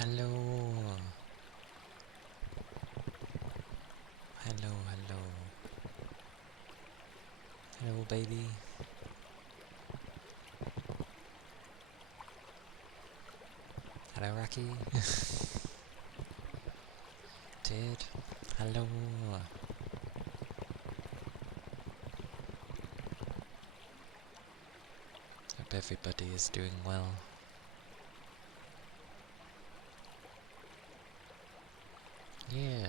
Hello. Hello, hello. Hello, baby. Hello, Rocky. Dude. Hello. Hope everybody is doing well. Yeah.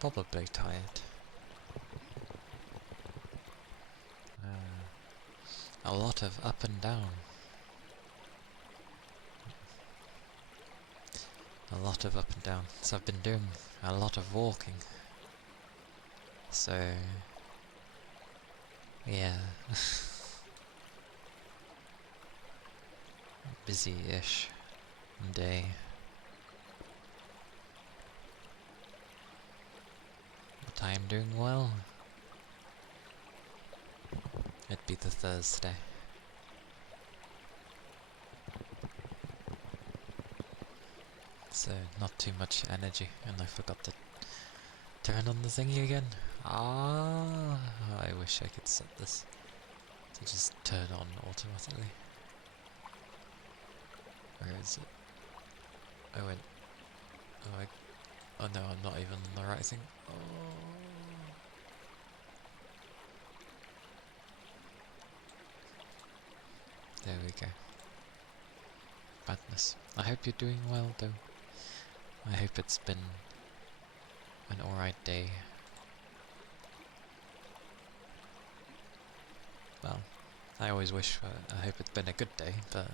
Probably tired. A lot of up and down. A lot of up and down. So I've been doing a lot of walking. So, yeah. Busy-ish day. But I am doing well. It'd be the Thursday. So not too much energy, and I forgot to turn on the thingy again. I wish I could set this to just turn on automatically. Where is it? I went. Oh no, I'm not even on the right thing. Oh. There we go. Madness. I hope you're doing well though. I hope it's been an alright day. Well, I always wish I hope it's been a good day, but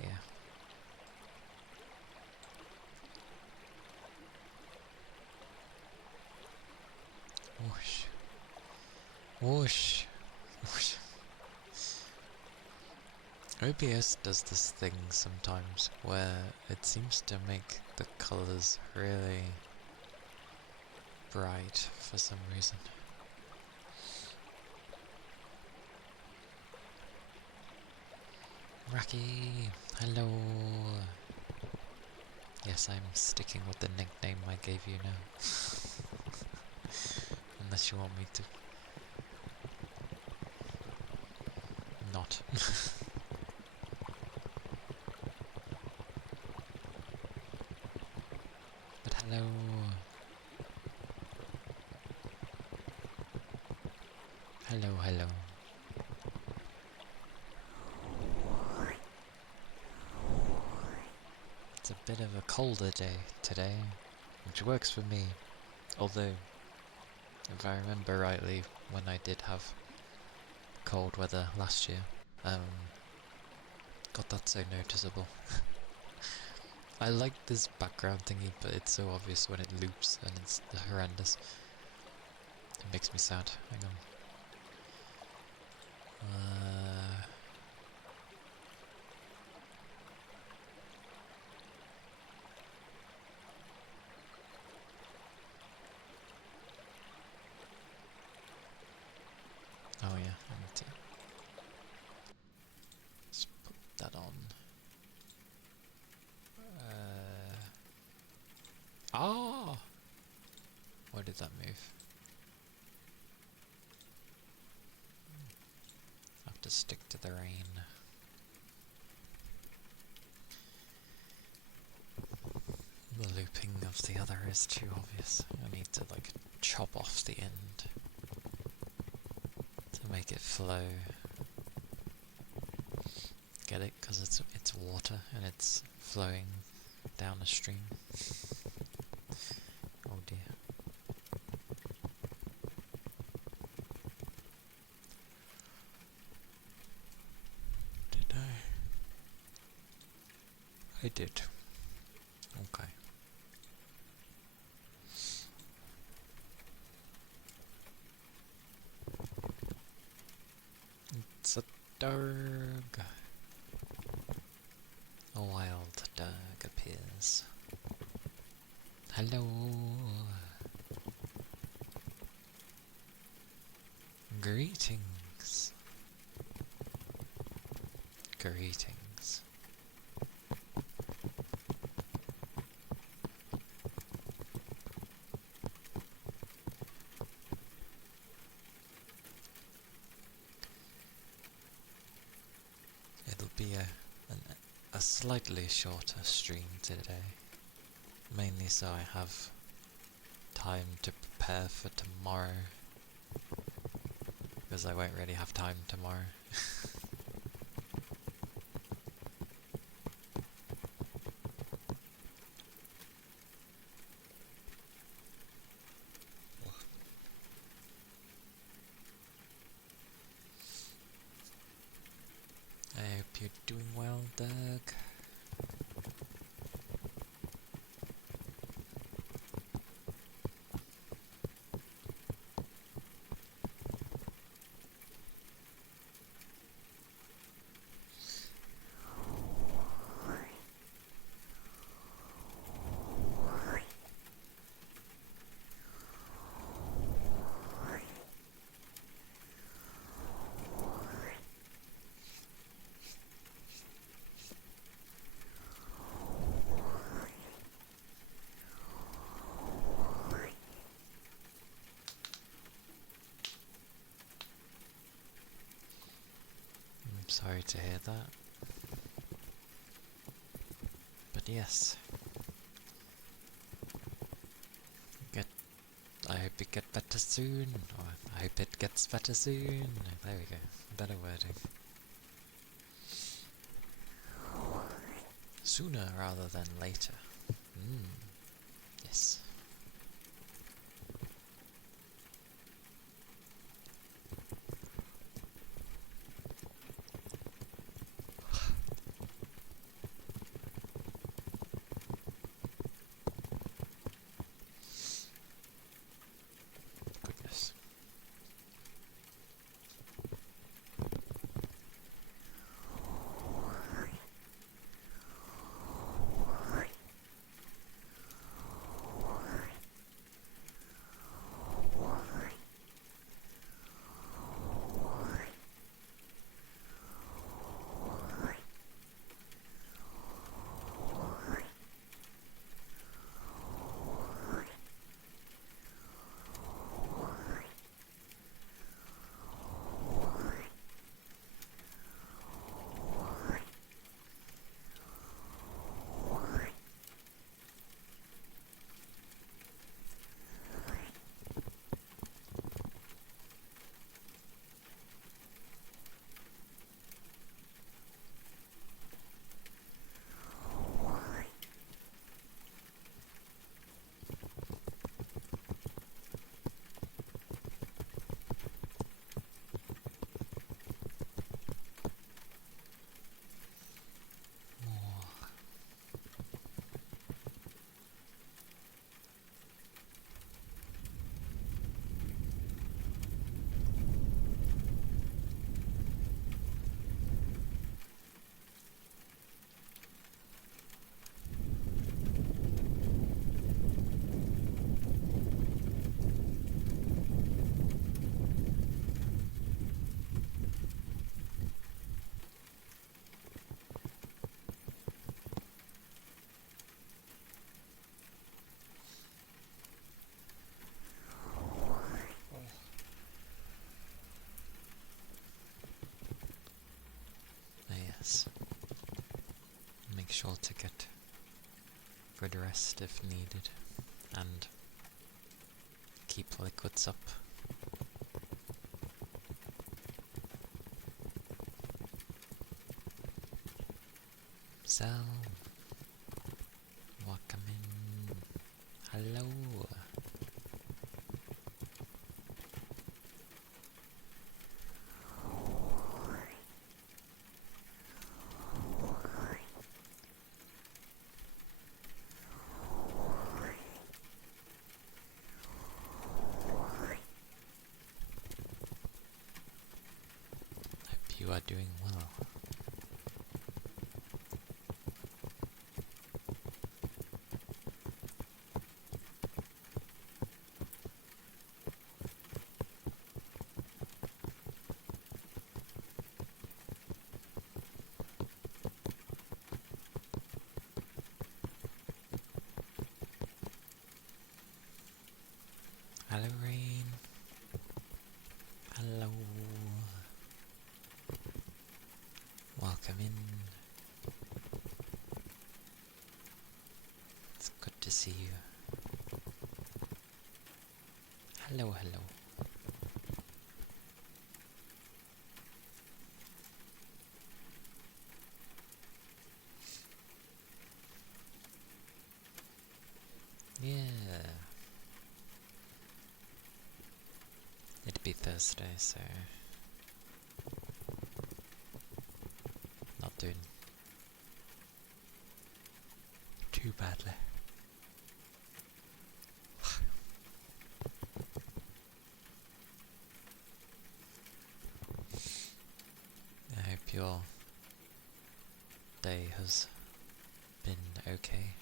yeah. Whoosh. Whoosh. Whoosh. OBS does this thing sometimes where it seems to make the colours really bright for some reason. Rocky, hello. Yes, I'm sticking with the nickname I gave you now. Unless you want me to not. But hello. Hello, hello. It's a bit of a colder day today, which works for me. Although, if I remember rightly, when I did have cold weather last year, God, that's so noticeable. I like this background thingy, but it's so obvious when it loops and it's horrendous. It makes me sad. Hang on. Oh yeah, I need to just put that on. Where did that move? I have to stick to the rain. The looping of the other is too obvious. I need to like chop off the end to make it flow. Get it? Because it's water and it's flowing down a stream. Oh dear. Did I? I did. Okay. It's a dog. A wild dog appears. Hello. Greetings. greetings. It'll be a slightly shorter stream today, mainly so I have time to prepare for tomorrow, because I won't really have time tomorrow. I hope you're doing well, Doug. I'm sorry to hear that. But yes. I hope you get better soon, or I hope it gets better soon. There we go. Better wording. Sooner rather than later. Yes. Goodness. Yes. Make sure to get good rest if needed, and keep liquids up. So, welcome in. Hello. Hope you are doing well. rain. Hello. Welcome in. It's good to see you. Hello, hello. Yeah. It'd be Thursday, so not doing too badly. I hope your day has been okay.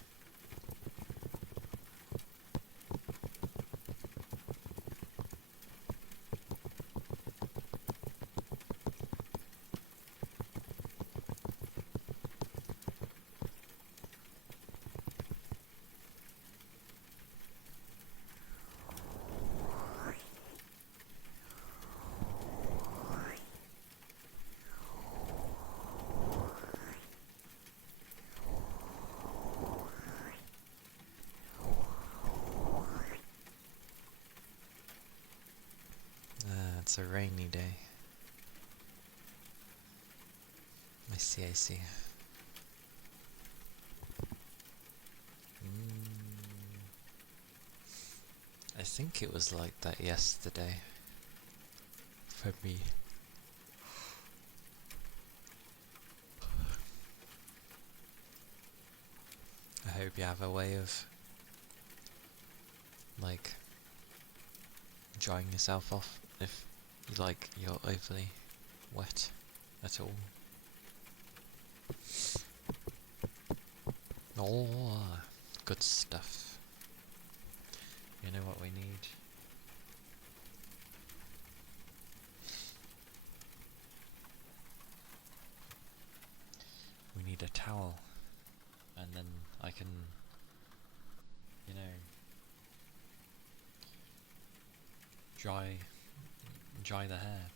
It's a rainy day. I see, I see. I think it was like that yesterday. For me. I hope you have a way of, like, drying yourself off if you're overly wet at all. Oh, good stuff. You know what we need? We need a towel, and then I can, you know, dry the hair.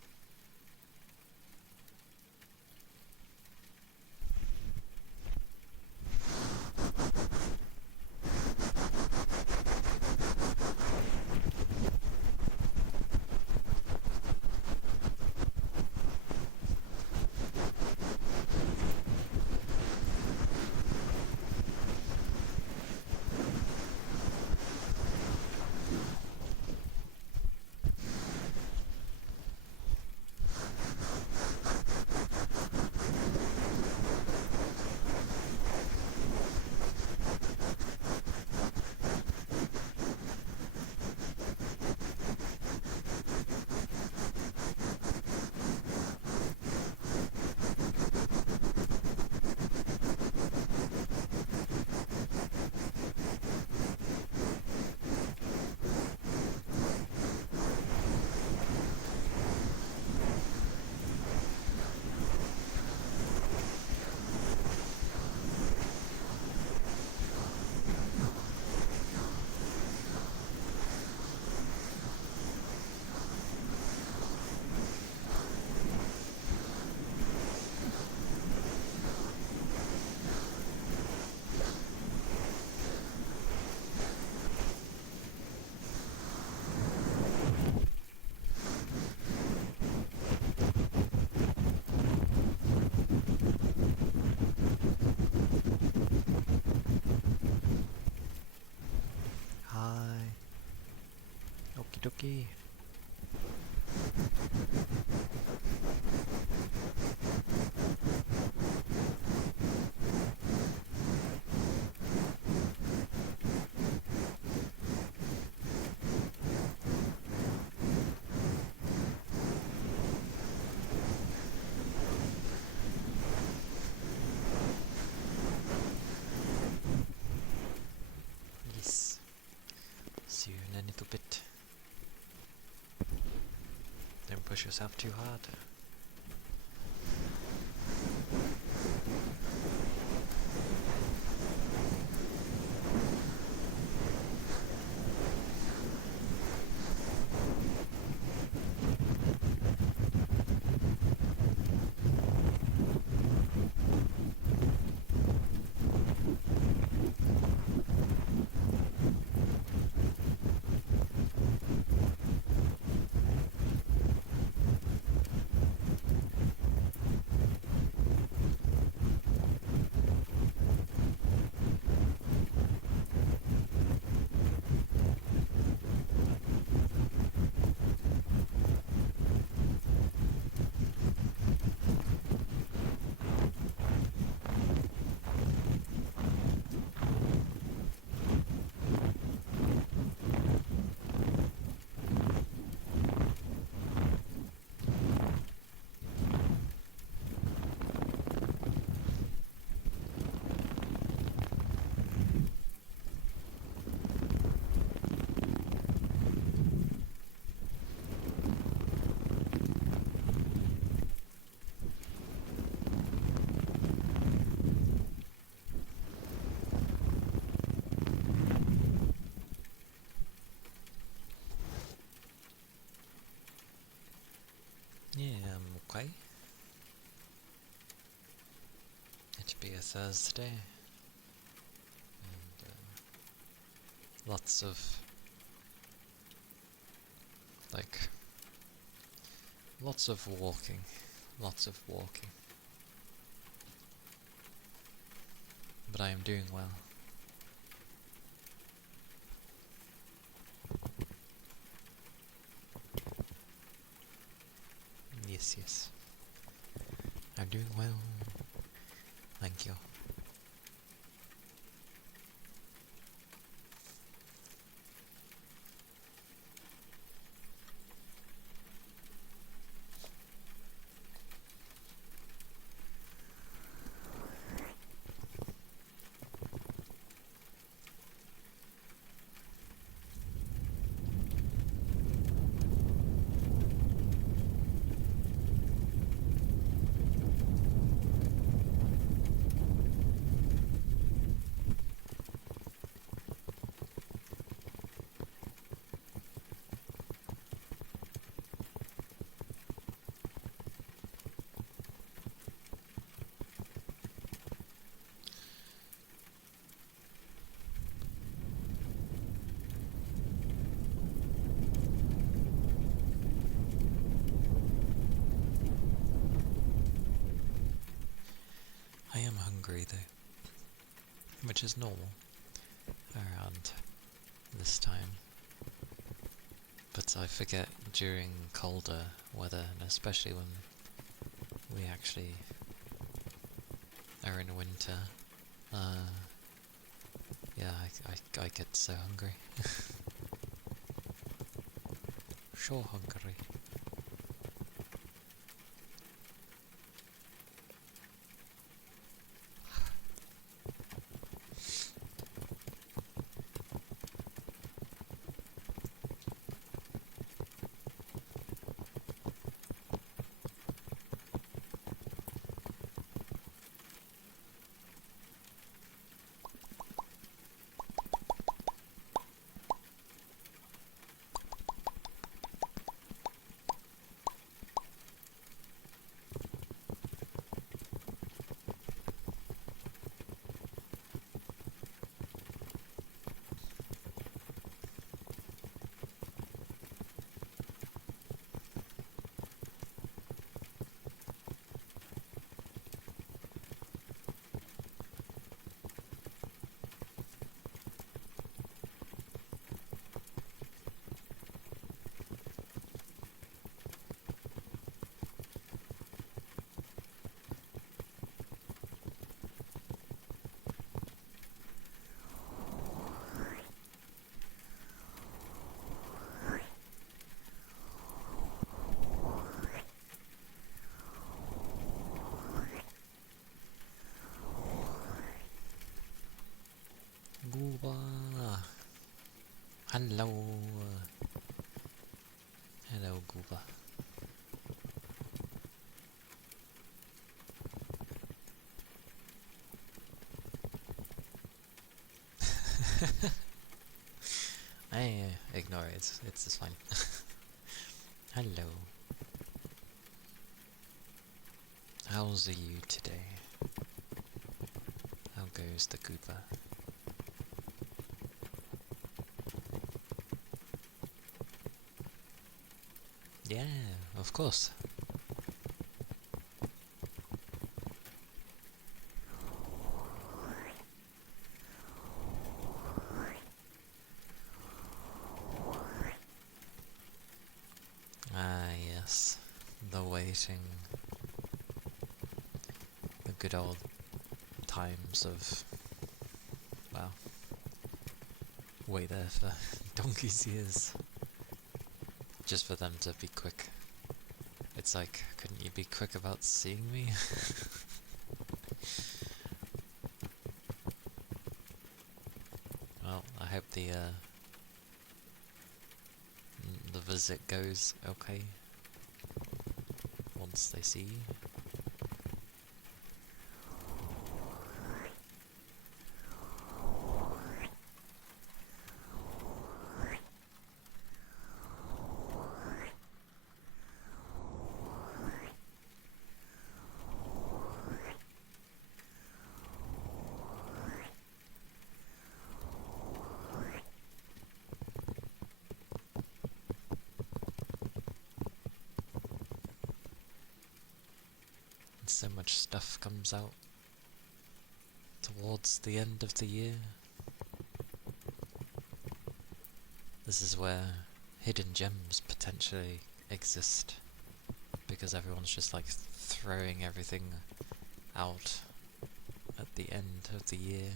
Hi. Okie dokie. Yes. See you in a little bit. Don't push yourself too hard. Yeah, I'm okay. It'll be a Thursday, and lots of, like, lots of walking. Lots of walking. But I am doing well. Yes, yes. I'm doing well. Thank you. I am hungry though, which is normal around this time. But I forget during colder weather, and especially when we actually are in winter, yeah, I get so hungry. So hungry. Gooba. Hello. Hello, Gooba. I ignore it. It's fine. Hello. How's you today? How goes the Gooba? Yeah, of course. Ah, yes. The waiting. The good old times of, well, wait there for donkey's years. Just for them to be quick. It's like, couldn't you be quick about seeing me? Well, I hope the visit goes okay once they see you. So much stuff comes out towards the end of the year. This is where hidden gems potentially exist, because everyone's just like throwing everything out at the end of the year.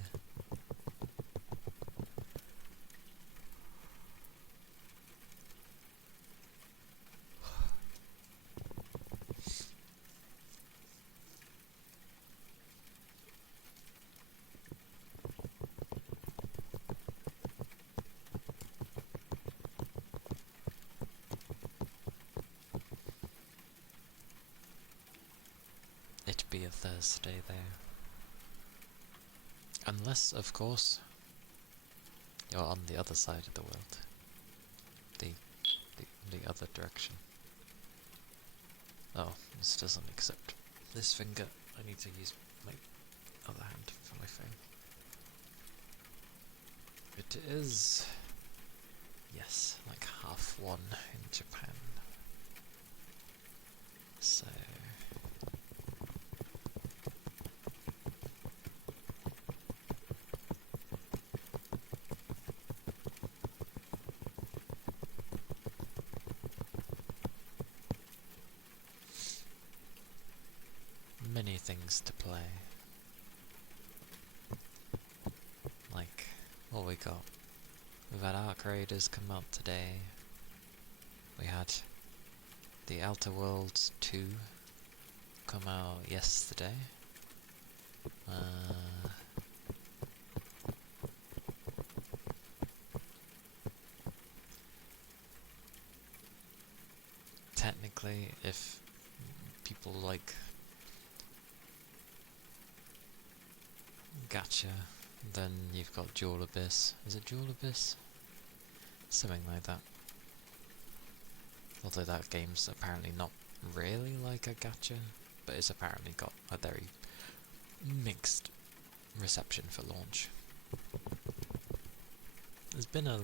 It'd be a Thursday there. Unless, of course, you're on the other side of the world. The other direction. Oh, this doesn't accept this finger. I need to use my other hand for my phone. It is, yes, like 1:30 in Japan. So many things to play. Like, what we got? We've had Ark Raiders come out today. We had the Outer Worlds 2 come out yesterday. Technically, if people like gacha, then you've got Jewel Abyss. Is it Jewel Abyss? Something like that. Although that game's apparently not really like a gacha, but it's apparently got a very mixed reception for launch. There's been a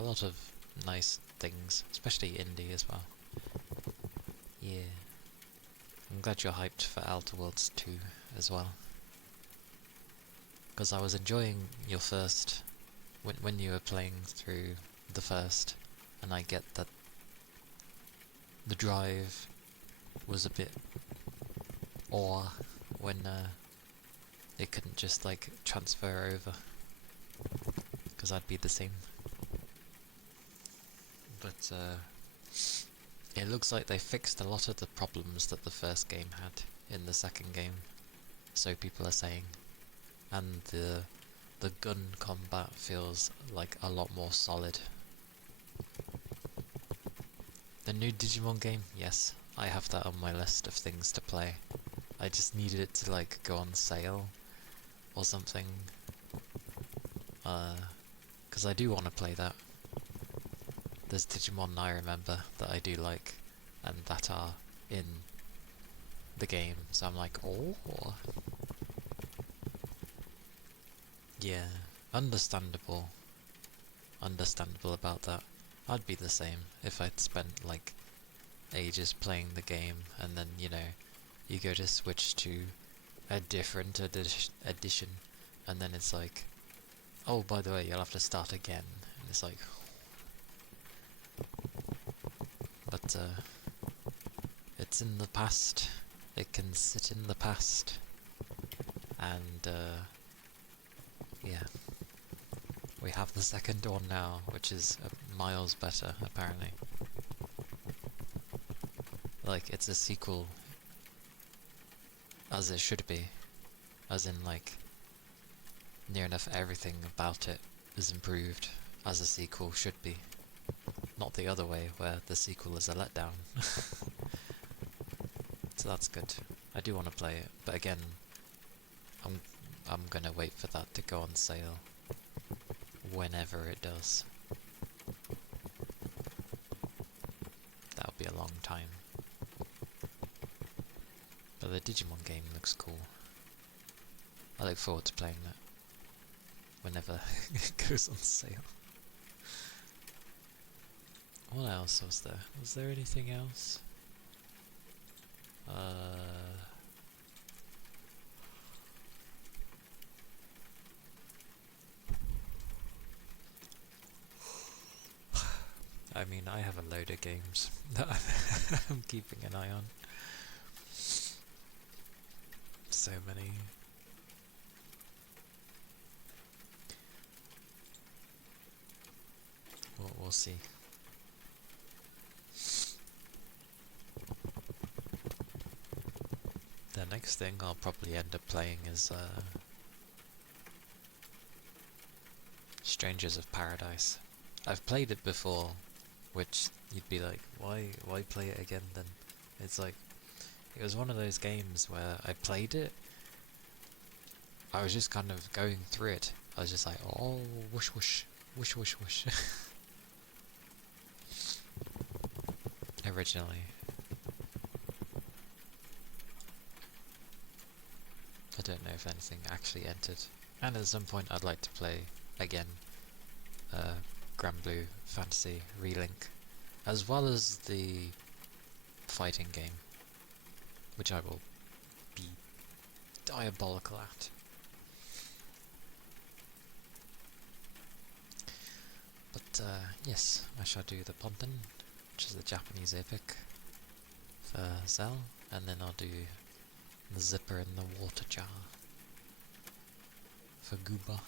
lot of nice things, especially indie as well. Yeah. I'm glad you're hyped for Outer Worlds 2 as well. Because I was enjoying your first, when you were playing through the first, and I get that the drive was a bit awe when it couldn't just like transfer over, because I'd be the same. But it looks like they fixed a lot of the problems that the first game had in the second game, so people are saying, and the gun combat feels like a lot more solid. The new Digimon game, yes, I have that on my list of things to play. I just needed it to like go on sale or something, because I do want to play that. There's Digimon I remember that I do like, and that are in the game, so I'm like, oh, yeah, understandable about that. I'd be the same if I'd spent like ages playing the game, and then, you know, you go to switch to a different edition, and then it's like, oh, by the way, you'll have to start again, and it's like, but it's in the past, it can sit in the past, and yeah, we have the second one now, which is miles better, apparently. Like, it's a sequel as it should be, as in like near enough everything about it is improved as a sequel should be, not the other way where the sequel is a letdown. So that's good. I do want to play it, but again, I'm gonna wait for that to go on sale whenever it does. That'll be a long time. But the Digimon game looks cool. I look forward to playing that whenever it goes on sale. What else was there? Was there anything else? I mean, I have a load of games that I'm keeping an eye on. So many. We'll see. The next thing I'll probably end up playing is Strangers of Paradise. I've played it before, which you'd be like, why play it again then? It's like, it was one of those games where I played it, I was just kind of going through it. I was just like, oh, whoosh whoosh, whoosh whoosh whoosh. Originally. I don't know if anything actually entered. And at some point I'd like to play, again, Granblue Fantasy Relink, as well as the fighting game, which I will be diabolical at. But yes, I shall do the Ponten, which is the Japanese epic for Zell, and then I'll do the Zipper in the Water Jar for Gooba.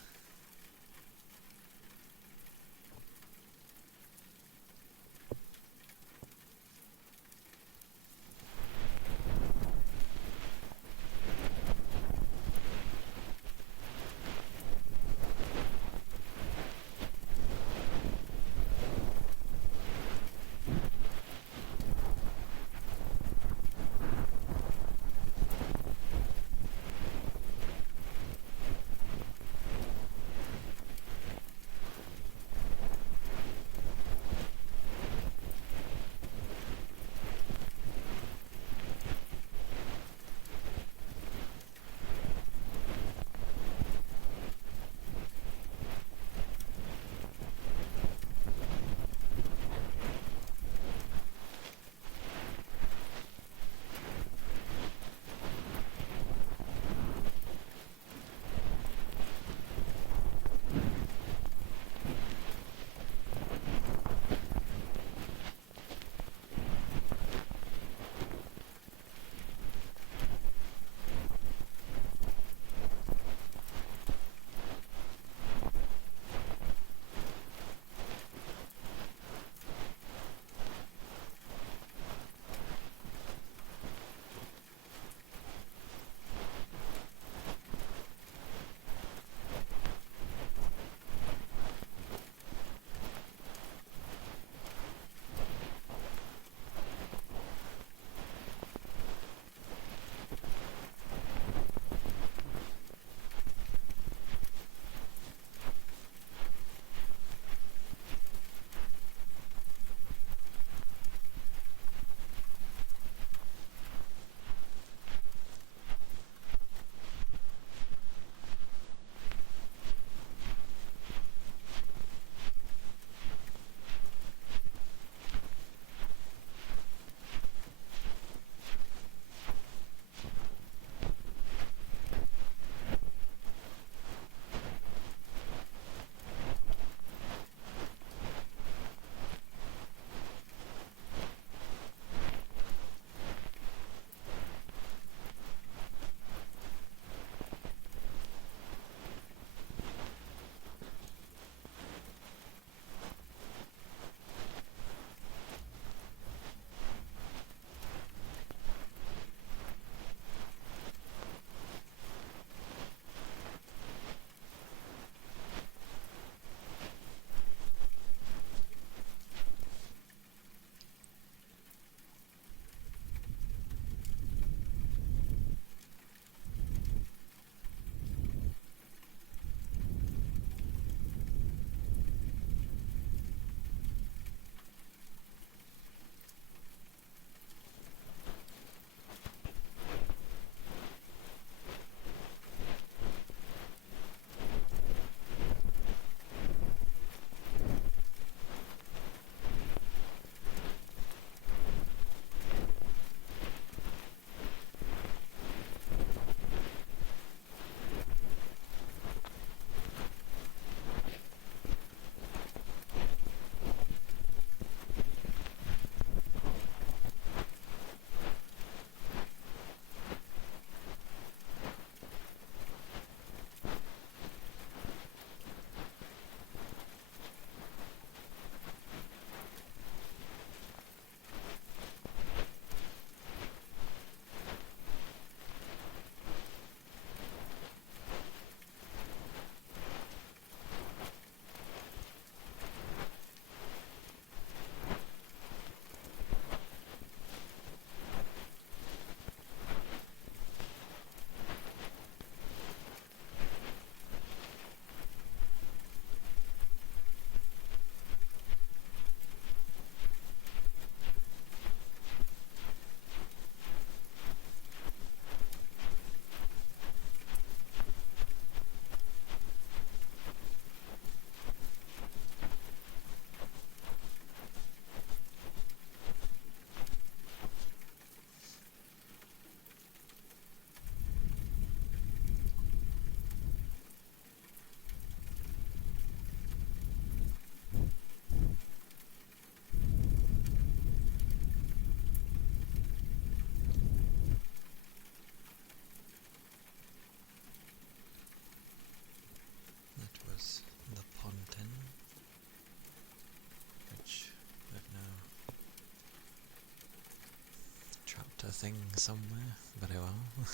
a thing somewhere, but oh well.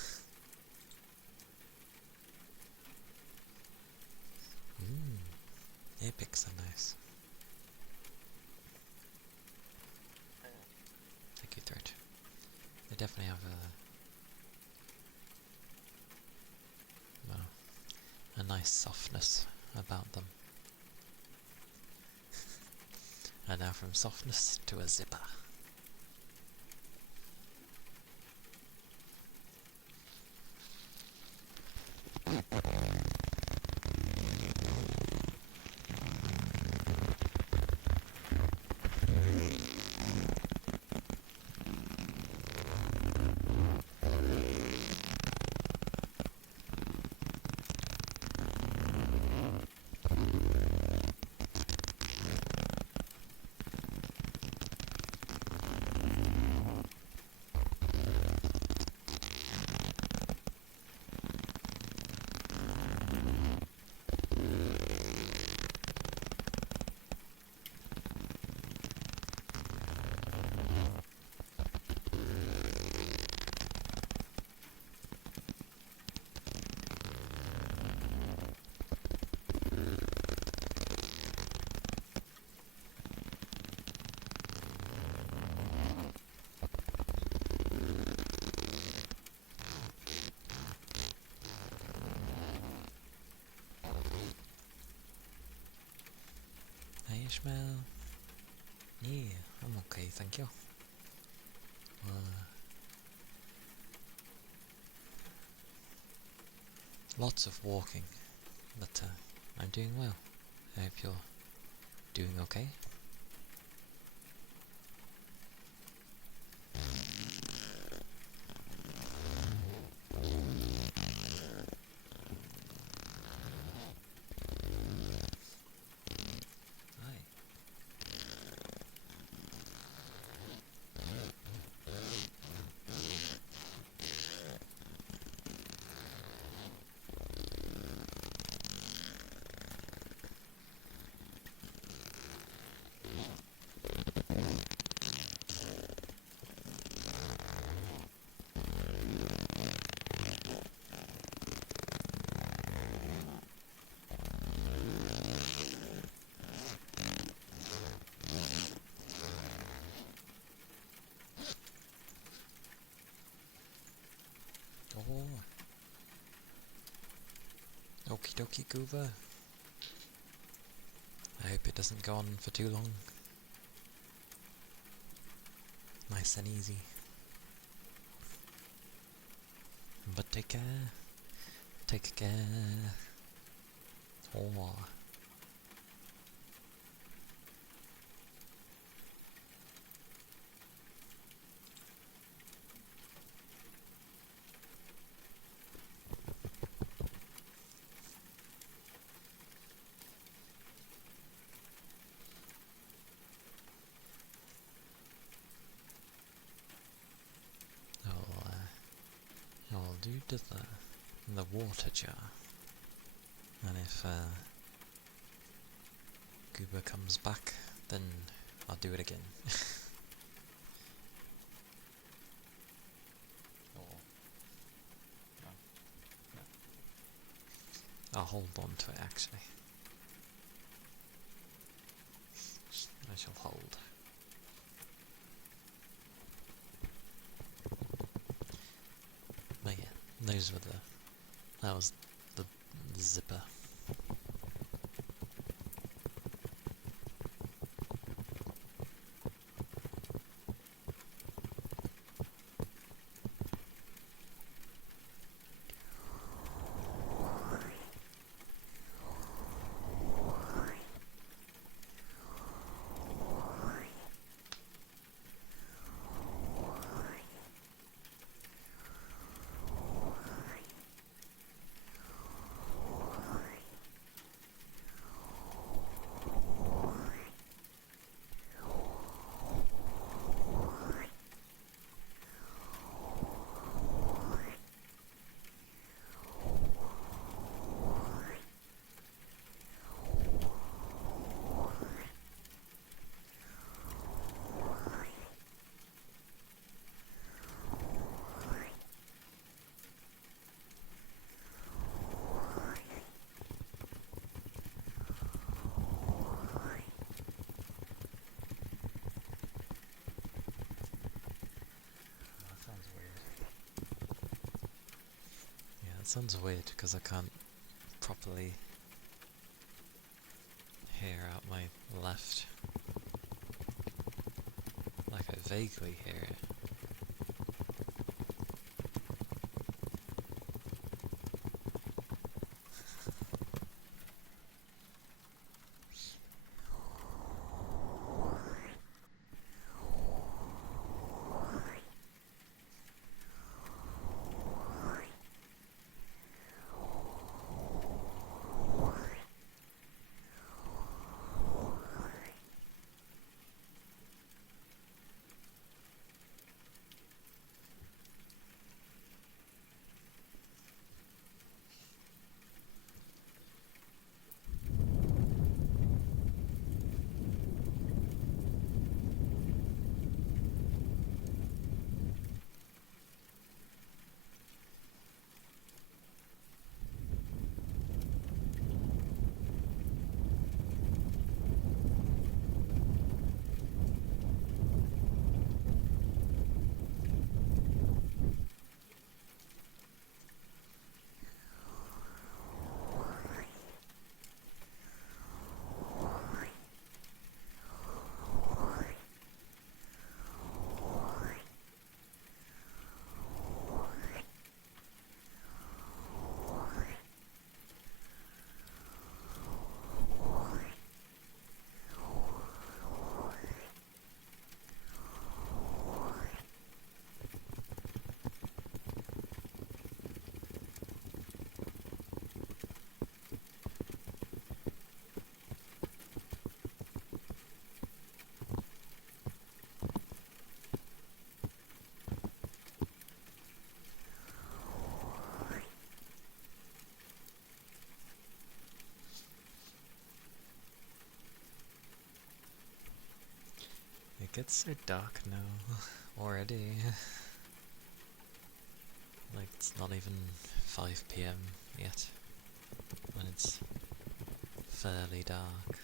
Epics are nice. Thank you, Thread. They definitely have a nice softness about them. And now from softness to a zipper. Hey Ishmael. Yeah, I'm okay, thank you. Lots of walking, but I'm doing well. I hope you're doing okay. Hi. Oh. Okie dokie, Goober. I hope it doesn't go on for too long. Nice and easy. But take care. Take care. Oh. I'll do to the water jar. And if Goober comes back, then I'll do it again. I'll hold on to it actually. I shall hold. But yeah, that was the zipper. It sounds weird because I can't properly hear out my left. Like I vaguely hear it. It gets so dark now, already. Like, it's not even 5 PM yet, when it's fairly dark.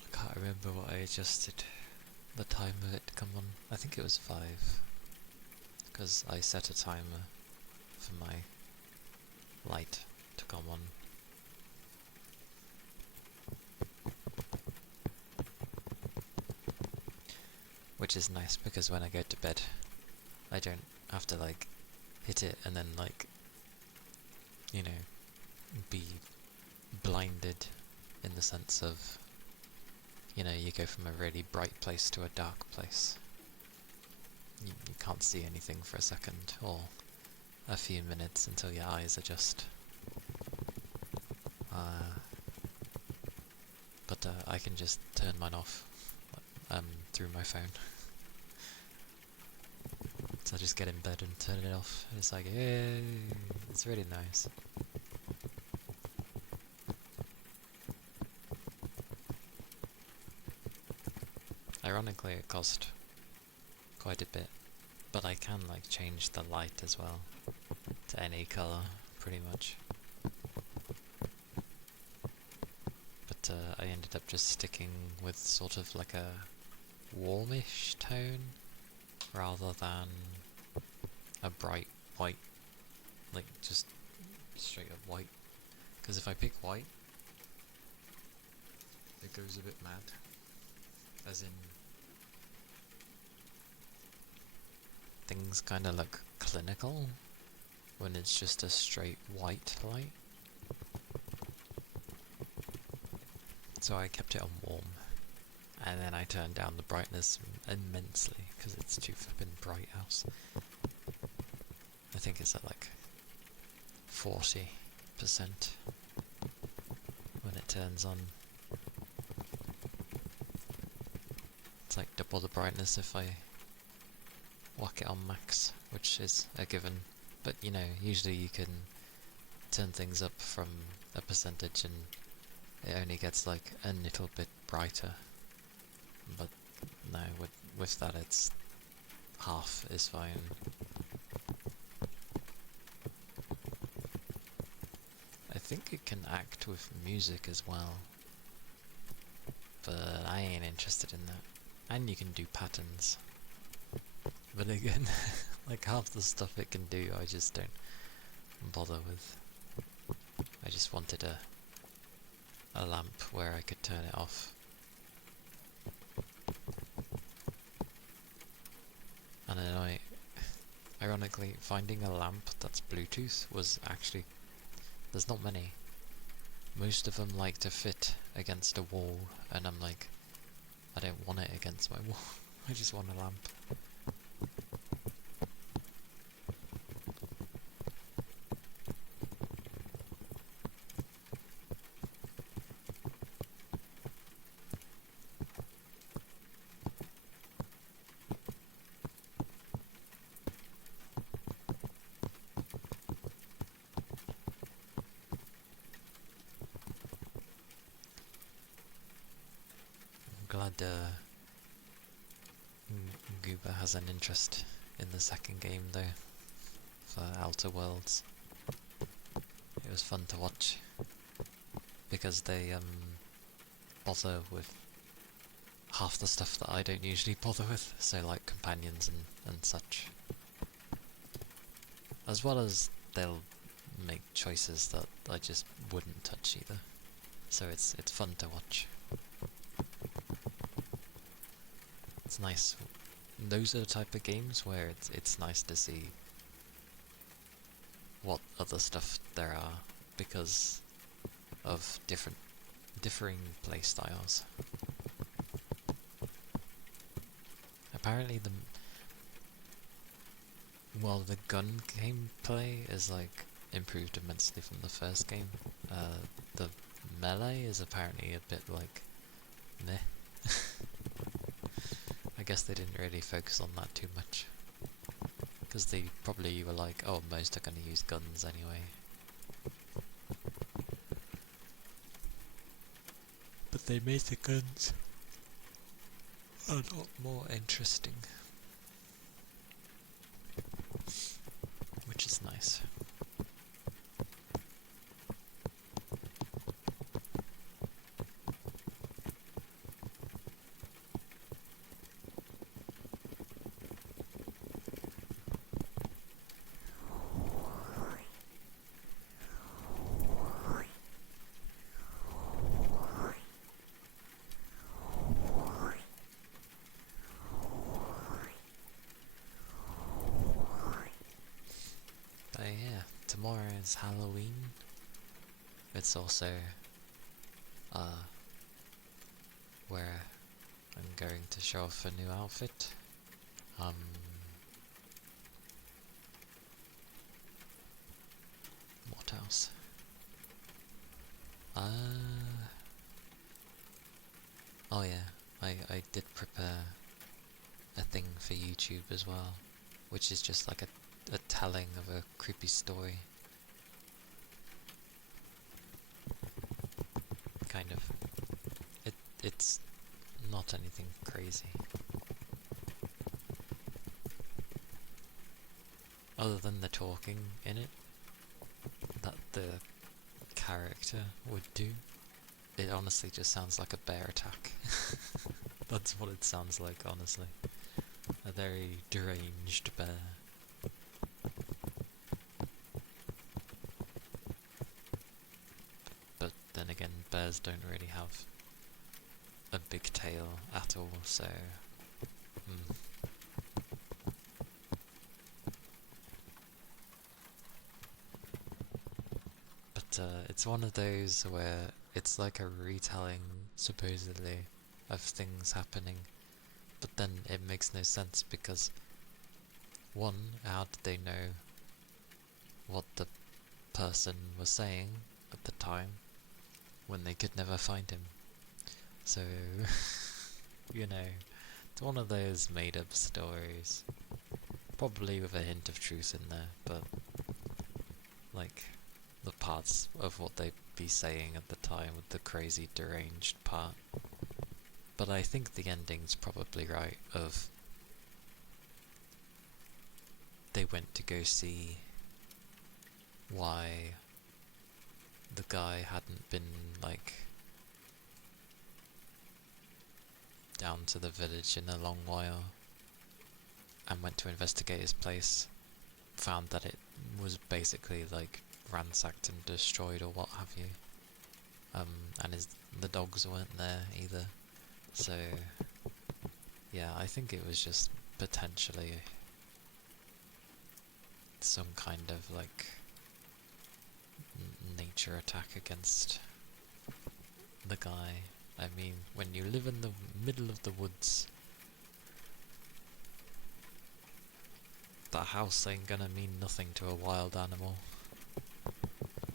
I can't remember what I adjusted the time of it to come on. I think it was 5, because I set a timer for my light to come on. Which is nice because when I go to bed, I don't have to like hit it and then like, you know, be blinded in the sense of, you know, you go from a really bright place to a dark place. You can't see anything for a second or a few minutes until your eyes adjust. But I can just turn mine off through my phone. So I just get in bed and turn it off. It's like, yay! It's really nice. Ironically, it cost quite a bit, but I can like change the light as well to any colour, pretty much. But I ended up just sticking with sort of like a warmish tone rather than a bright white, like just straight up white. Because if I pick white, it goes a bit mad. As in, things kind of look clinical when it's just a straight white light. So I kept it on warm, and then I turned down the brightness immensely because it's too flippin' bright house. I think it's at like 40% when it turns on. It's like double the brightness if I whack it on max, which is a given. But you know, usually you can turn things up from a percentage and it only gets like a little bit brighter. But no, with that it's half is fine. I think it can act with music as well. but I ain't interested in that. And you can do patterns. But again, like half the stuff it can do, I just don't bother with. I just wanted a lamp where I could turn it off. And then ironically, finding a lamp that's Bluetooth was actually, there's not many. Most of them like to fit against a wall, and I'm like, I don't want it against my wall. I just want a lamp. I'm glad Gooba has an interest in the second game though, for Outer Worlds. It was fun to watch, because they bother with half the stuff that I don't usually bother with, so like companions and such. As well as they'll make choices that I just wouldn't touch either. So it's fun to watch. It's nice. Those are the type of games where it's nice to see what other stuff there are because of differing playstyles. Apparently the gun gameplay is like improved immensely from the first game. The melee is apparently a bit like meh. I guess they didn't really focus on that too much, because they probably were like, oh, most are going to use guns anyway. But they made the guns a lot more interesting, which is nice. But yeah, tomorrow is Halloween. It's also where I'm going to show off a new outfit. What else? Oh yeah, I did prepare a thing for YouTube as well, which is just like a telling of a creepy story. Kind of. It's not anything crazy. Other than the talking in it that the character would do. It honestly just sounds like a bear attack. That's what it sounds like, honestly. A very deranged bear. But then again, bears don't really have a big tail at all, so... But it's one of those where it's like a retelling, supposedly, of things happening, but then it makes no sense because, one, how did they know what the person was saying at the time when they could never find him? So, you know, it's one of those made up stories, probably with a hint of truth in there, but like the parts of what they'd be saying at the time with the crazy deranged part. But I think the ending's probably right, of they went to go see why the guy hadn't been, like, down to the village in a long while and went to investigate his place. Found that it was basically like ransacked and destroyed or what have you. And the dogs weren't there either. So yeah, I think it was just potentially some kind of like nature attack against the guy. I mean, when you live in the middle of the woods, the house ain't gonna mean nothing to a wild animal.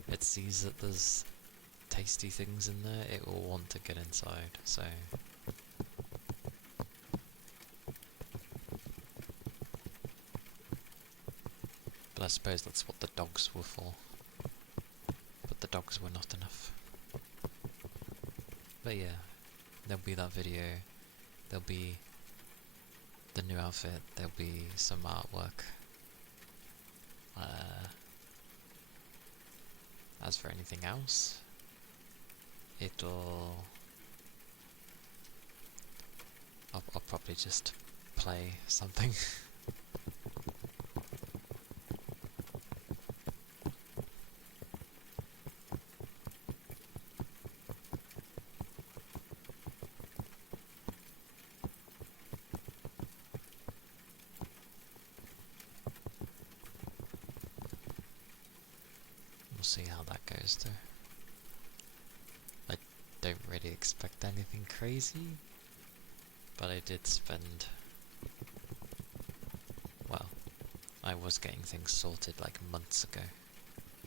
It sees that there's tasty things in there, it will want to get inside, so... But I suppose that's what the dogs were for. But the dogs were not enough. But yeah, there'll be that video, there'll be the new outfit, there'll be some artwork. As for anything else, I'll probably just play something. We'll see how that goes though. I don't really expect anything crazy, but I did spend... well, I was getting things sorted like months ago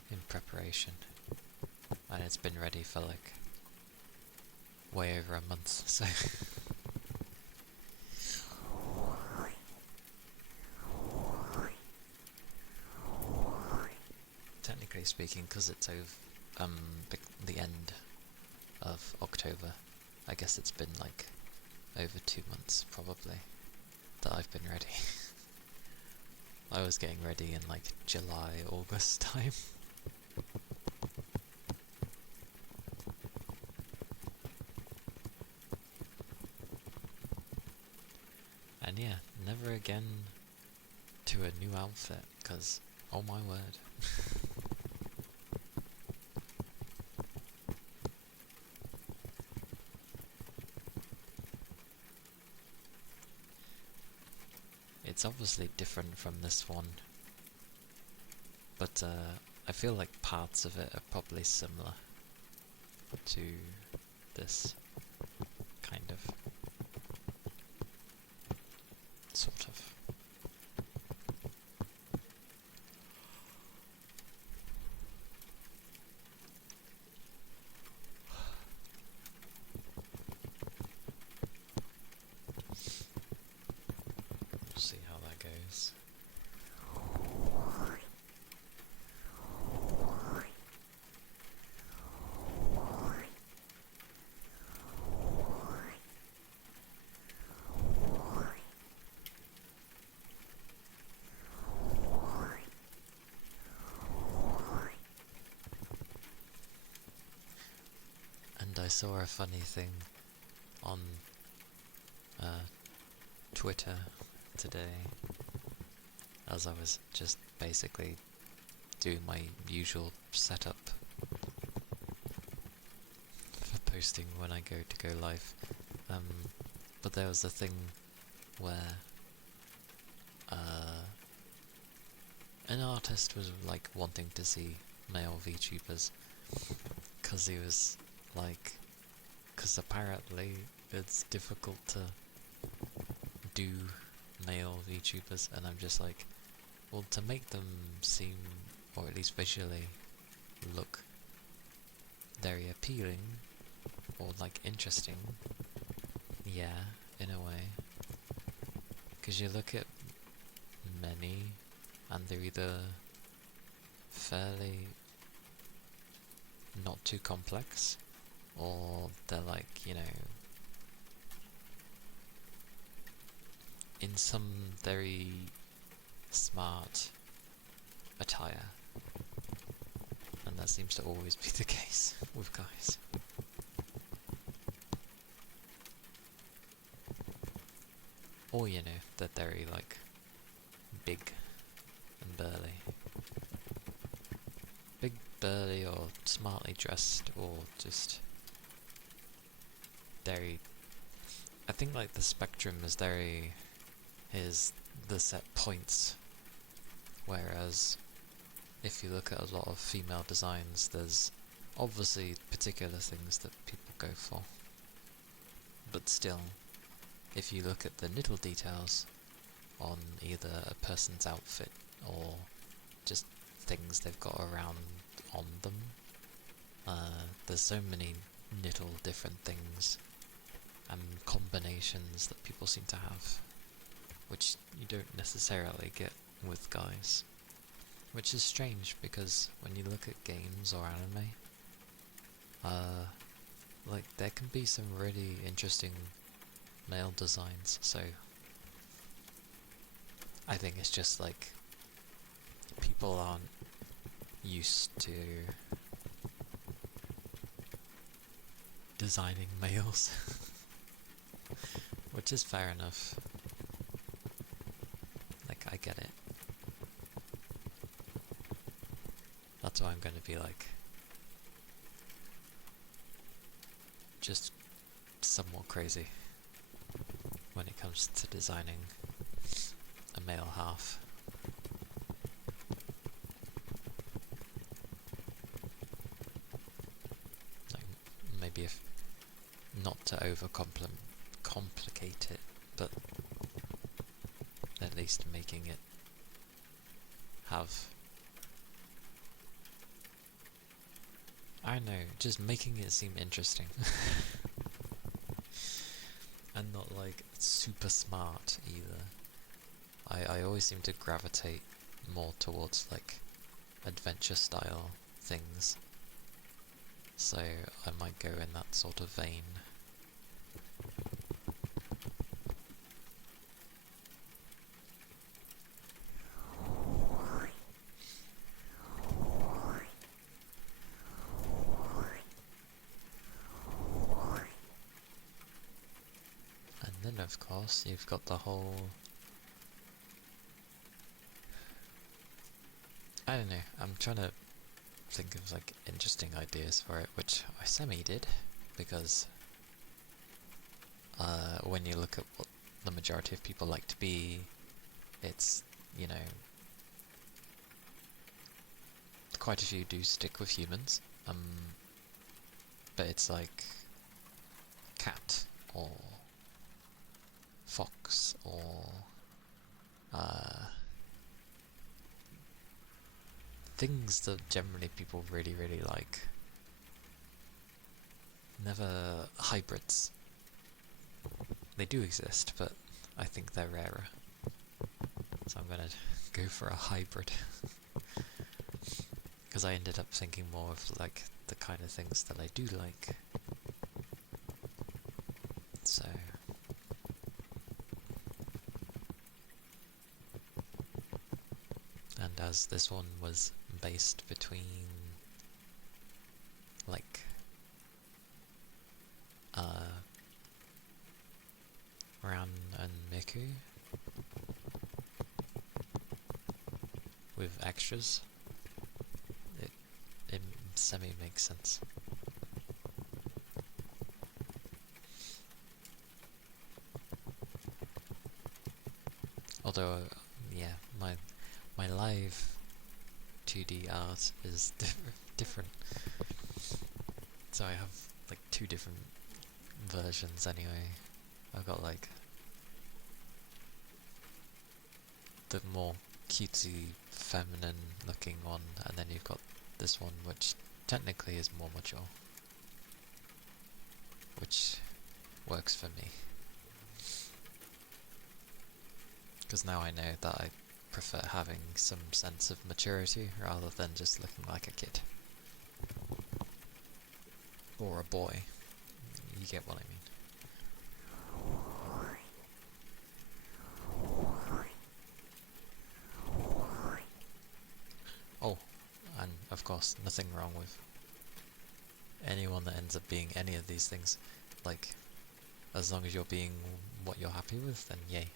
in preparation, and it's been ready for like way over a month, so... Technically speaking, because it's over the end of October, I guess it's been like over 2 months probably that I've been ready. I was getting ready in like July, August time. And yeah, never again to a new outfit, because oh my word. It's obviously different from this one, but I feel like parts of it are probably similar to this, kind of, sort of. We'll see how that goes. And I saw a funny thing on Twitter today, as I was just basically doing my usual setup for posting when I go to go live. But there was a thing where an artist was like wanting to see male VTubers, because he was like, because apparently it's difficult to do male VTubers, and I'm just like, well, to make them seem, or at least visually look very appealing or like interesting, yeah, in a way, because you look at many and they're either fairly not too complex, or they're like, you know, in some very smart attire, and that seems to always be the case with guys. Or, you know, they're very, like, big and burly. Big, burly, or smartly dressed, or just very... I think, like, the spectrum is very... Here's the set points. Whereas, if you look at a lot of female designs, there's obviously particular things that people go for. But still, if you look at the little details on either a person's outfit or just things they've got around on them, there's so many little different things and combinations that people seem to have, which you don't necessarily get with guys. Which is strange, because when you look at games or anime, like, there can be some really interesting male designs, so I think it's just like people aren't used to designing males, which is fair enough. Like, I get it. That's why I'm going to be like, just somewhat crazy when it comes to designing a male half. Like, maybe if not to complicate it, but at least making it have, I don't know, just making it seem interesting. And not like super smart either. I always seem to gravitate more towards like adventure style things, so I might go in that sort of vein. And then of course you've got the whole, I don't know, I'm trying to think of like interesting ideas for it, which I semi-did, because when you look at what the majority of people like to be, it's, you know, quite a few do stick with humans, but it's like cat or fox or things that generally people really, really like. Never hybrids. They do exist, but I think they're rarer. So I'm gonna go for a hybrid. Because I ended up thinking more of like the kind of things that I do like. So and as this one was based between like Ran and Miku with extras, it semi makes sense. Although, yeah, my live 2D art is different, so I have like two different versions anyway. I've got like the more cutesy, feminine looking one, and then you've got this one which technically is more mature, which works for me. Because now I know that I prefer having some sense of maturity rather than just looking like a kid. Or a boy. You get what I mean. Oh, and of course, nothing wrong with anyone that ends up being any of these things. Like, as long as you're being what you're happy with, then yay.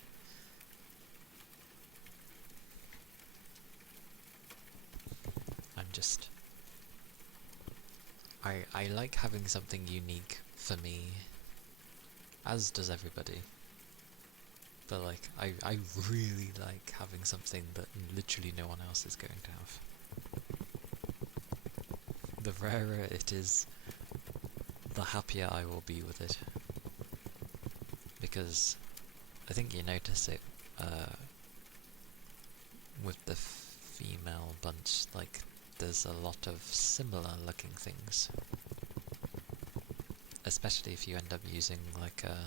I'm just... I like having something unique for me, as does everybody. But like, I really like having something that literally no one else is going to have. The rarer it is, the happier I will be with it. Because I think you notice it with the female bunch, like there's a lot of similar looking things. Especially if you end up using like a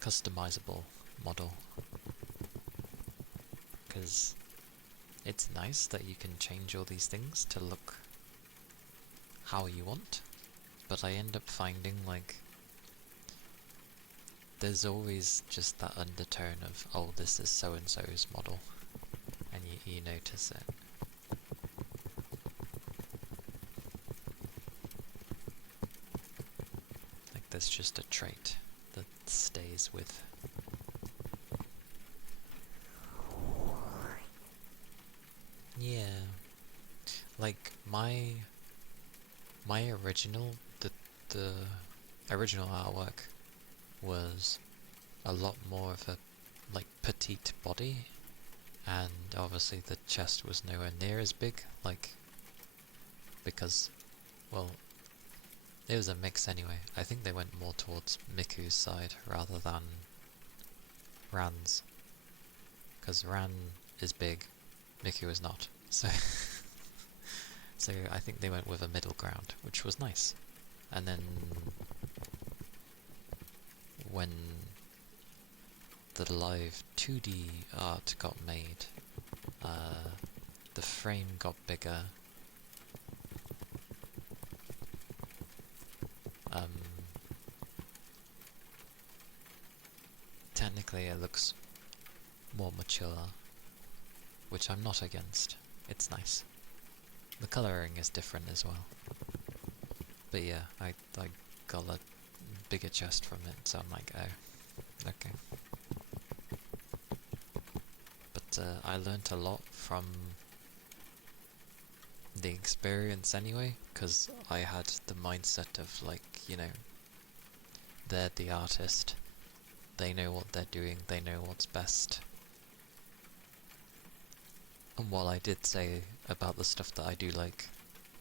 customizable model. Because it's nice that you can change all these things to look how you want, but I end up finding like there's always just that undertone of, oh, this is so-and-so's model, and you notice it. Like there's just a trait that stays with. Yeah. Like my original, the original artwork was a lot more of a like petite body, and obviously the chest was nowhere near as big, like, because, well, it was a mix anyway. I think they went more towards Miku's side rather than Ran's, because Ran is big, Miku is not, so so I think they went with a middle ground, which was nice. And then when the live 2D art got made, the frame got bigger. Technically it looks more mature, which I'm not against. It's nice. The colouring is different as well. But yeah, I got a bigger chest from it, so I'm like, oh, okay. But I learnt a lot from the experience anyway, because I had the mindset of like, you know, they're the artist, they know what they're doing, they know what's best. And while I did say about the stuff that I do like,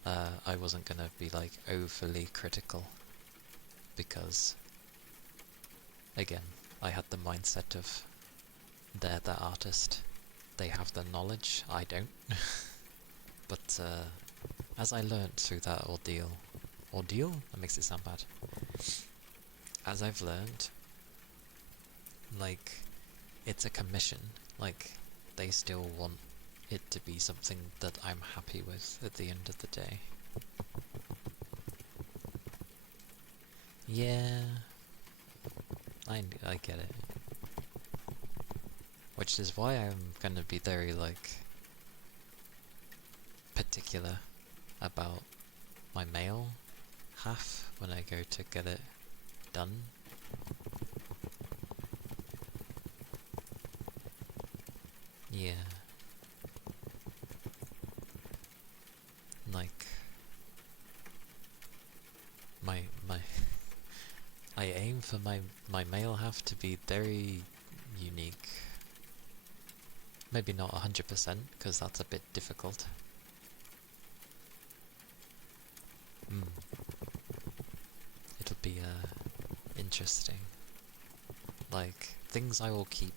I wasn't gonna be like overly critical, because again, I had the mindset of they're the artist, they have the knowledge, I don't. But as I learnt through that ordeal, that makes it sound bad. As I've learned, like, it's a commission, like, they still want it to be something that I'm happy with at the end of the day. Yeah, I get it. Which is why I'm gonna be very, like, particular about my male half when I go to get it done. Yeah. Like, my I aim for my male half to be very unique. Maybe not 100%, because that's a bit difficult. It'll be interesting. Like, things I will keep,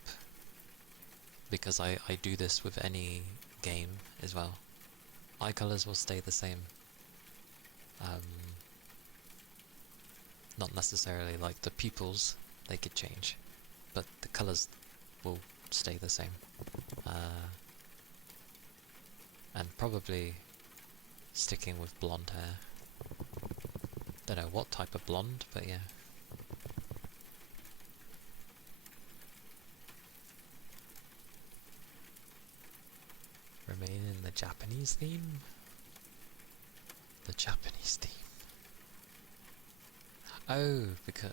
because I do this with any game as well. Eye colours will stay the same. Not necessarily like the pupils, they could change, but the colours will stay the same. And probably sticking with blonde hair. Don't know what type of blonde, but yeah. Remain in the Japanese theme? The Japanese theme. Oh, because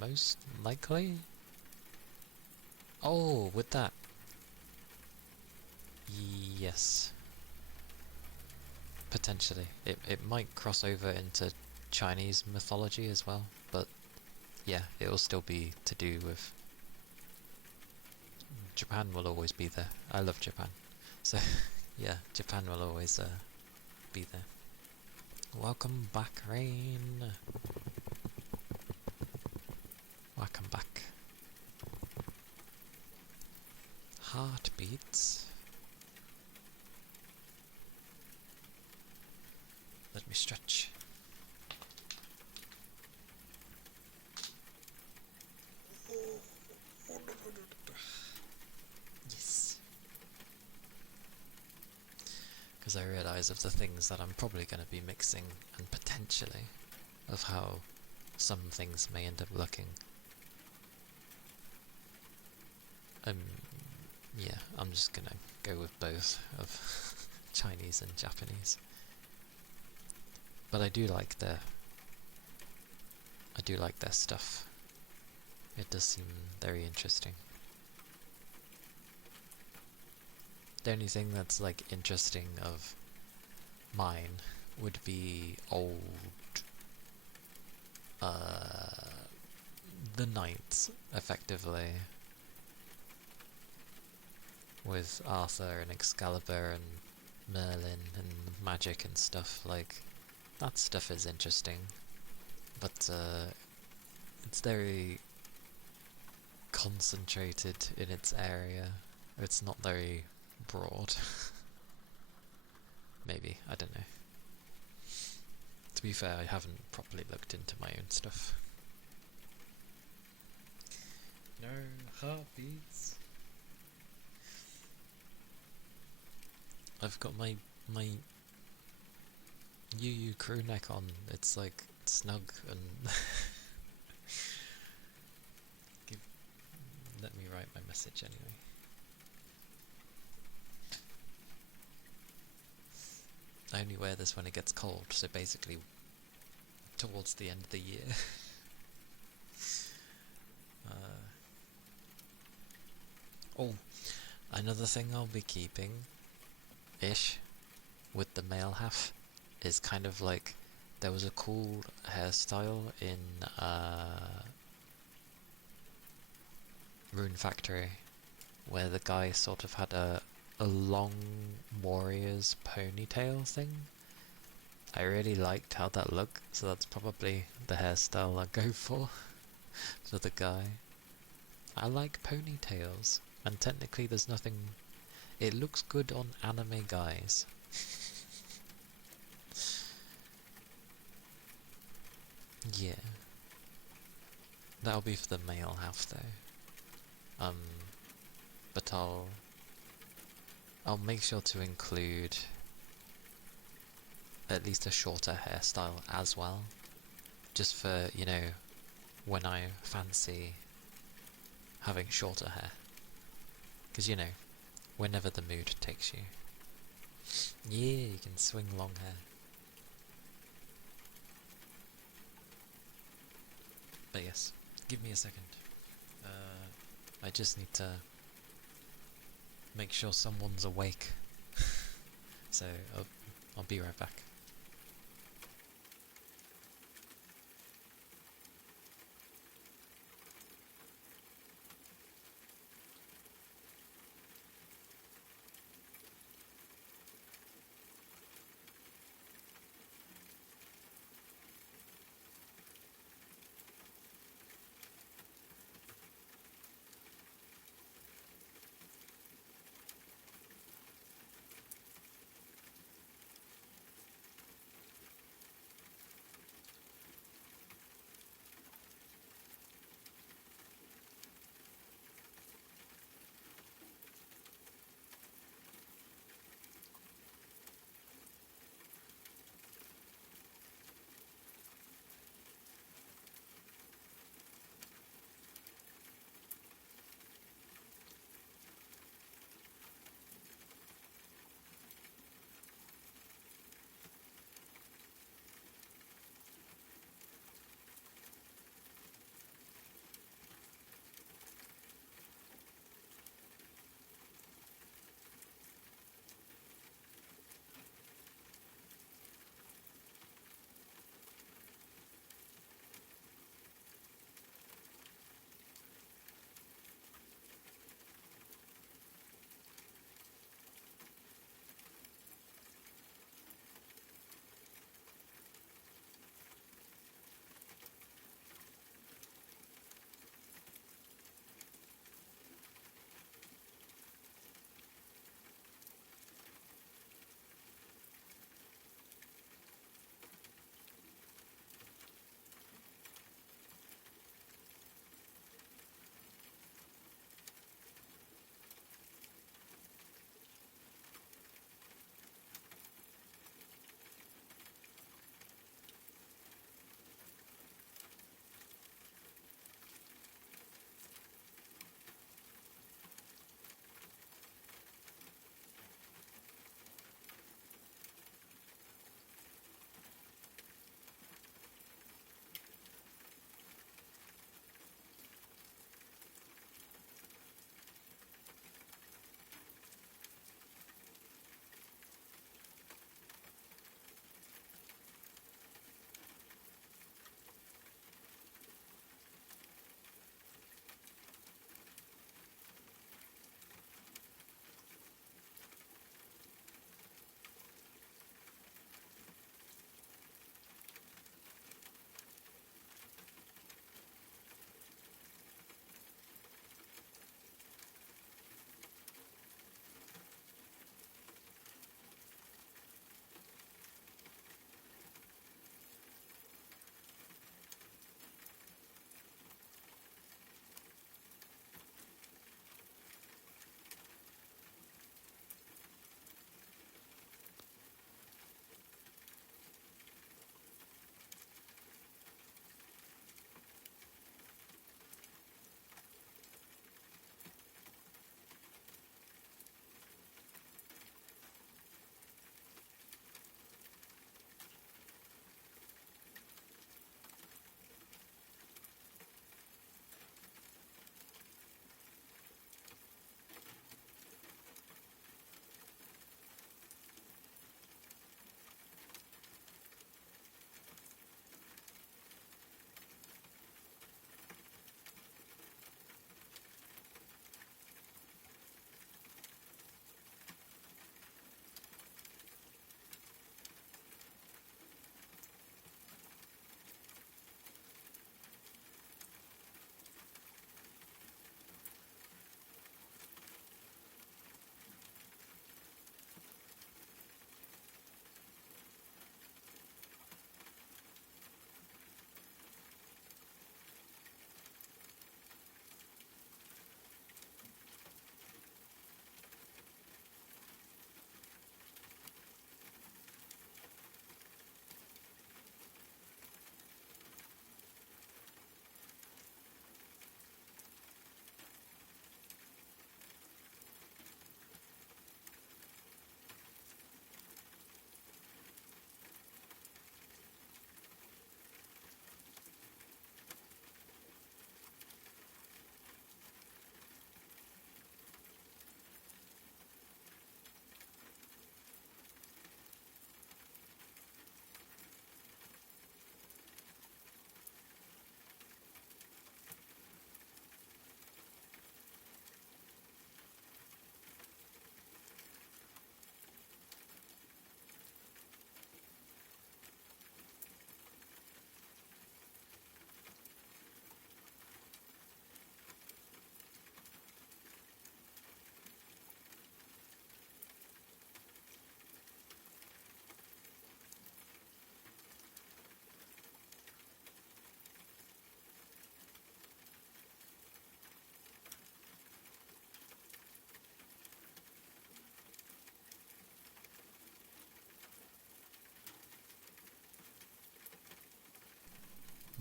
most likely. Oh, with that, yes, potentially. It might cross over into Chinese mythology as well, but yeah, it will still be to do with Japan. Will always be there. I love Japan, so yeah, Japan will always be there. Welcome back, Rain. Welcome back. Heartbeats. Let me stretch. Yes. Because I realise of the things that I'm probably going to be mixing, and potentially of how some things may end up looking. Yeah, I'm just gonna go with both of Chinese and Japanese. But I do like their stuff. It does seem very interesting. The only thing that's like interesting of mine would be old the knights, effectively, with Arthur and Excalibur and Merlin and magic and stuff. Like, that stuff is interesting, but it's very concentrated in its area. It's not very broad. Maybe, I don't know. To be fair, I haven't properly looked into my own stuff. No heartbeats. I've got my UU crew neck on. It's like snug and let me write my message anyway. I only wear this when it gets cold, so basically towards the end of the year. Oh, another thing I'll be keeping ish with the male half is kind of like, there was a cool hairstyle in Rune Factory where the guy sort of had a long warrior's ponytail thing. I really liked how that looked, so that's probably the hairstyle I'll go for the guy. I like ponytails, and technically there's nothing... It looks good on anime guys. Yeah. That'll be for the male half though. But I'll make sure to include at least a shorter hairstyle as well. Just for, you know, when I fancy having shorter hair. Because, you know, whenever the mood takes you. Yeah, you can swing long hair. But yes, give me a second. I just need to make sure someone's awake. So I'll be right back.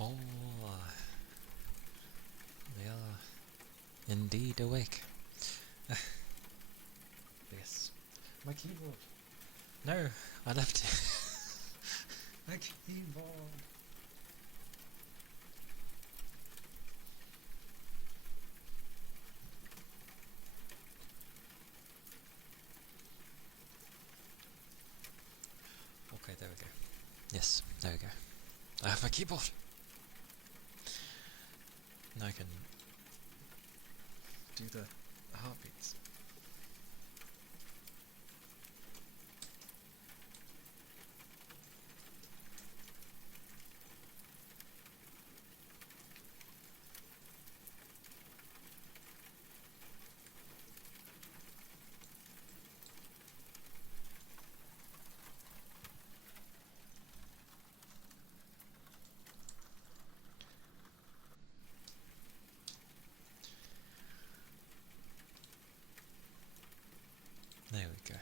Oh, they are indeed awake. Yes. My keyboard. No, I left it. My keyboard. Okay, there we go. Yes, there we go. I have my keyboard. Now I can do the heartbeats. There we go.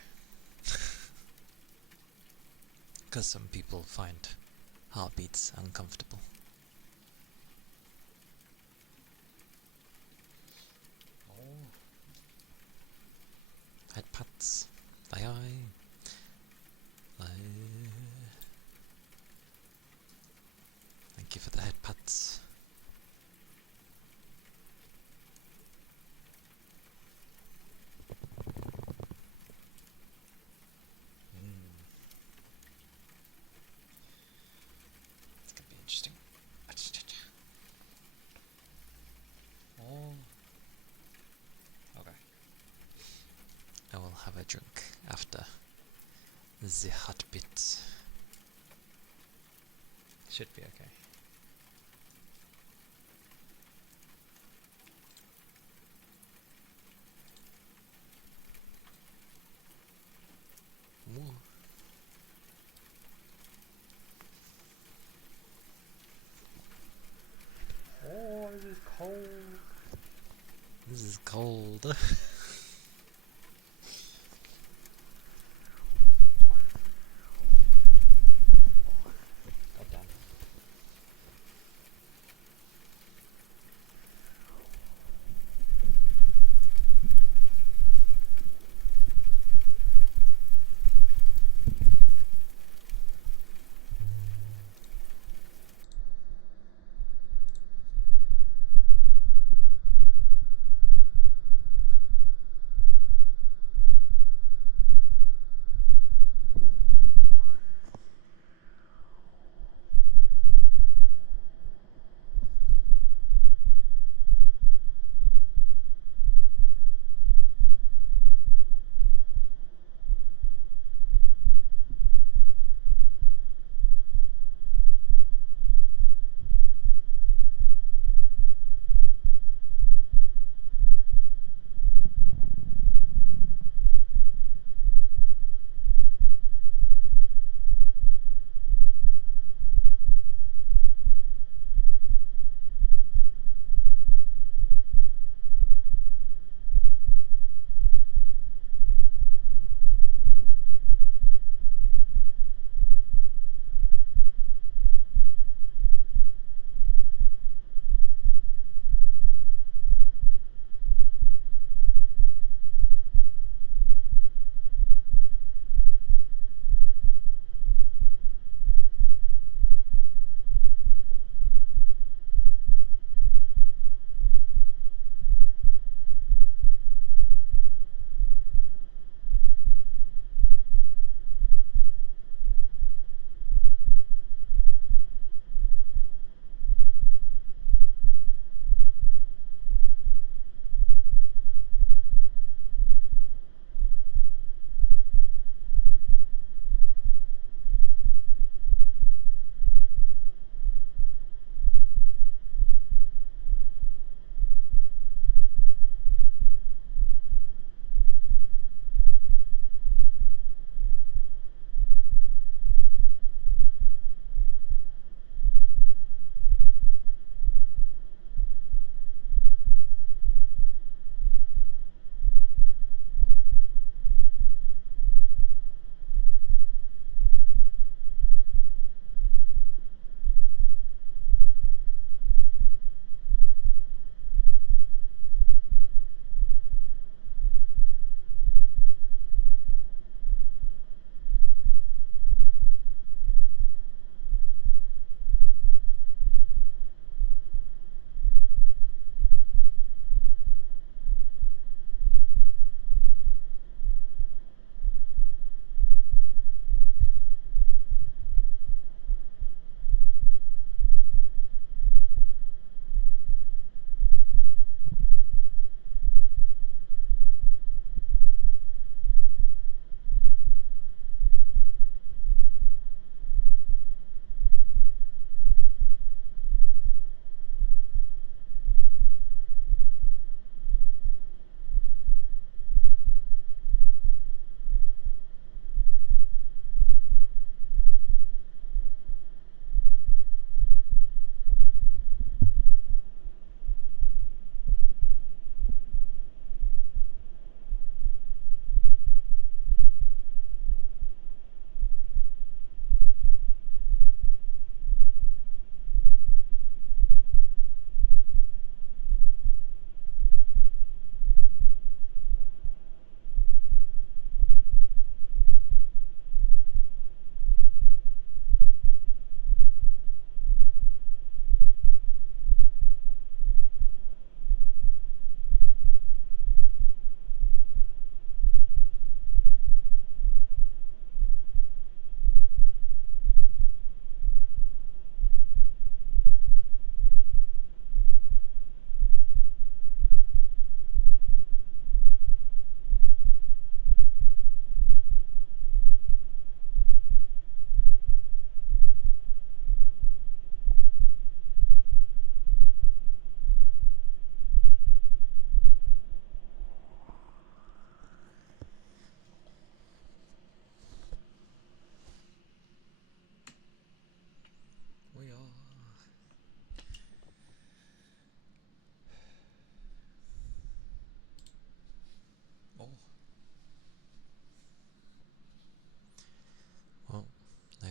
Because some people find heartbeats uncomfortable. Oh. Head pats. Aye aye. Aye. Thank you for the head pats. It's gonna be interesting. Oh. Okay. I will have a drink after the heartbeat. Should be okay. Whoa. Oh, this is cold. This is cold. God damn.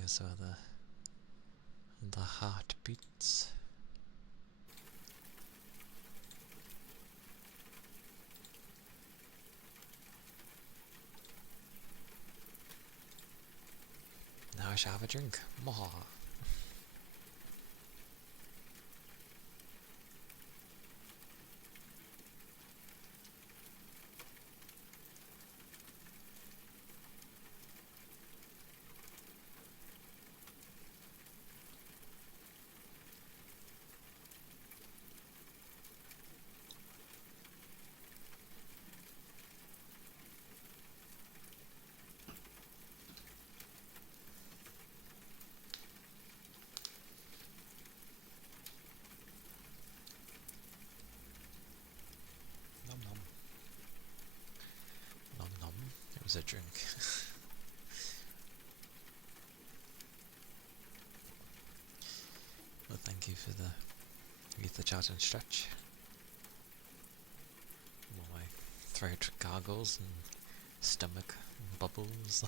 those are the heartbeats. Now I shall have a drink. More. Nom nom. Nom nom. It was a drink. Well, thank you for the charge and stretch. While my throat gargles and stomach bubbles.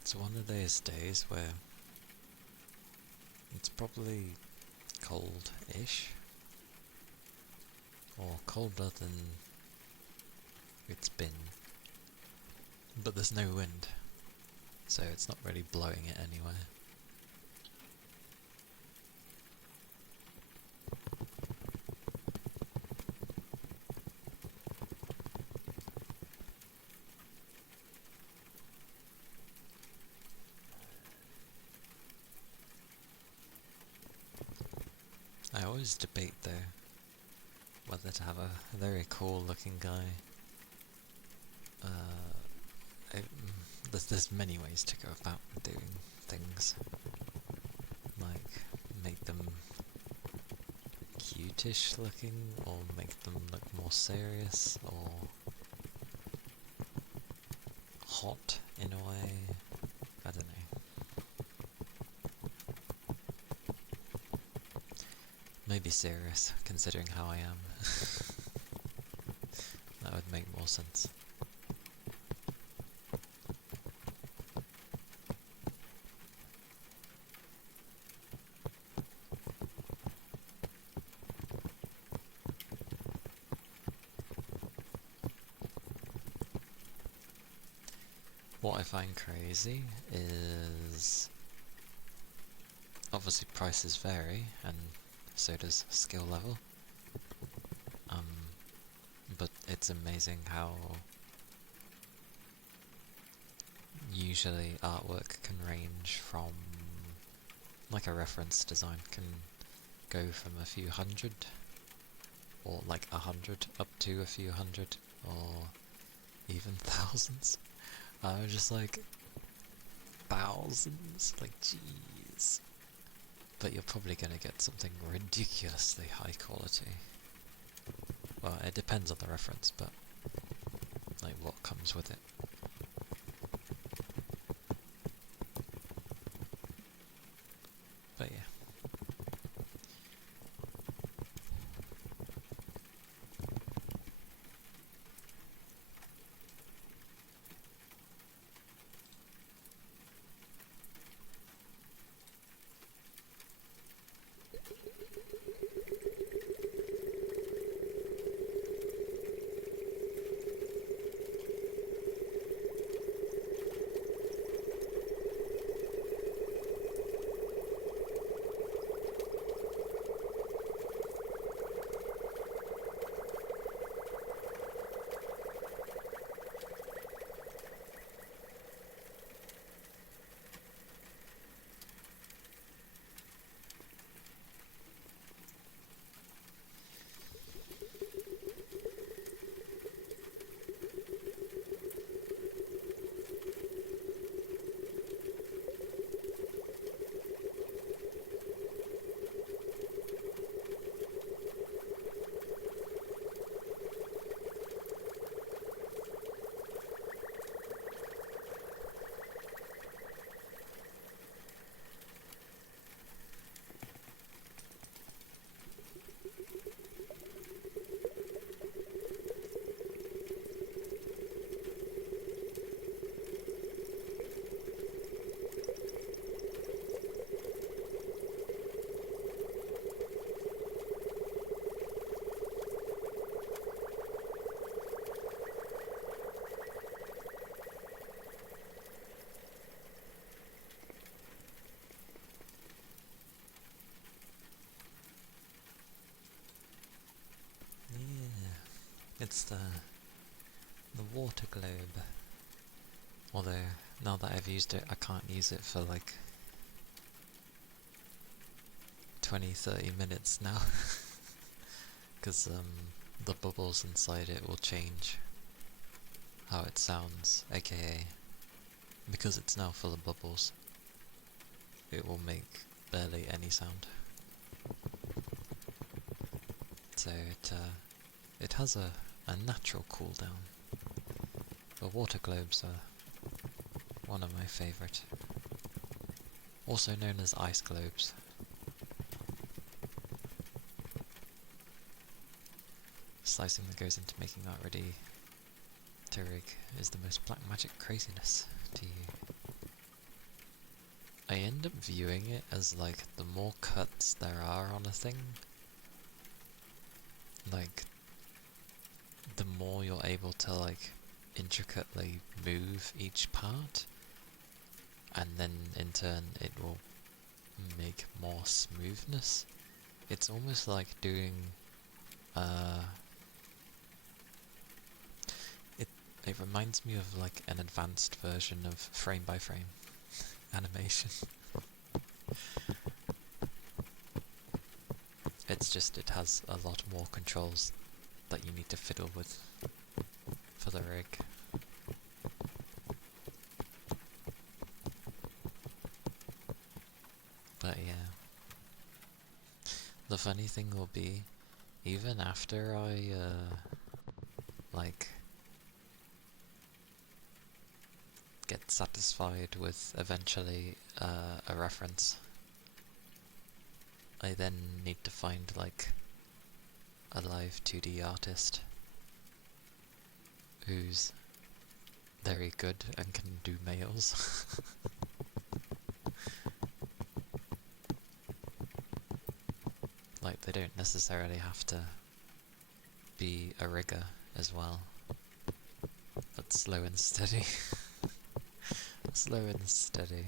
It's one of those days where it's probably cold-ish, or colder than it's been, but there's no wind, so it's not really blowing it anywhere. I always debate though whether to have a very cool looking guy. There's many ways to go about doing things, like make them cutish looking, or make them look more serious, or hot in a way. I don't know. Maybe serious, considering how I am. That would make more sense. What I find crazy is obviously prices vary, and so does skill level. But it's amazing how usually artwork can range from, like a reference design can go from a few hundred, or like 100, up to a few hundred, or even thousands. I was just like, thousands? Like, jeez. But you're probably gonna get something ridiculously high quality. Well, it depends on the reference, but like what comes with it. But yeah. it's the water globe. Although, now that I've used it, I can't use it for like 20-30 minutes now. Because the bubbles inside it will change how it sounds, aka because it's now full of bubbles, it will make barely any sound. So it has a natural cooldown. The water globes are one of my favourite. Also known as ice globes. Slicing that goes into making art ready to rig is the most black magic craziness to you. I end up viewing it as like the more cuts there are on a thing, like the more you're able to like intricately move each part, and then in turn it will make more smoothness. It's almost like doing it reminds me of like an advanced version of frame by frame animation. It's just it has a lot more controls that you need to fiddle with for the rig. But yeah, the funny thing will be, even after I like get satisfied with eventually a reference, I then need to find like a live 2D artist who's very good and can do males. Like, they don't necessarily have to be a rigger as well, but slow and steady. Slow and steady.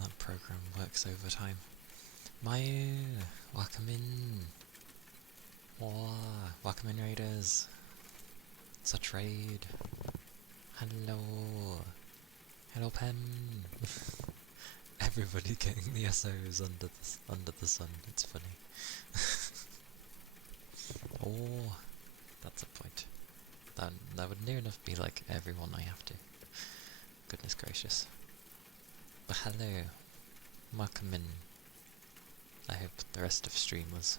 That program works over time. Mayu, welcome in. Whoa, welcome in, raiders. It's a trade. Hello. Hello, Pen. Everybody getting the SOs under the sun. It's funny. Oh, that's a point. That would near enough be like everyone I have to. Goodness gracious. But hello. Welcome in. I hope the rest of stream was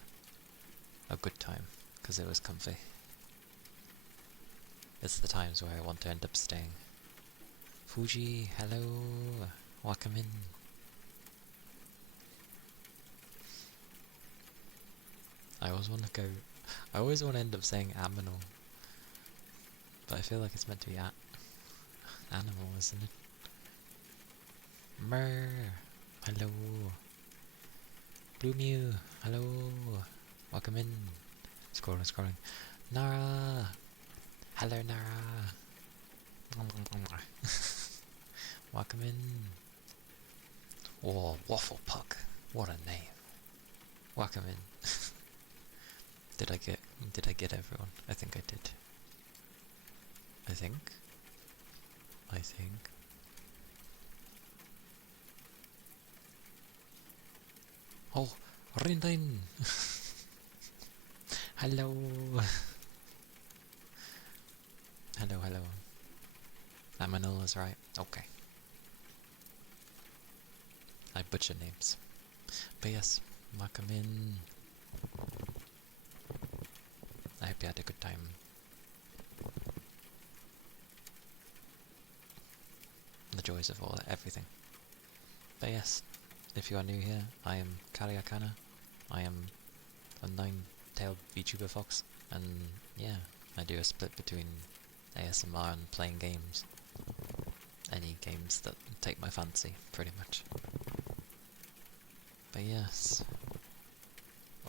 a good time, because it was comfy. It's the times where I want to end up staying. Fuji, hello. Welcome in. I always want to end up saying aminal, but I feel like it's meant to be animal, isn't it? Mer, hello. Blue Mew, hello. Welcome in. Scrolling. Nara, hello Nara. Welcome in. Oh, Waffle Puck. What a name. Welcome in. Did I get everyone? I think I did. I think. Oh, Rindin! Hello! Hello. Amanul is right. Okay. I butcher names. But yes, welcome in. I hope you had a good time. The joys of everything. But yes, if you are new here, I am Karyakana. I am a 9-tailed VTuber fox, and yeah, I do a split between ASMR and playing games. Any games that take my fancy, pretty much. But yes,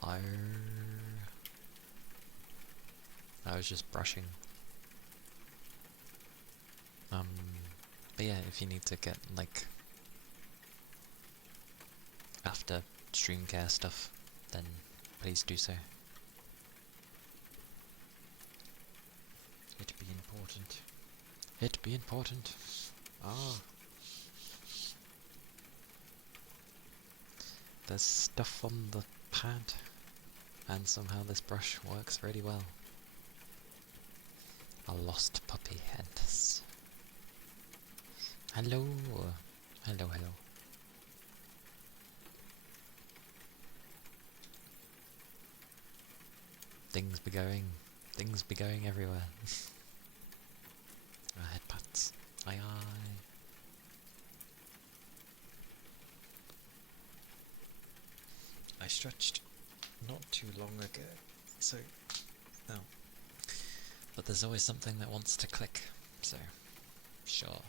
I was just brushing. But yeah, if you need to get like after stream care stuff, then please do so. It'd be important. It'd be important. Ah. There's stuff on the pad, and somehow this brush works really well. A lost puppy head. Hello. Hello. Things be going everywhere. Head pats. Aye. I stretched not too long ago, so no. But there's always something that wants to click, so sure.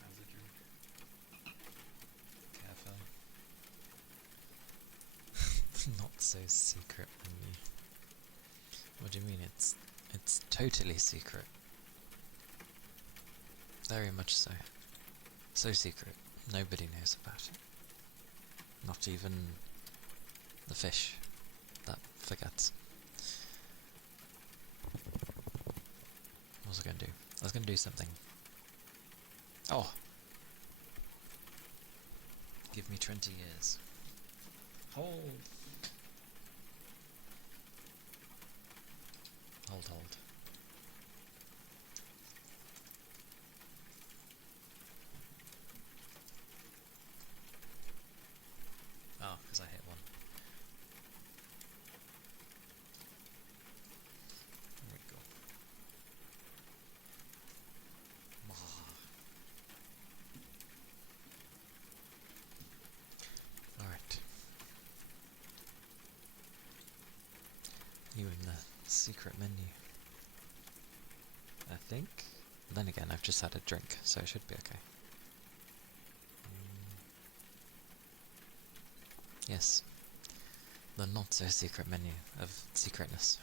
How's the drink? Careful. Not so secret menu. What do you mean? It's totally secret. Very much so. So secret, nobody knows about it. Not even the fish that forgets. What was I going to do? I was going to do something. Oh! Give me 20 years. Hold! Hold. Oh, because I hit one. There we go. Alright. You in the secret menu. I think. Then again, I've just had a drink, so it should be okay. Yes. The not so secret menu of secretness.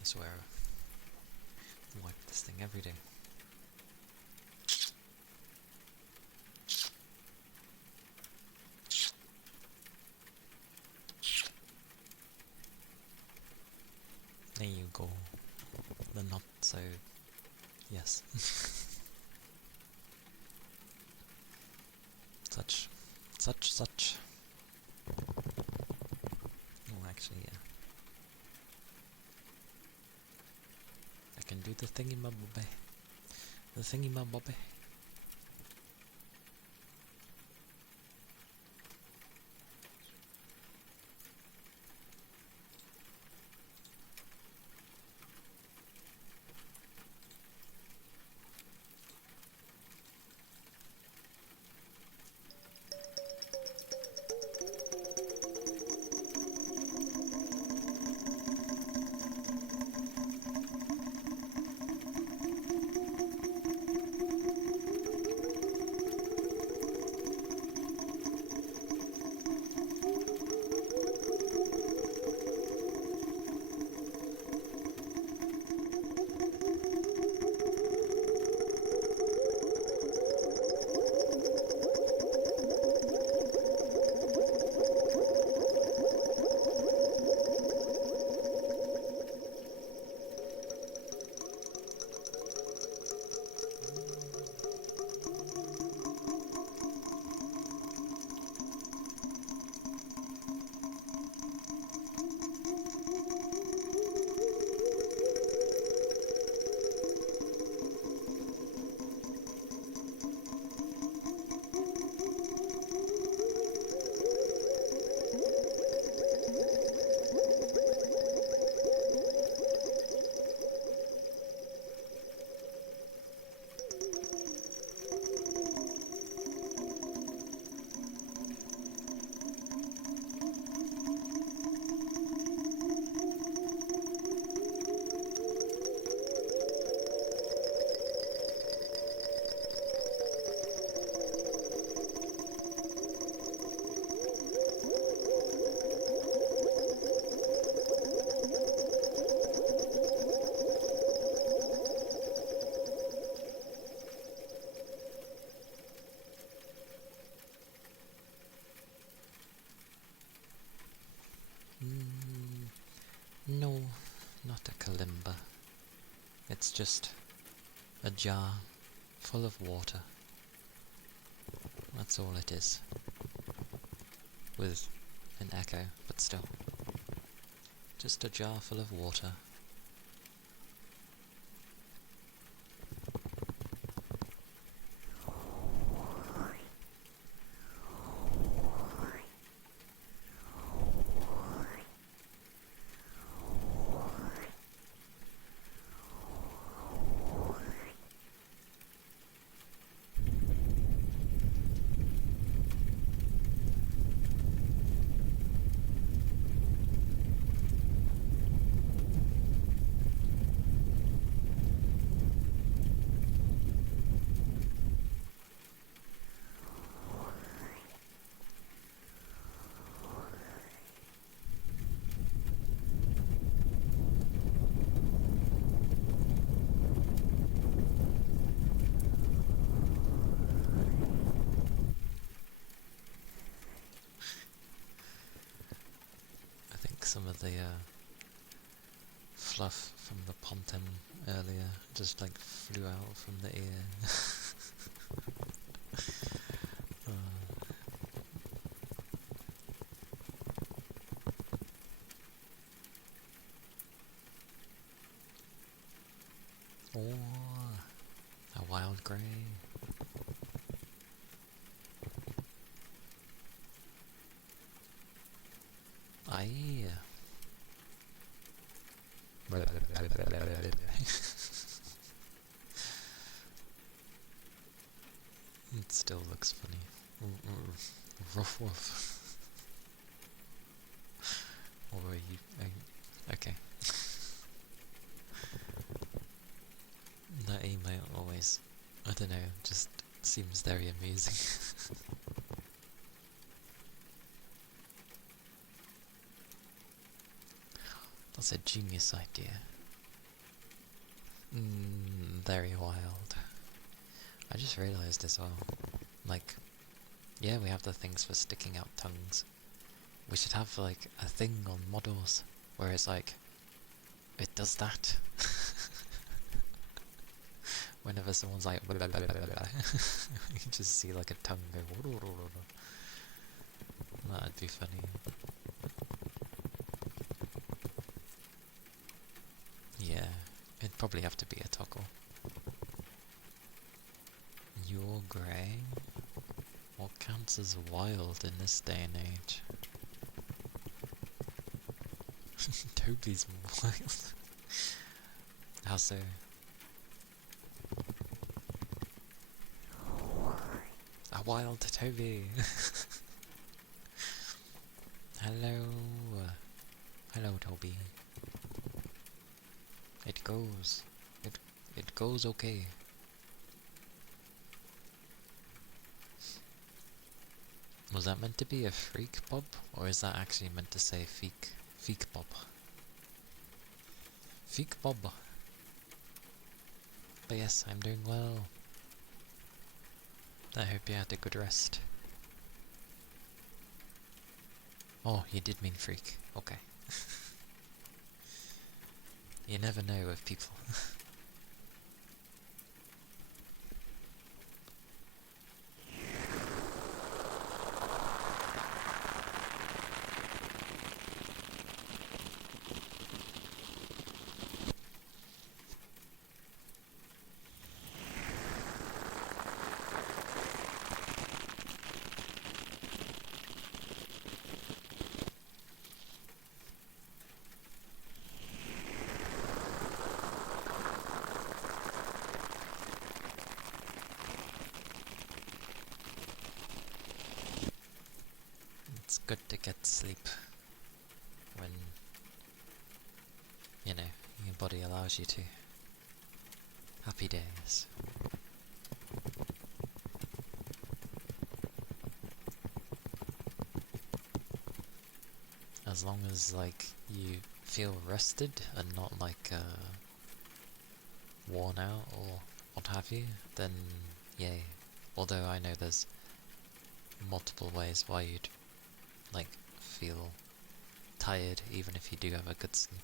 I swear, I wipe this thing every day. There you go. The not so... yes. Such. Oh, actually, yeah. I can do the thingy-ma-bobby. The thingy-ma-bobby. It's just a jar full of water. That's all it is. With an echo, but still. Just a jar full of water. I think some of the fluff from the ponton earlier just like flew out from the ear. Oh, a wild grey. Aye. It still looks funny. Ruff woof. Or were you... okay. That emote always, I don't know, just seems very amusing. That's a genius idea. Very wild. I just realised as well, like, yeah, we have the things for sticking out tongues. We should have, like, a thing on models where it's like, it does that. Whenever someone's like, blah, blah, blah, blah, blah, you can just see like a tongue go. That'd be funny. Yeah, it'd probably have to be a toggle. You're grey? What counts as wild in this day and age? Toby's wild. How so? A wild Toby! Hello. Hello, Toby. It goes. It goes okay. Was that meant to be a freak bob? Or is that actually meant to say feek? Feek bob. Feek bob. But yes, I'm doing well. I hope you had a good rest. Oh, you did mean freak. Okay. You never know with people. It's good to get sleep when, you know, your body allows you to. Happy days. As long as, like, you feel rested and not, like, worn out or what have you, then yay. Although I know there's multiple ways why you'd, like, feel tired even if you do have a good sleep.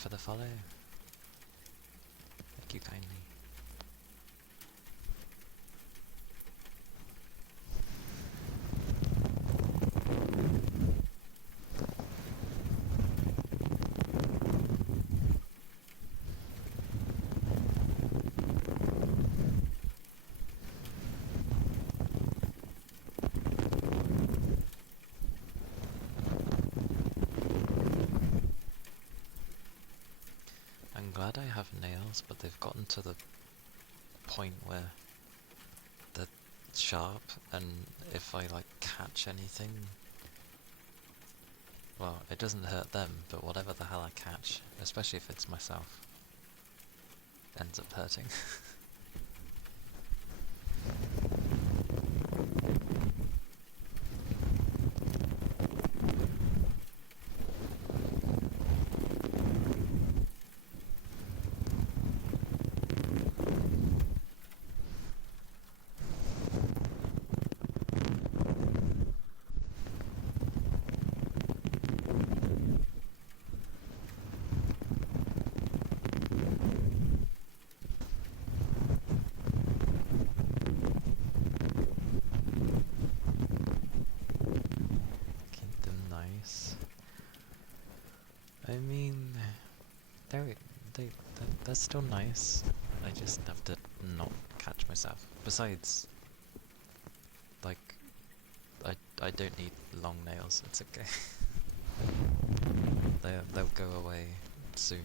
for the follow. Thank you kindly. I'm glad I have nails, but they've gotten to the point where they're sharp, and if I like catch anything, well, it doesn't hurt them, but whatever the hell I catch, especially if it's myself, ends up hurting. Keep them nice. I mean, they're still nice. I just have to not catch myself. Besides, like, I don't need long nails. It's okay. They'll go away soon.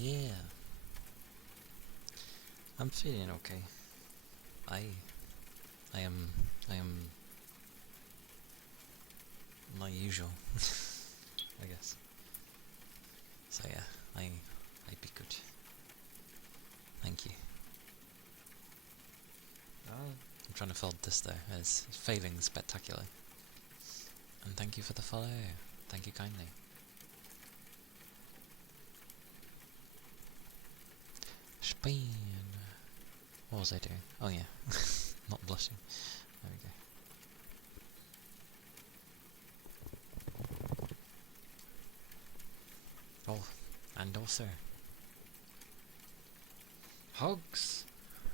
Yeah, I'm feeling okay. I I am my usual, I guess. So yeah, I'd be good. Thank you. I'm trying to fold this though. It's failing spectacularly. And thank you for the follow. Thank you kindly. Spain. What was I doing? Oh yeah, not blushing. There we go. Oh, and also hugs.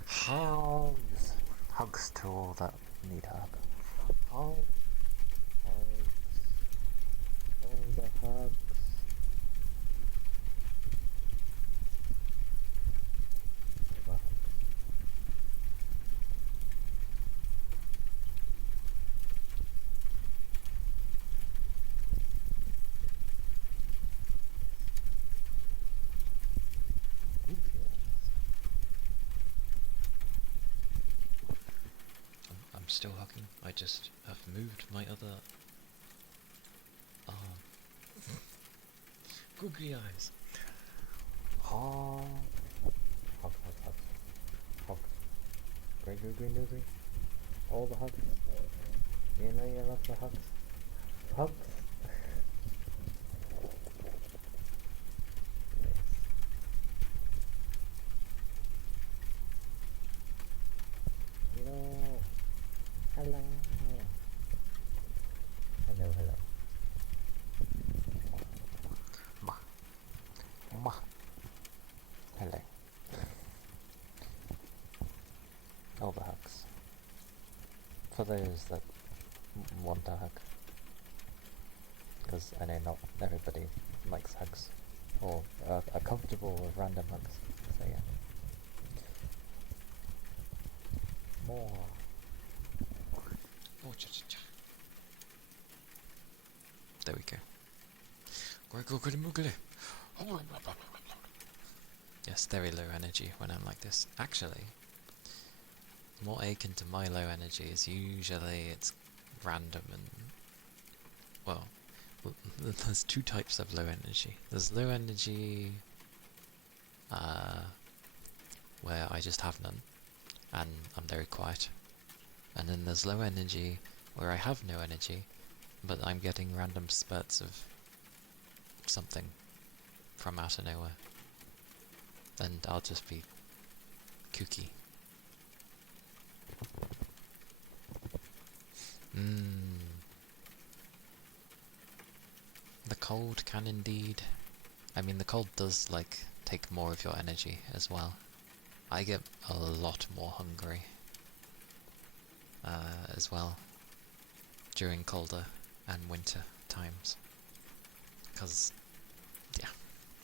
Hugs. Hugs to all that need hug. Hugs. Hugs. All the hugs. still hugging. I just have moved my other arm. Googly eyes. Hug. Hug, hug, hug. Hug. Green, green, green, green, green. All the hugs. You know you love the hugs. Hugs. Yes. Hello. Hello. Hello, hello. Ma. Ma. Hello. All the hugs. For those that want a hug. Because I know not everybody likes hugs. Or are comfortable with random hugs. So yeah. More. Oh, cha-cha-cha. There we go. Yes, very low energy when I'm like this. Actually, more akin to my low energy is usually it's random and, well, there's two types of low energy. There's low energy where I just have none and I'm very quiet. And then there's low energy where I have no energy but I'm getting random spurts of something from out of nowhere. And I'll just be kooky. The cold can indeed... I mean, the cold does, like, take more of your energy as well. I get a lot more hungry as well during colder and winter times. Because, yeah,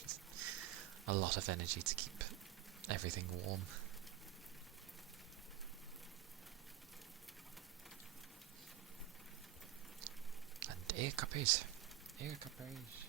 just a lot of energy to keep everything warm. And air capes. Air capes.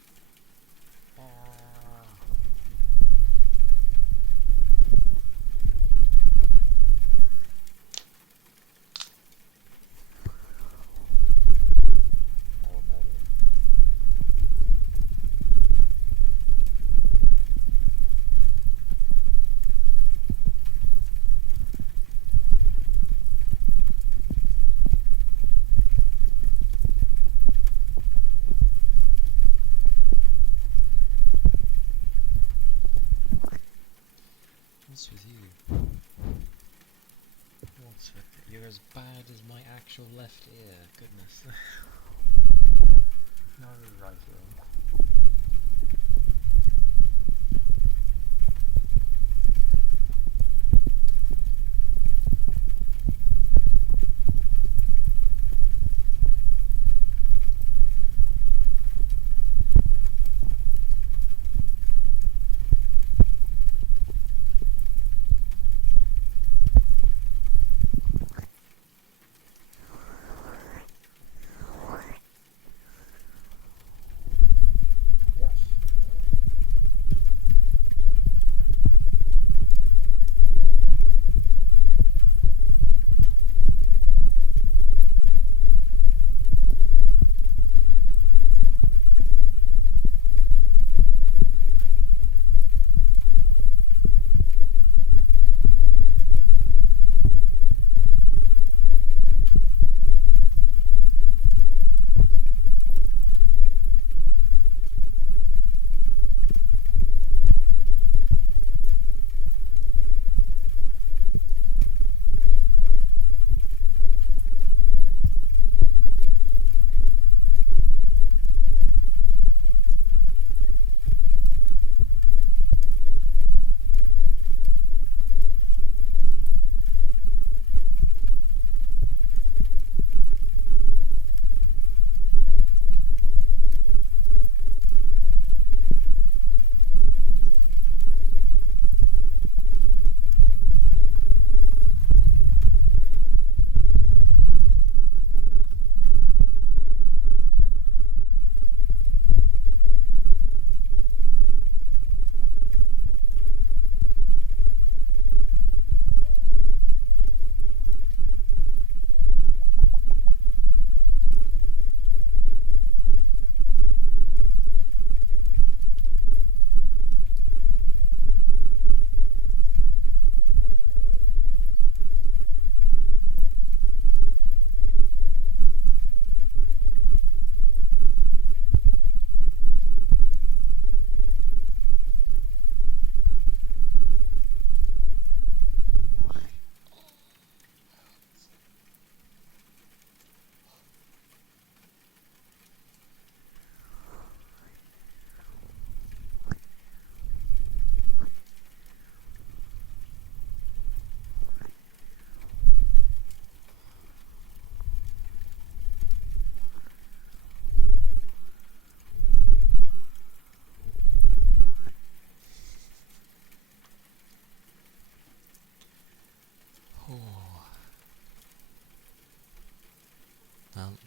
What's with you? What's with you? You're as bad as my actual left ear. Goodness. No, right here.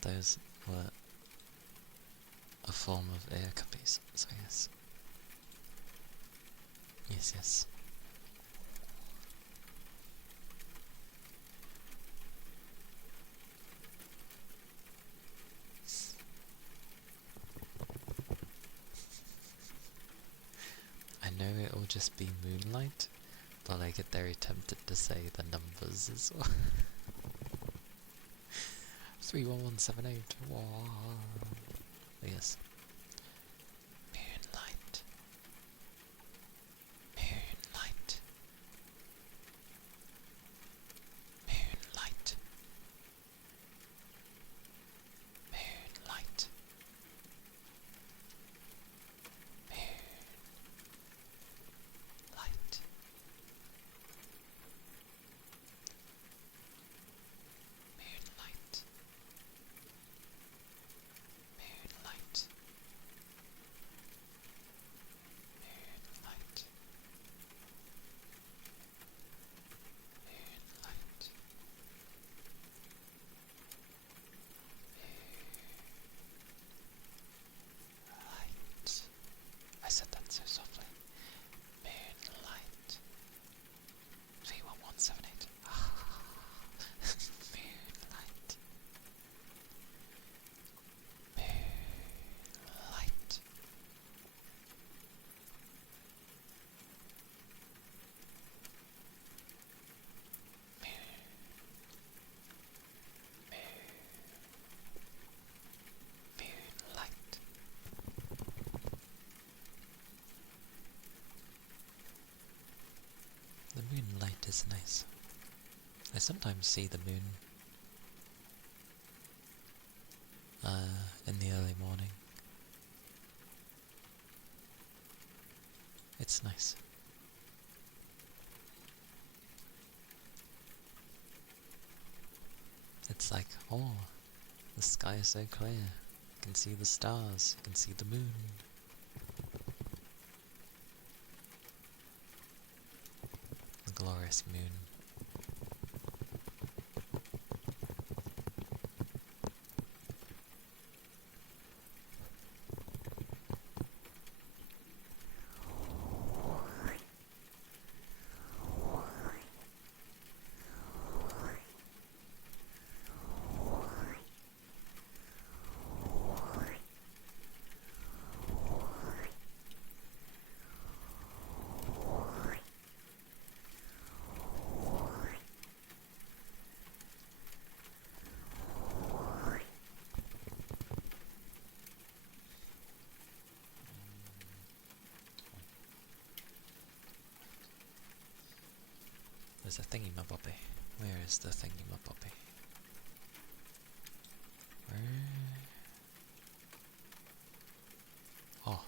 those were a form of air cuppies, so yes. Yes, yes. I know it will just be moonlight, but I get very tempted to say the numbers as well. 31178. Wow. Yes. Moonlight. Moonlight. Moonlight. Moonlight. Moonlight. Moonlight. Moonlight. Moonlight. Moonlight. Moonlight. I said that so softly. Moonlight. 31178. Moonlight. Moonlight. Moonlight. The moonlight is nice. I sometimes see the moon in the early morning. It's nice. It's like, oh, the sky is so clear. You can see the stars, you can see the moon. The glorious moon. There's a thingy-my-boppy. Where is the thingy-my-boppy? Where? Oh.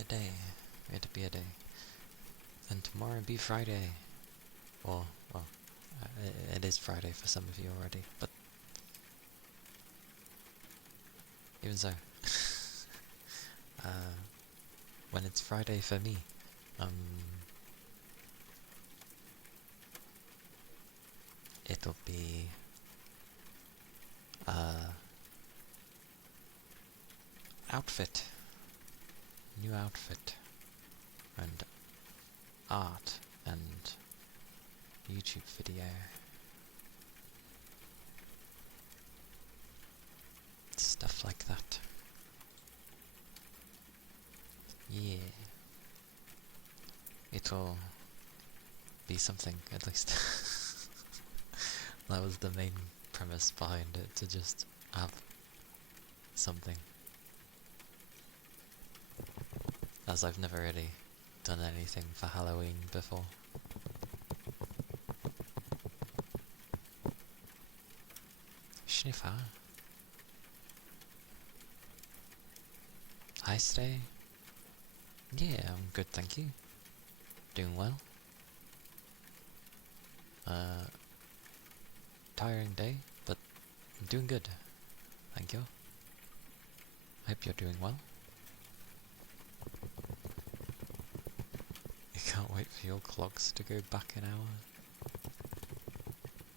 a day. It'd be a day. And tomorrow be Friday. Or, well, it is Friday for some of you already, but even so, when it's Friday for me, it'll be, outfit. New outfit. And art. And YouTube video. Stuff like that. Yeah. It'll be something, at least. That was the main premise behind it, to just have something. As I've never really done anything for Halloween before. Schniffer. Hi, Stay. Yeah, I'm good, thank you. Doing well. Tiring day, but I'm doing good. Thank you. Hope you're doing well. I can't wait for your clocks to go back an hour.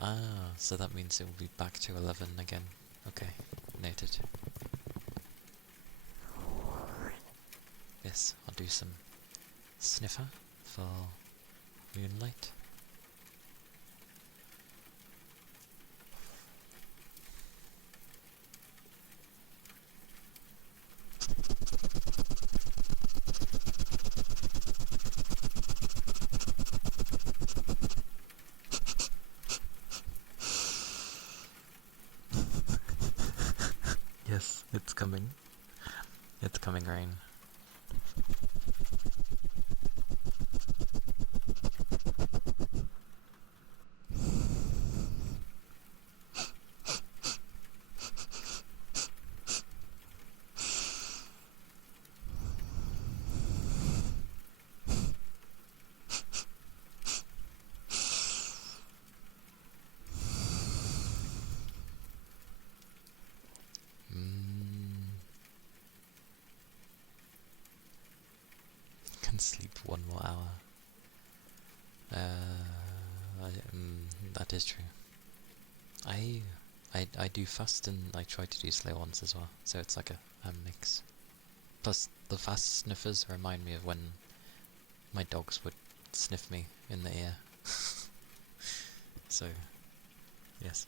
Ah, so that means it will be back to 11 again. Okay, noted. Yes, I'll do some sniffer for Moonlight. Yes, it's coming. It's coming, rain. Can sleep one more hour. That is true. I do fast and I try to do slow ones as well, so it's like a mix. Plus, the fast sniffers remind me of when my dogs would sniff me in the ear. So, yes.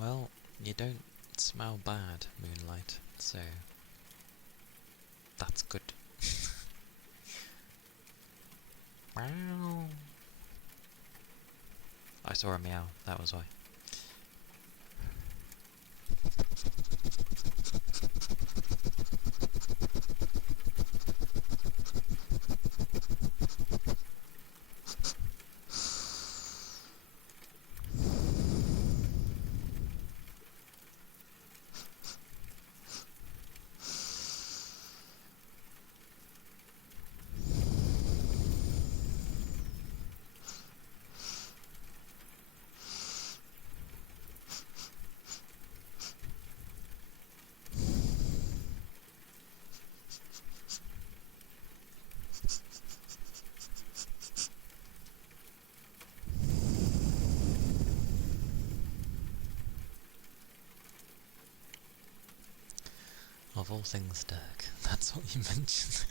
Well, you don't smell bad, Moonlight, so that's good. Meow. I saw a meow, that was why. Of all things, Dirk, that's what you mentioned.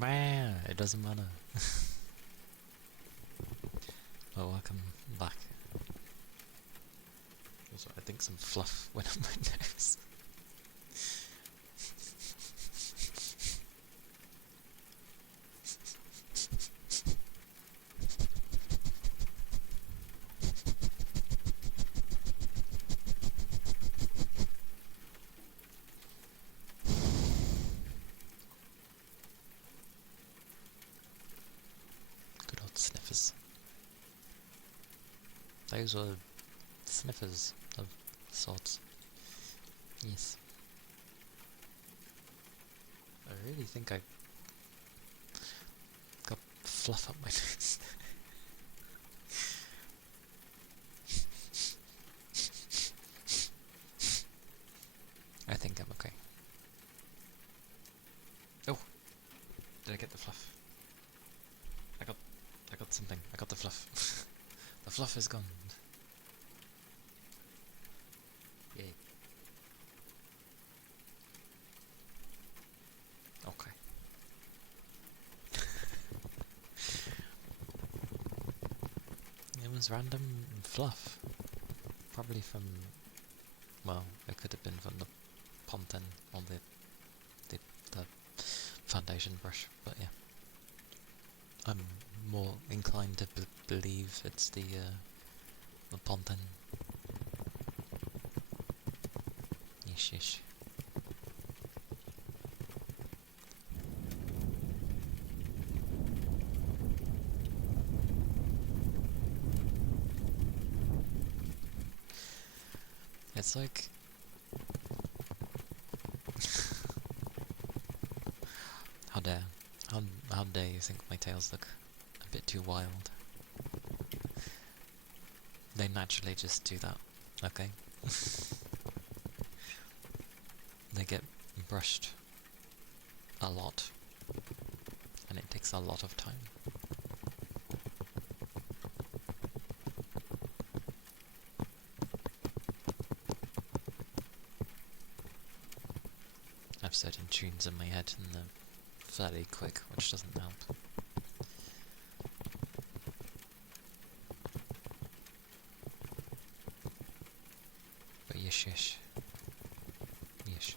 Man, it doesn't matter. Well, welcome back. Also, I think some fluff went on my nose. Those were sniffers of sorts. Yes. I really think I got fluff up my nose. I think I'm okay. Oh! Did I get the fluff? I got something. I got the fluff. The fluff is gone. Yay. Okay. It was random fluff. Probably from, well, it could have been from the ponton or the foundation brush, but yeah. I'm more inclined to believe it's the ponton. Yeesh, yeesh. It's like... How dare you think my tails look a bit too wild? They naturally just do that, okay? They get brushed a lot, and it takes a lot of time. I have certain tunes in my head and they're fairly quick, which doesn't help. But yish yish. Yish.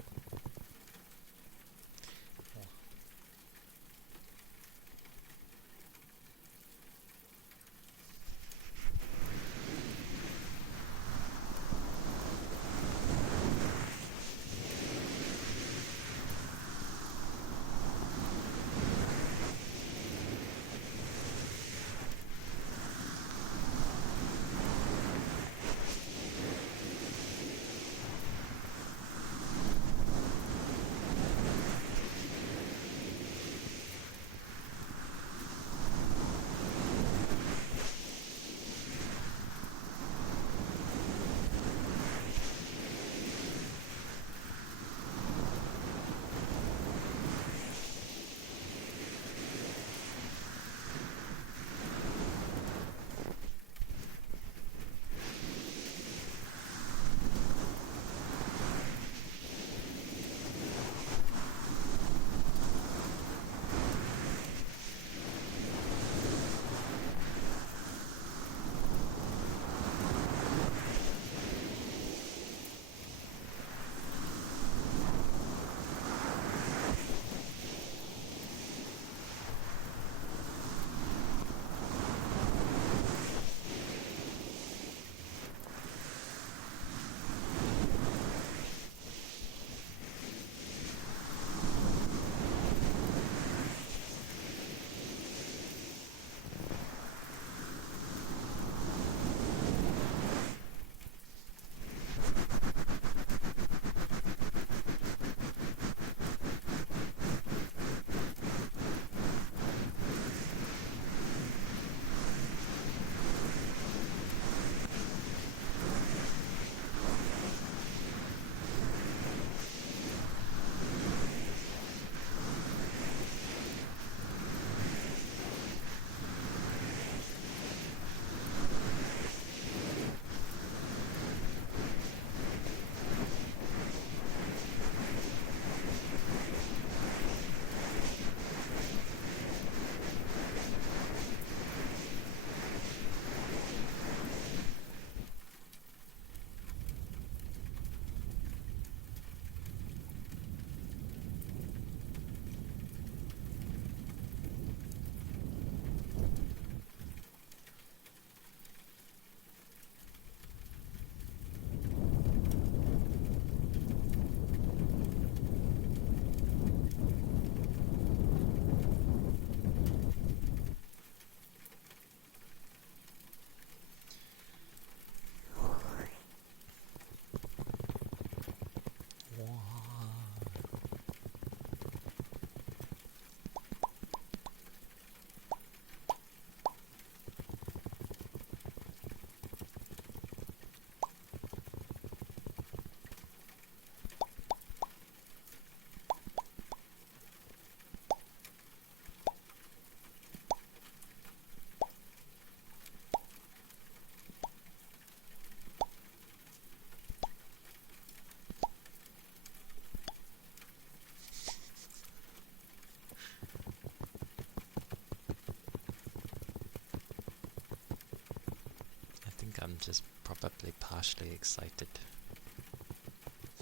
just probably partially excited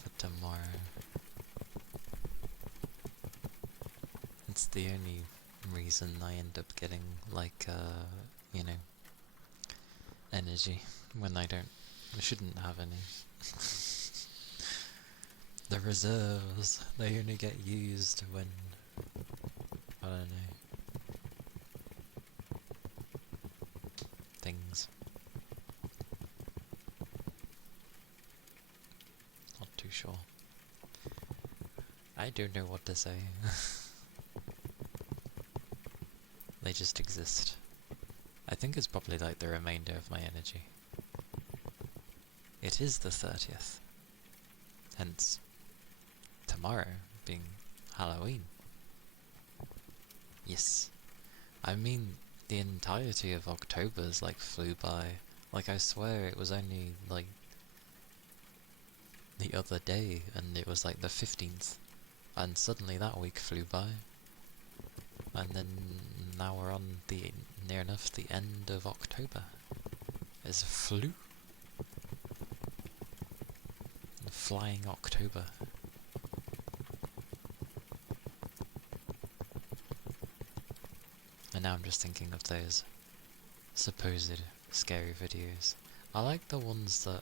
for tomorrow. It's the only reason I end up getting, like, you know, energy when I shouldn't have any. The reserves, they only get used when, I don't know, things. Not too sure. I don't know what to say. They just exist. I think it's probably like the remainder of my energy. It is the 30th. Hence, tomorrow being Halloween. Yes. I mean, the entirety of October's like flew by. Like, I swear it was only like the other day and it was like the 15th. And suddenly that week flew by. And then now we're on the near enough the end of October. It's flew. Flying October. And now I'm just thinking of those supposed scary videos. I like the ones that...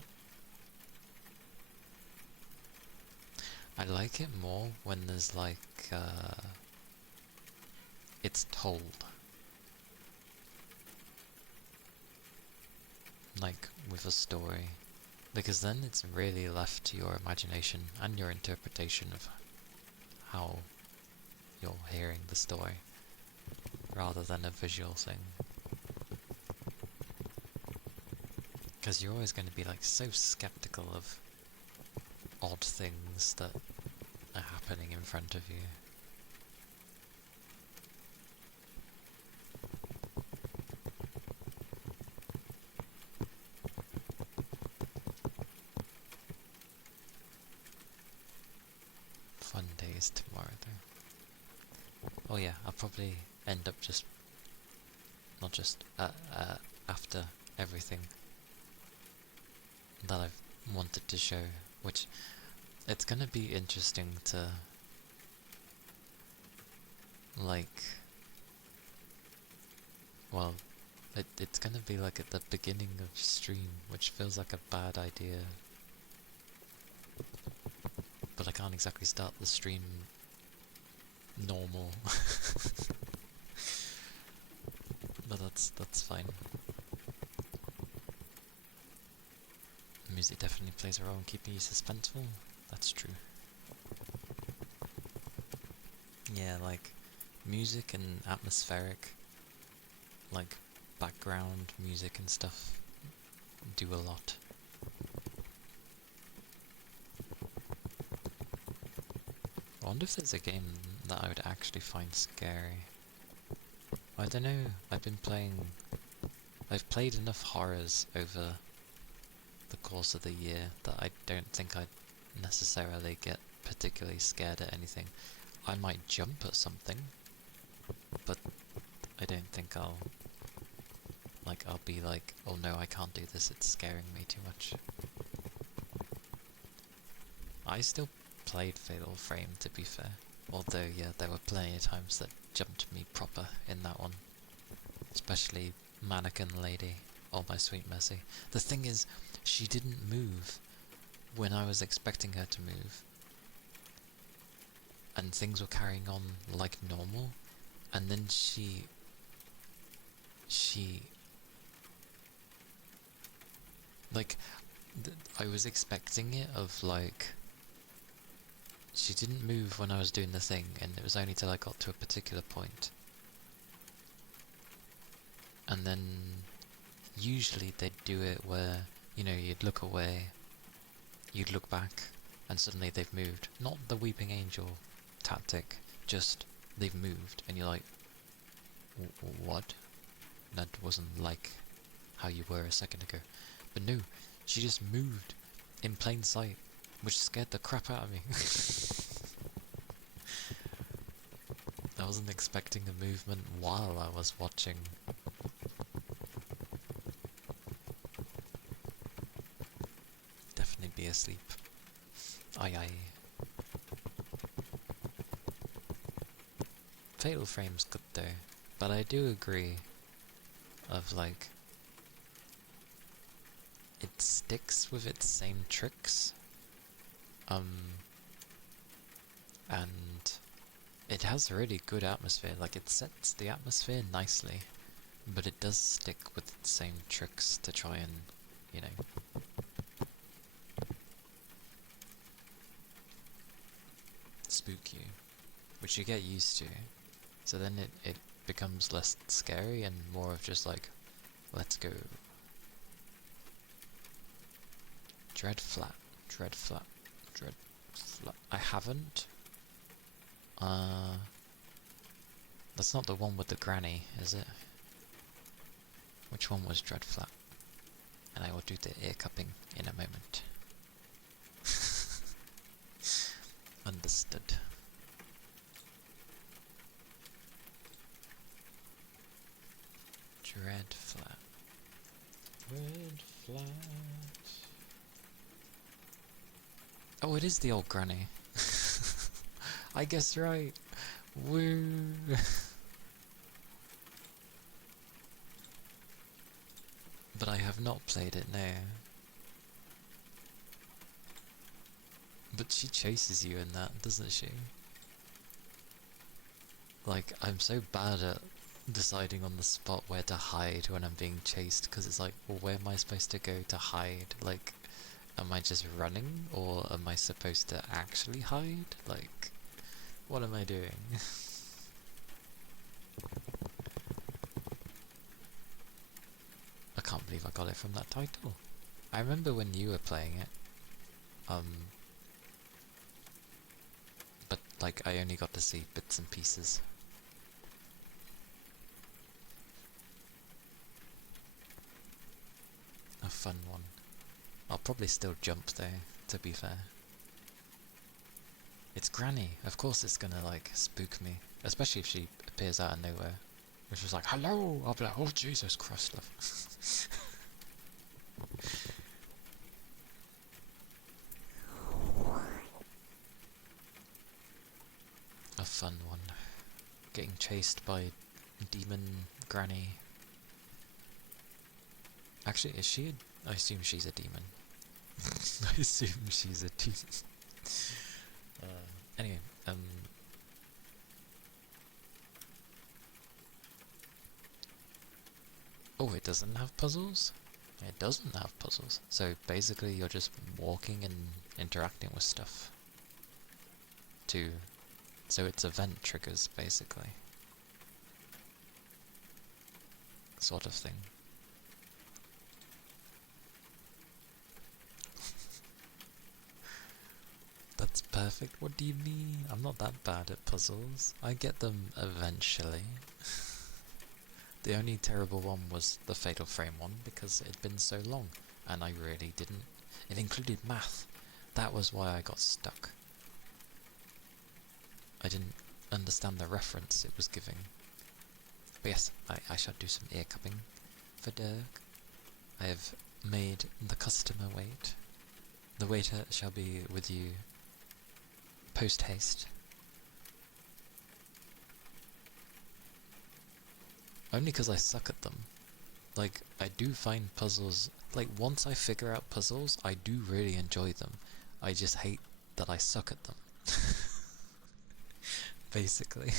I like it more when there's like... it's told. Like, with a story. Because then it's really left to your imagination and your interpretation of how you're hearing the story, rather than a visual thing. Because you're always going to be like so skeptical of odd things that are happening in front of you. Fun days tomorrow though. Oh yeah, I'll probably end up just... not just after everything that I've wanted to show, which it's gonna be interesting to like, well, it's gonna be like at the beginning of stream, which feels like a bad idea, but I can't exactly start the stream normal. But that's fine. Music definitely plays a role in keeping you suspenseful. That's true. Yeah, like music and atmospheric, like background music and stuff, do a lot. I wonder if there's a game that I would actually find scary. I don't know, I've played enough horrors over the course of the year that I don't think I'd necessarily get particularly scared at anything. I might jump at something, but I don't think I'll be like, oh no, I can't do this, it's scaring me too much. I still played Fatal Frame, to be fair. Although, yeah, there were plenty of times that jumped me proper in that one. Especially Mannequin Lady. Oh my sweet mercy. The thing is, she didn't move when I was expecting her to move. And things were carrying on like normal. And then she... Like, I was expecting it of like... She didn't move when I was doing the thing, and it was only till I got to a particular point. And then usually they'd do it where, you know, you'd look away, you'd look back, and suddenly they've moved. Not the Weeping Angel tactic, just they've moved, and you're like, what? That wasn't like how you were a second ago. But no, she just moved in plain sight, which scared the crap out of me. I wasn't expecting a movement while I was watching. asleep. Aye aye. Fatal Frame's good though, but I do agree of like, it sticks with its same tricks, and it has a really good atmosphere. Like, it sets the atmosphere nicely, but it does stick with its same tricks to try and, you know, spook you, which you get used to. So then it becomes less scary and more of just like, let's go. Dread flat, dread flat, dread flat. I haven't. That's not the one with the granny, is it? Which one was dread flat? And I will do the ear cupping in a moment. Understood. Dread flat. Dread flat. Oh, it is the old granny. I guess right. Woo. But I have not played it now. But she chases you in that, doesn't she? Like, I'm so bad at deciding on the spot where to hide when I'm being chased, because it's like, well, where am I supposed to go to hide? Like, am I just running, or am I supposed to actually hide? Like, what am I doing? I can't believe I got it from that title. I remember when you were playing it, but like, I only got to see bits and pieces. A fun one. I'll probably still jump though, to be fair. It's Granny. Of course it's gonna like spook me. Especially if she appears out of nowhere. Which is like, hello! I'll be like, oh Jesus Christ, love. A fun one. Getting chased by demon Granny. Actually, is she I assume she's a demon. I assume she's a demon. Anyway, oh, it doesn't have puzzles? It doesn't have puzzles. So basically you're just walking and interacting with stuff. So it's event triggers, basically. Sort of thing. That's perfect. What do you mean? I'm not that bad at puzzles. I get them eventually. The only terrible one was the Fatal Frame one because it had been so long and I really didn't. It included math. That was why I got stuck. I didn't understand the reference it was giving. But yes, I shall do some ear cupping for Dirk. I have made the customer wait. The waiter shall be with you post haste. Only because I suck at them. Like, I do find puzzles, like, once I figure out puzzles, I do really enjoy them. I just hate that I suck at them. Basically.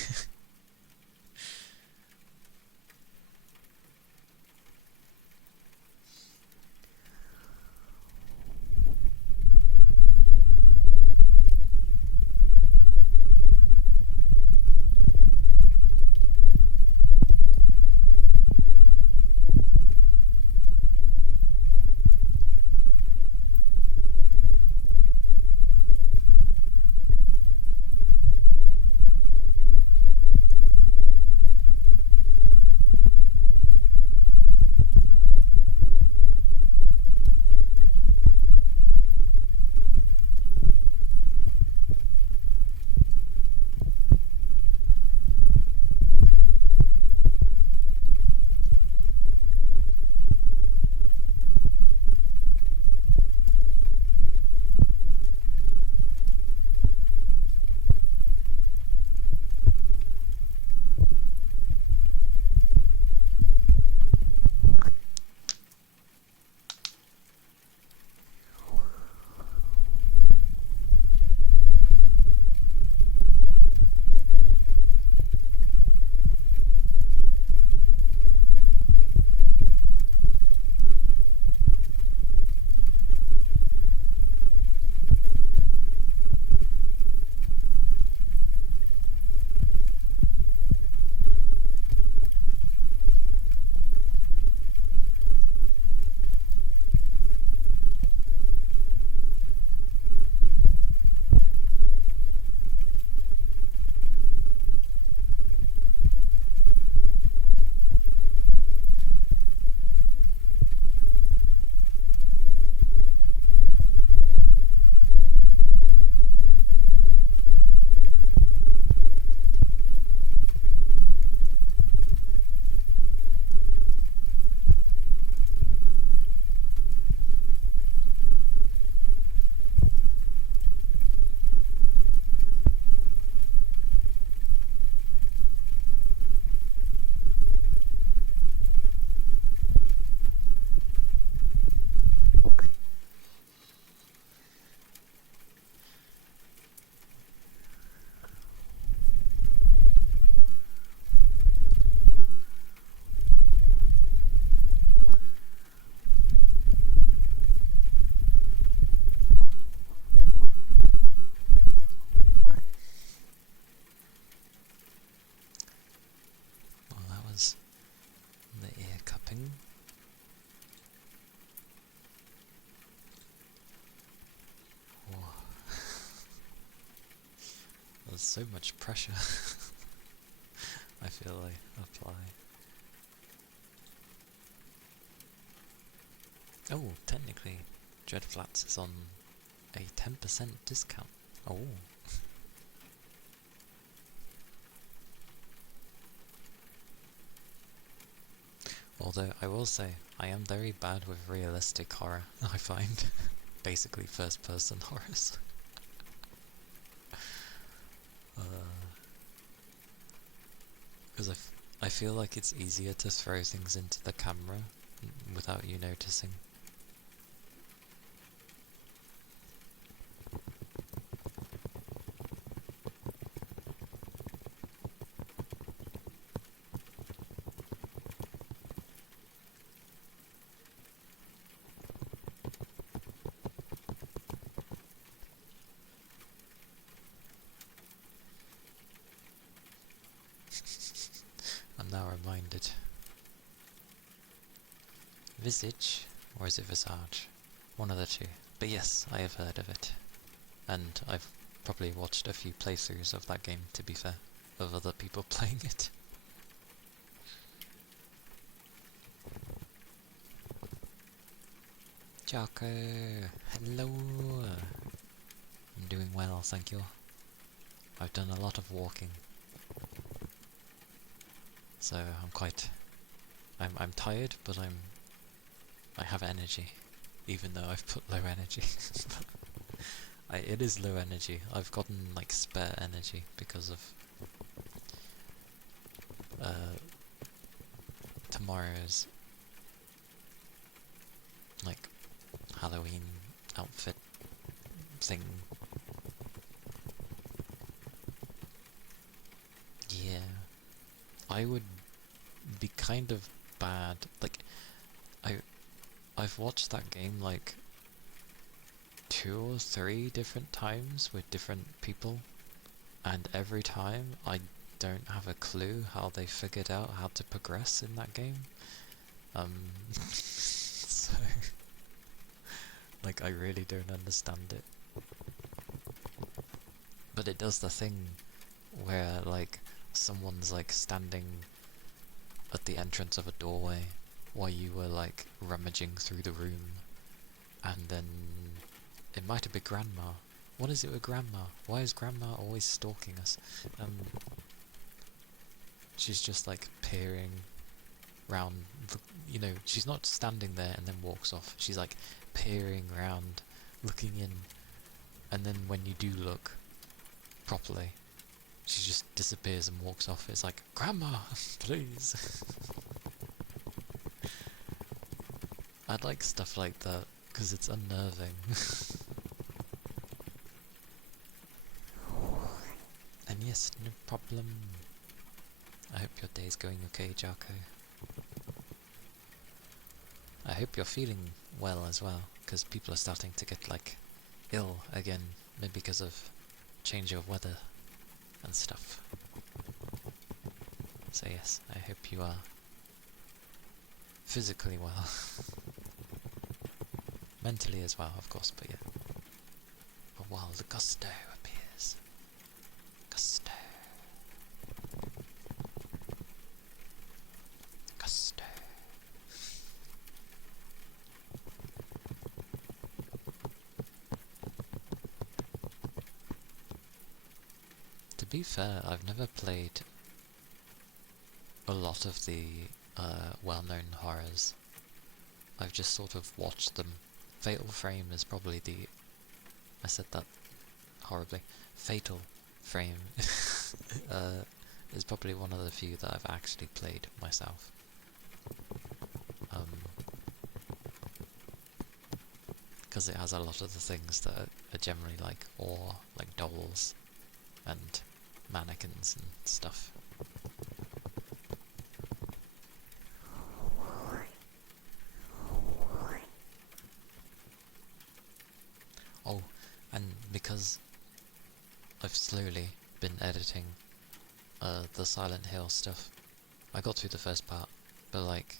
There's so much pressure I feel I apply. Oh, technically, Dreadflats is on a 10% discount. Oh. Although, I will say, I am very bad with realistic horror, I find. Basically first-person horrors. Because I feel like it's easier to throw things into the camera without you noticing. I'm now reminded. Visage? Or is it Visage? One of the two. But yes, I have heard of it. And I've probably watched a few playthroughs of that game, to be fair, of other people playing it. Jocko! Hello! I'm doing well, thank you. I've done a lot of walking. So I'm tired, but I have energy. Even though I've put low energy. It is low energy. I've gotten like spare energy because of tomorrow's like Halloween outfit thing. Yeah, I would be kind of bad. Like I've watched that game like 2 or 3 different times with different people, and every time I don't have a clue how they figured out how to progress in that game. So like I really don't understand it. But it does the thing where like someone's like standing at the entrance of a doorway while you were like rummaging through the room, and then it might have been Grandma. What is it with Grandma? Why is Grandma always stalking us? She's just like peering round, you know, she's not standing there and then walks off. She's like peering around, looking in, and then when you do look properly, she just disappears and walks off. It's like, Grandma, please. I like stuff like that, because it's unnerving. And yes, no problem. I hope your day's going okay, Jocko. I hope you're feeling well as well, because people are starting to get, like, ill again, maybe because of change of weather and stuff. So yes, I hope you are physically well. Mentally as well, of course, but yeah. But while the gusto appears. Gusto. Gusto. To be fair, I've never played a lot of the well-known horrors. I've just sort of watched them. Fatal Frame is probably I said that horribly. Fatal Frame is probably one of the few that I've actually played myself. Because it has a lot of the things that are generally like awe, like dolls and mannequins and stuff. Oh, and because I've slowly been editing the Silent Hill stuff, I got through the first part, but like,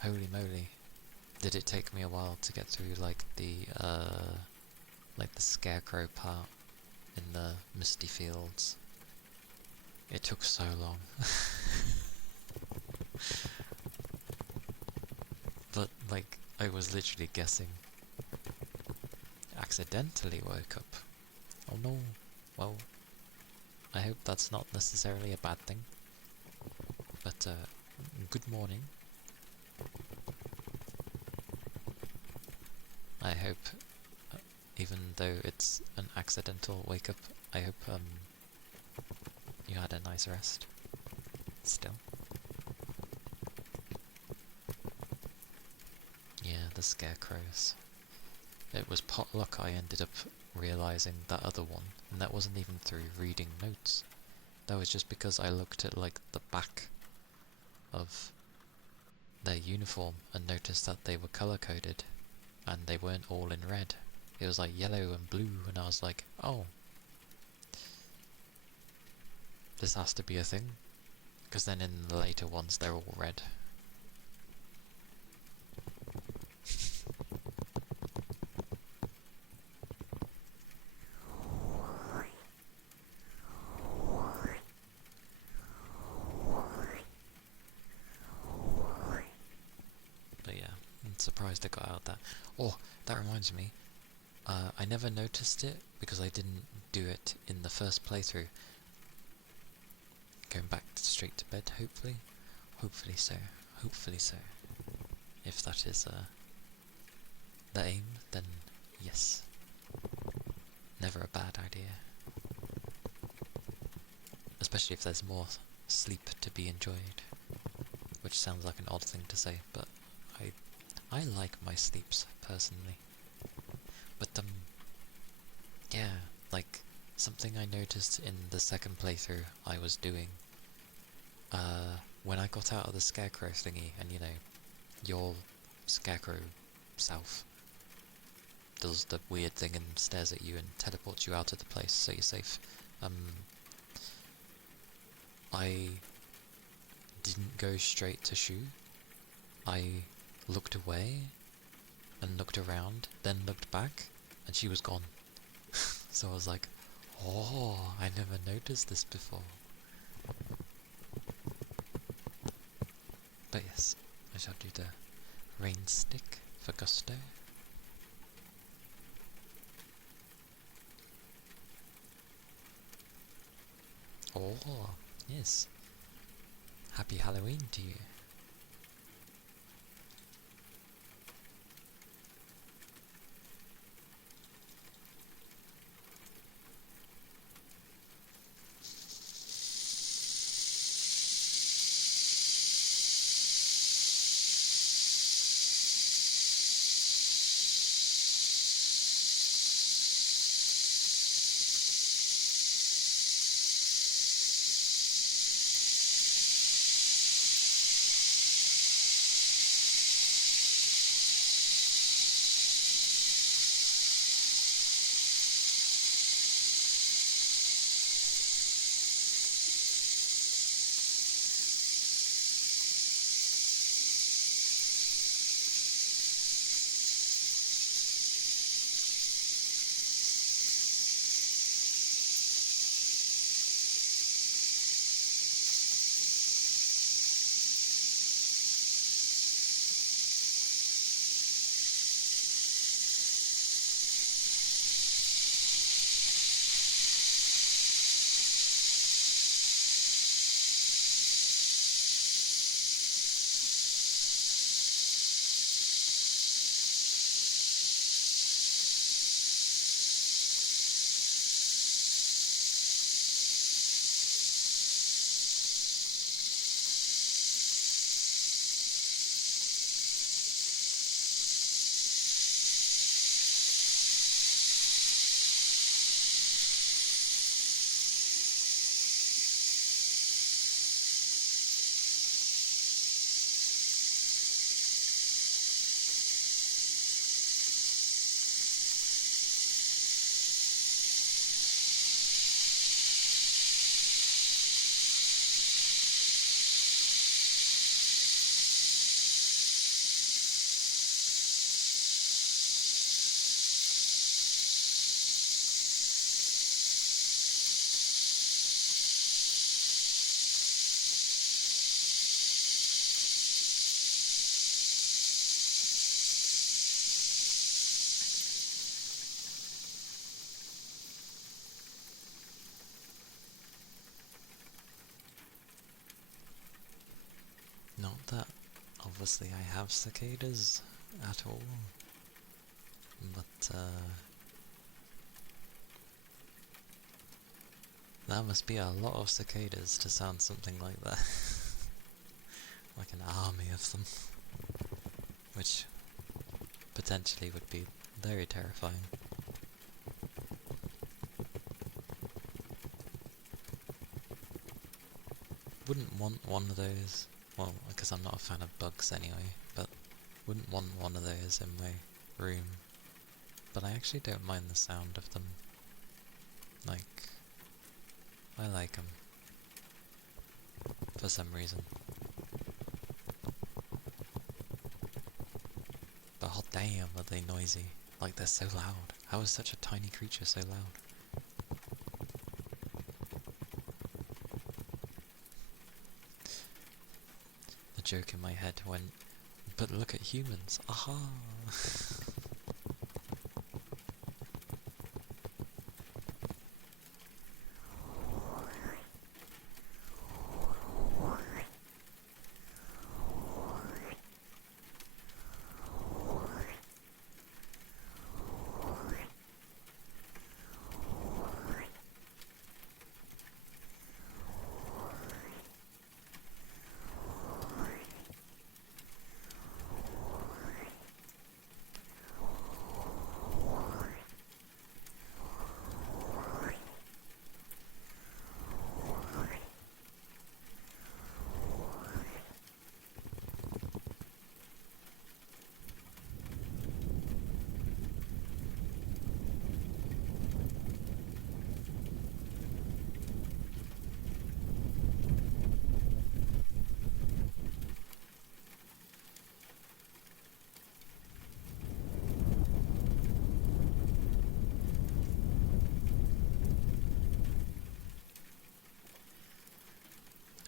holy moly, did it take me a while to get through like the scarecrow part in the misty fields. It took so long. But, like, I was literally guessing. Accidentally woke up. Oh no. Well, I hope that's not necessarily a bad thing. But, good morning. I hope, even though it's an accidental wake up, I hope, you had a nice rest. Still. Yeah, the scarecrows. It was potluck I ended up realising that other one, and that wasn't even through reading notes. That was just because I looked at, like, the back of their uniform and noticed that they were colour-coded, and they weren't all in red. It was like yellow and blue, and I was like, oh, this has to be a thing. Because then in the later ones, they're all red. But yeah, I'm surprised I got out that. Oh, that reminds me. I never noticed it because I didn't do it in the first playthrough. Going back straight to bed, hopefully. Hopefully so. Hopefully so. If that is the aim, then yes. Never a bad idea. Especially if there's more sleep to be enjoyed. Which sounds like an odd thing to say, but I like my sleeps, personally. But, yeah, like, something I noticed in the second playthrough I was doing, when I got out of the scarecrow thingy, and, you know, your scarecrow self does the weird thing and stares at you and teleports you out of the place so you're safe, I didn't go straight to Shu. I looked away and looked around, then looked back, and she was gone. So I was like, oh, I never noticed this before. But yes, I shall do the rain stick for gusto. Oh, yes. Happy Halloween to you. that obviously I have cicadas at all, but that must be a lot of cicadas to sound something like that. Like an army of them. Which potentially would be very terrifying. Wouldn't want one of those, well, because I'm not a fan of bugs anyway, but wouldn't want one of those in my room. But I actually don't mind the sound of them. Like, I like them. For some reason. But hot damn are they noisy. Like, they're so loud. How is such a tiny creature so loud? The joke in my head went, but look at humans, aha!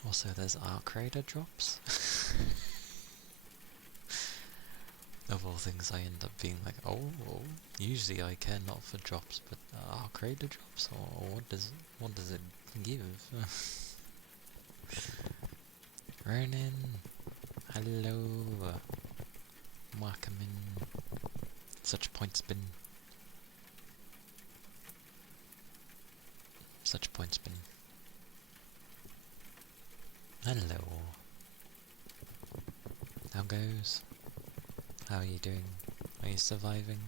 Also, there's Arc Raider drops. Of all things, I end up being like, oh, usually I care not for drops, but Arc Raider drops, or what does it give? Ronin, hello, welcome in. Such points bin. Such points bin. Hello. How goes? How are you doing? Are you surviving?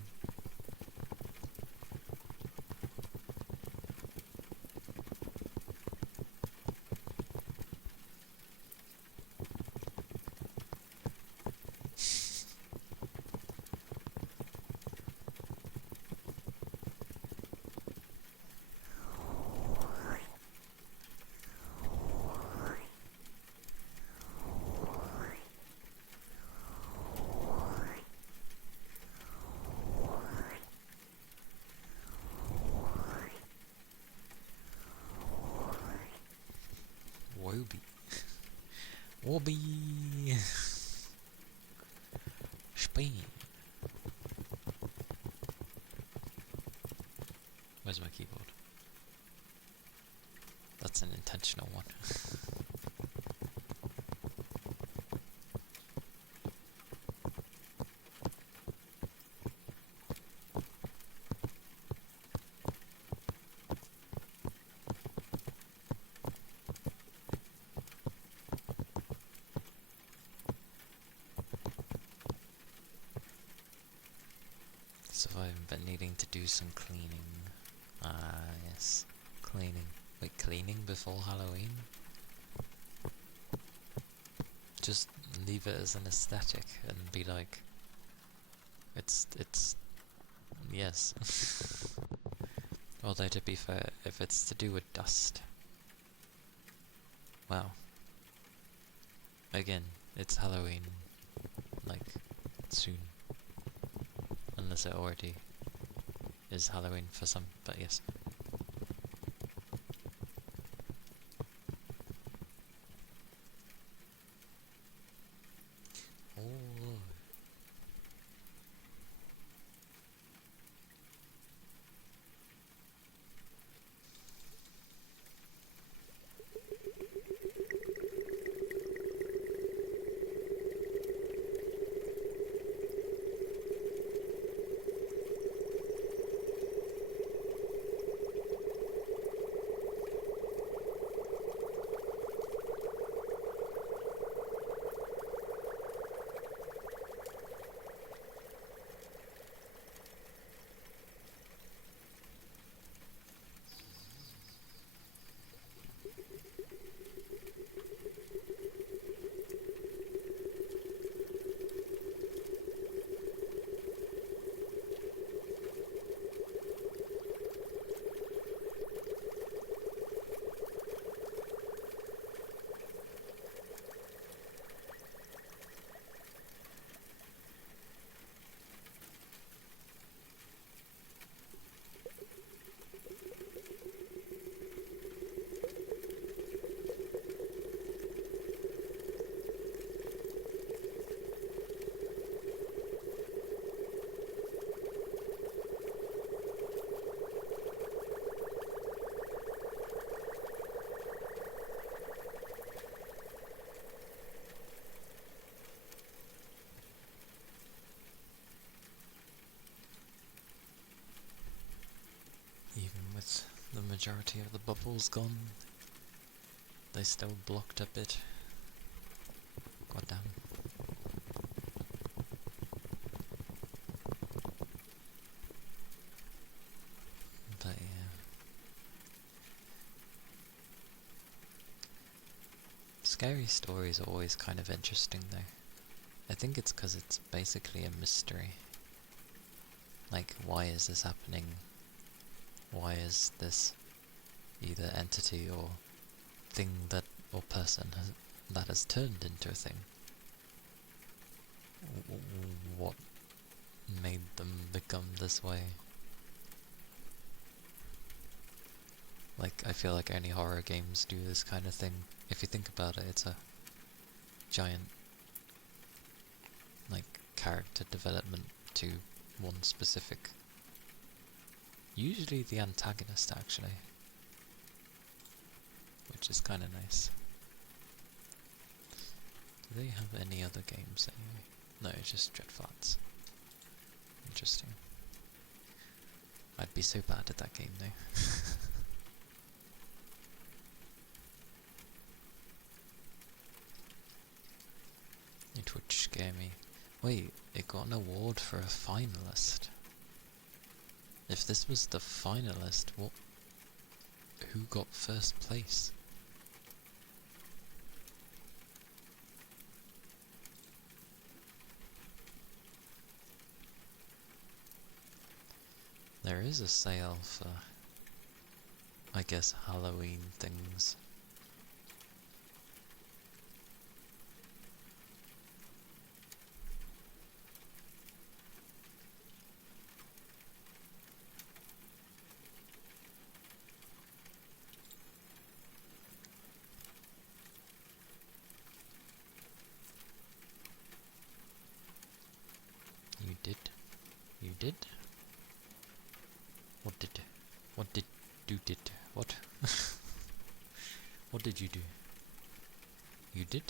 Wobby. Wobby! Spain. Where's my keyboard? That's an intentional one. Surviving but needing to do some cleaning. Ah, yes. Cleaning. Wait, cleaning before Halloween? Just leave it as an aesthetic and be like, it's, yes. Although to be fair, if it's to do with dust, well, again, it's Halloween, like, soon. Unless it already is Halloween for some, but yes. Oh. majority of the bubbles gone. They still blocked a bit. God damn. But yeah. Scary stories are always kind of interesting though. I think it's because it's basically a mystery. Like, why is this happening? Why is this either entity or thing that, or person that has turned into a thing? What made them become this way? Like, I feel like only horror games do this kind of thing. If you think about it, it's a giant, like, character development to one specific. Usually the antagonist, actually. Which is kind of nice. Do they have any other games anyway? No, it's just Dreadflats. Interesting. I'd be so bad at that game though. It would scare me. Wait, it got an award for a finalist. If this was the finalist, who got first place? There is a sale for, I guess, Halloween things. You did? You did? What did you did? What? What did you do? You did?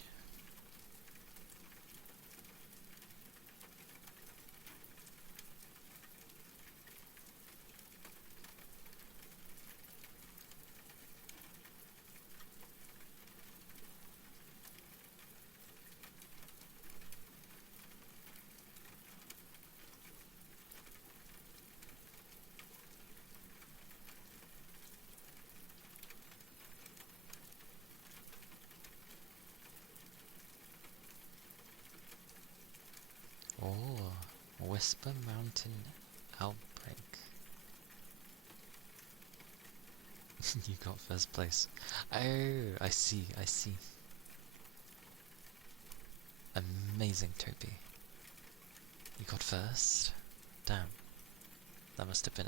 Oh, Whisper Mountain Outbreak. You got first place. Oh, I see. Amazing, Toby. You got first? Damn. That must have been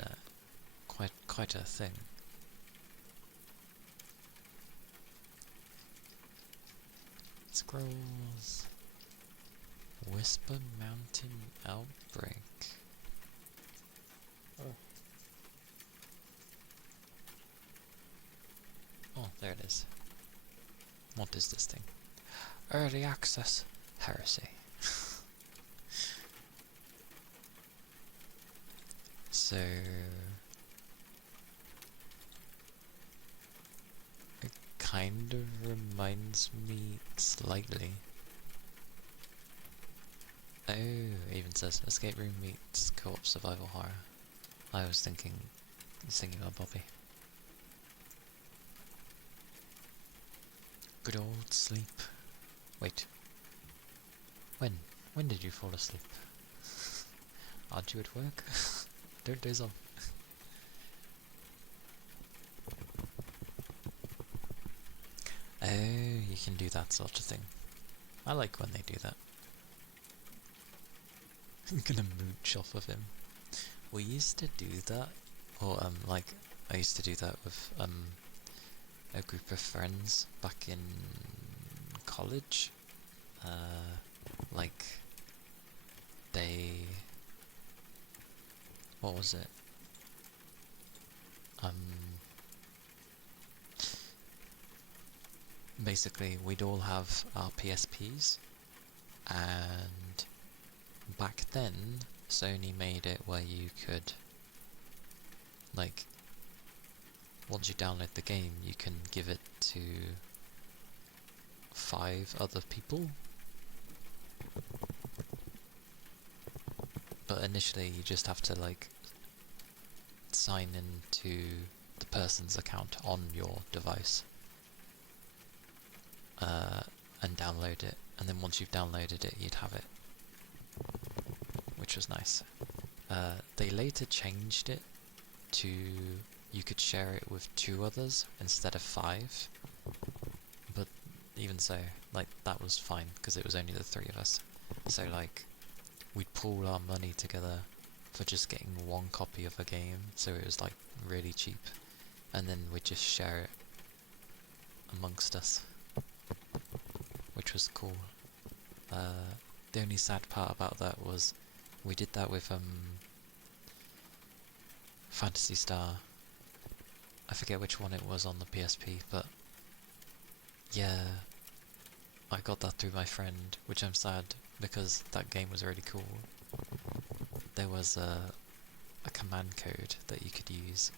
quite a thing. Scrolls. Whisper Mountain Outbreak. Oh, there it is. What is this thing? Early access heresy. So it kind of reminds me slightly. Oh, it even says escape room meets co-op survival horror. I was thinking of Bobby. Good old sleep. Wait. When did you fall asleep? Aren't you at work? Don't doze off. Oh, you can do that sort of thing. I like when they do that. I'm gonna mooch off of him. We used to do that, or like I used to do that with a group of friends back in college. Like what was it? Basically we'd all have our PSPs, and back then Sony made it where you could, like, once you download the game, you can give it to 5 other people. But initially you just have to like sign into the person's account on your device and download it, and then once you've downloaded it you'd have it, which was nice. They later changed it to you could share it with 2 others instead of 5, but even so, like, that was fine because it was only the 3 of us. So like, we'd pool our money together for just getting 1 copy of a game, so it was like really cheap, and then we'd just share it amongst us, which was cool. The only sad part about that was we did that with Phantasy Star. I forget which one it was on the PSP, but yeah, I got that through my friend, which I'm sad because that game was really cool. There was a command code that you could use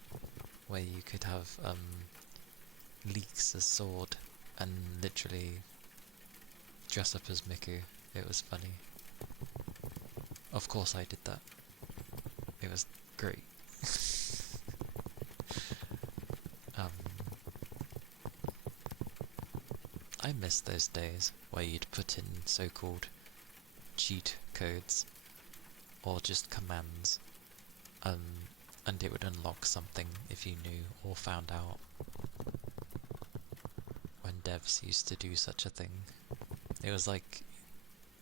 where you could have Leeks as Sword and literally dress up as Miku. It was funny. Of course I did that. It was great. I miss those days where you'd put in so-called cheat codes or just commands, and it would unlock something if you knew or found out, when devs used to do such a thing. It was like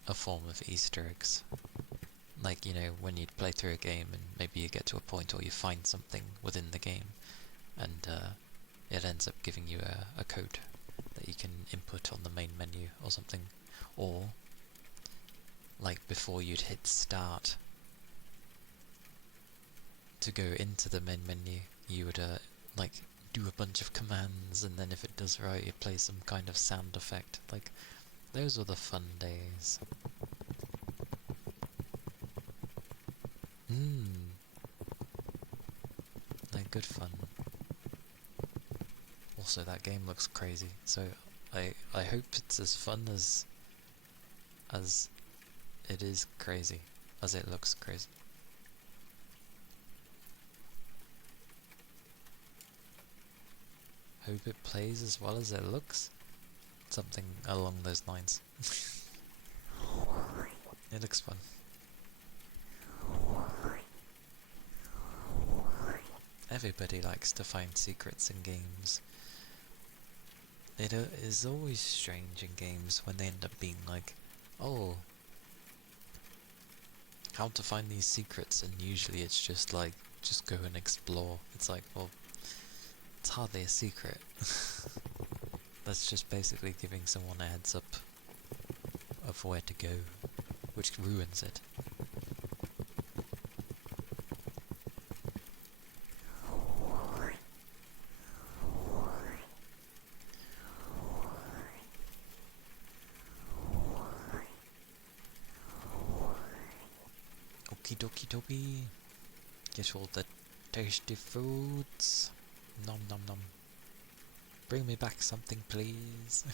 a form of Easter eggs. Like, you know, when you'd play through a game and maybe you get to a point or you find something within the game and it ends up giving you a code that you can input on the main menu or something. Or, like, before you'd hit start to go into the main menu, you would like do a bunch of commands, and then if it does right, it plays some kind of sound effect. Like, those were the fun days. Like, good fun. Also, that game looks crazy, so I hope it's as fun as it is crazy, as it looks crazy. Hope it plays as well as it looks. Something along those lines. It looks fun. Everybody likes to find secrets in games. It is always strange in games when they end up being like, oh, how to find these secrets, and usually it's just like, just go and explore. It's like, well, it's hardly a secret. That's just basically giving someone a heads up of where to go, which ruins it. Okie dokie dokie. Get all the tasty foods. Nom nom nom. Bring me back something, please.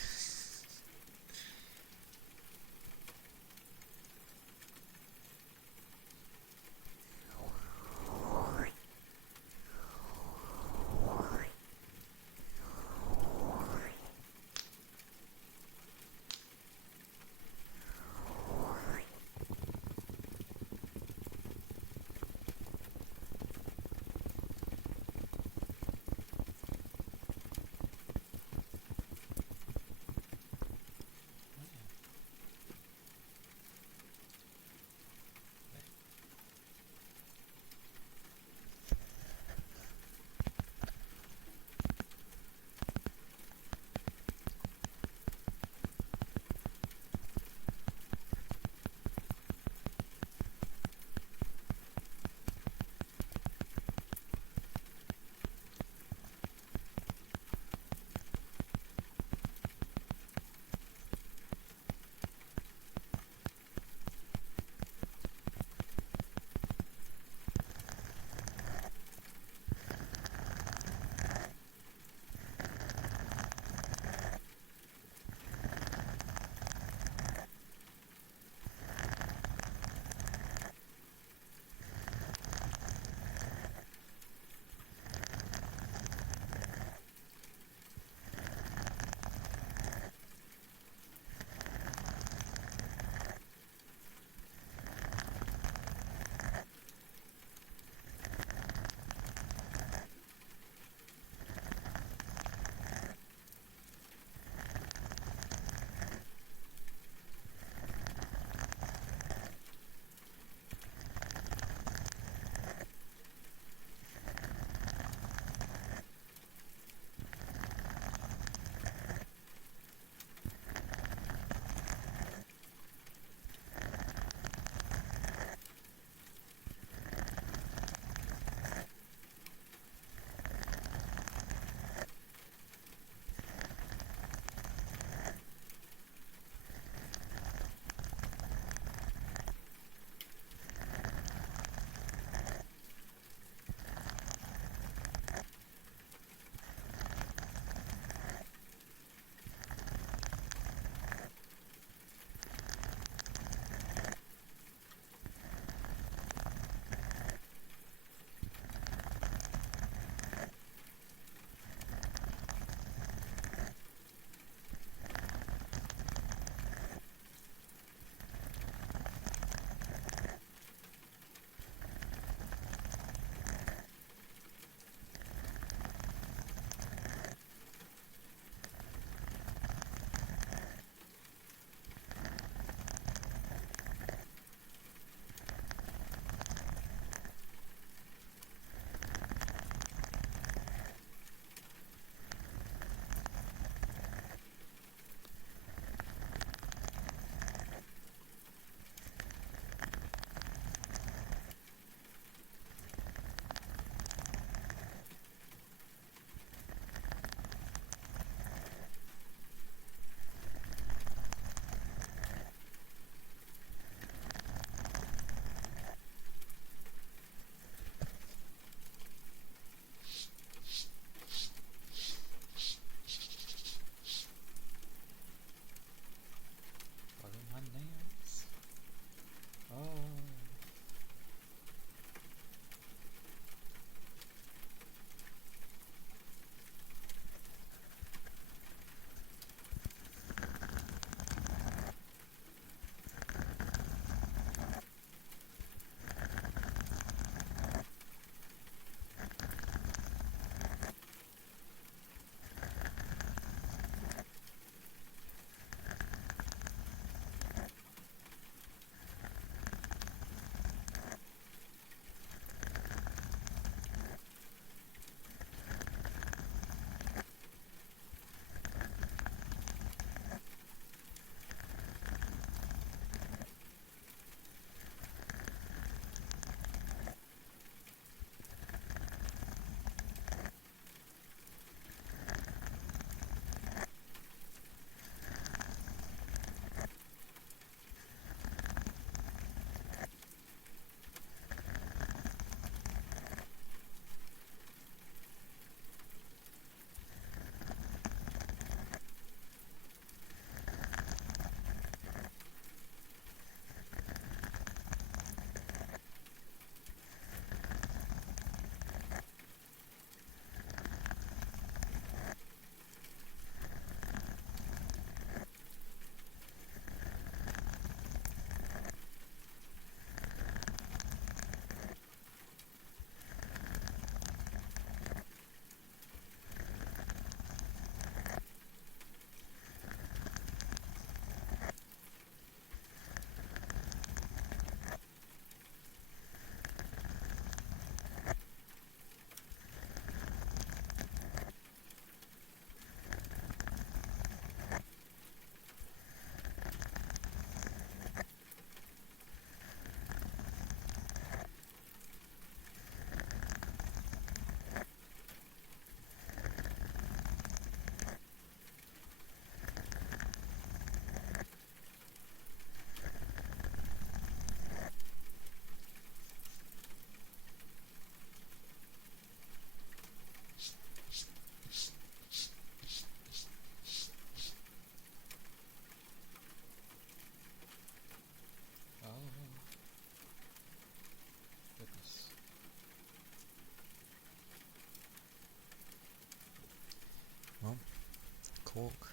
walk.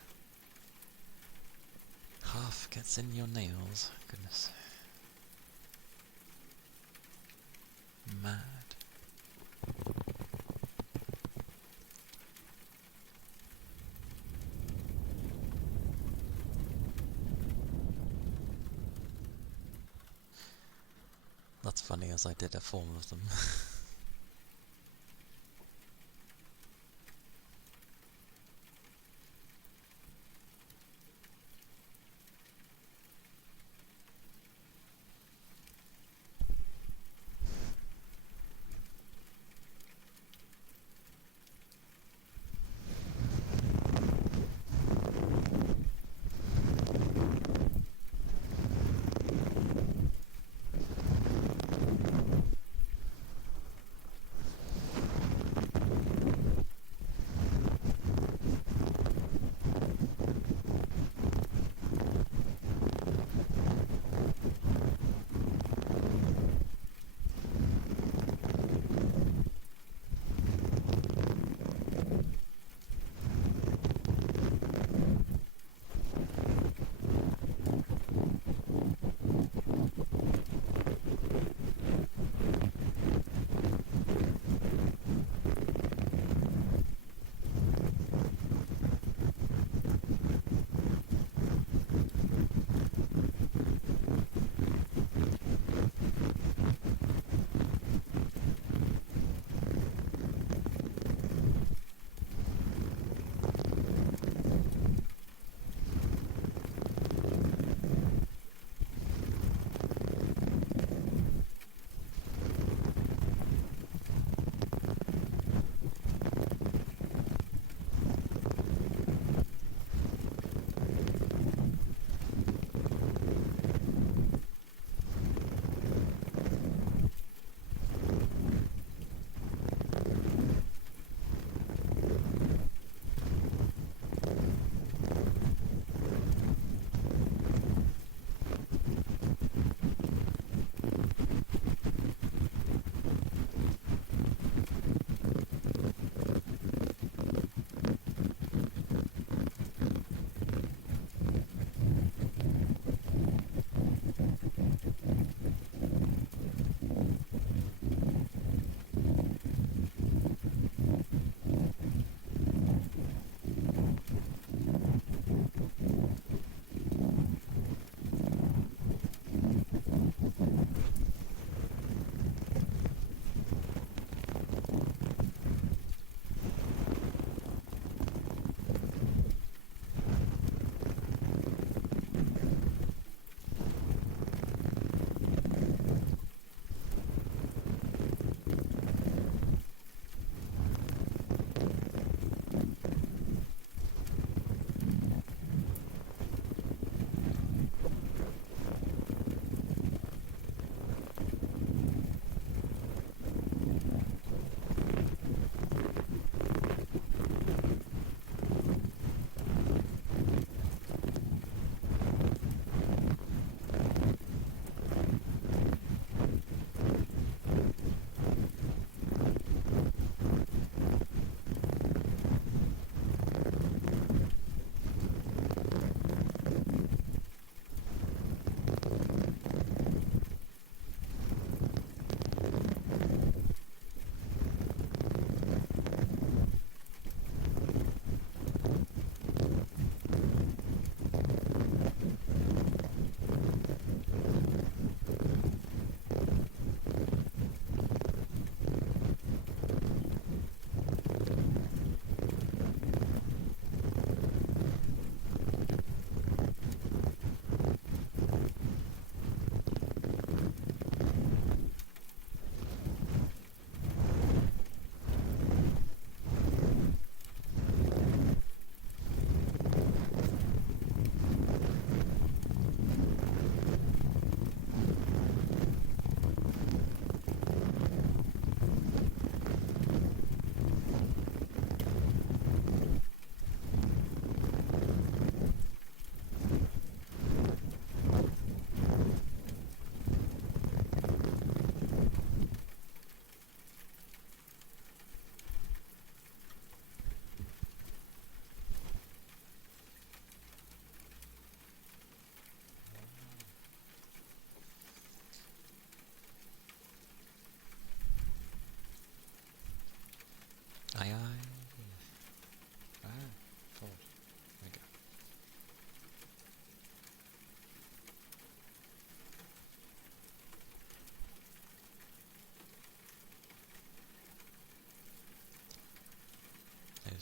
Half gets in your nails. Goodness. Mad. That's funny as I did a form of them.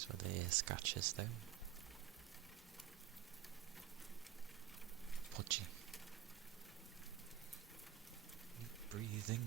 Thanks for the ear scratches though. Podgy. Breathing.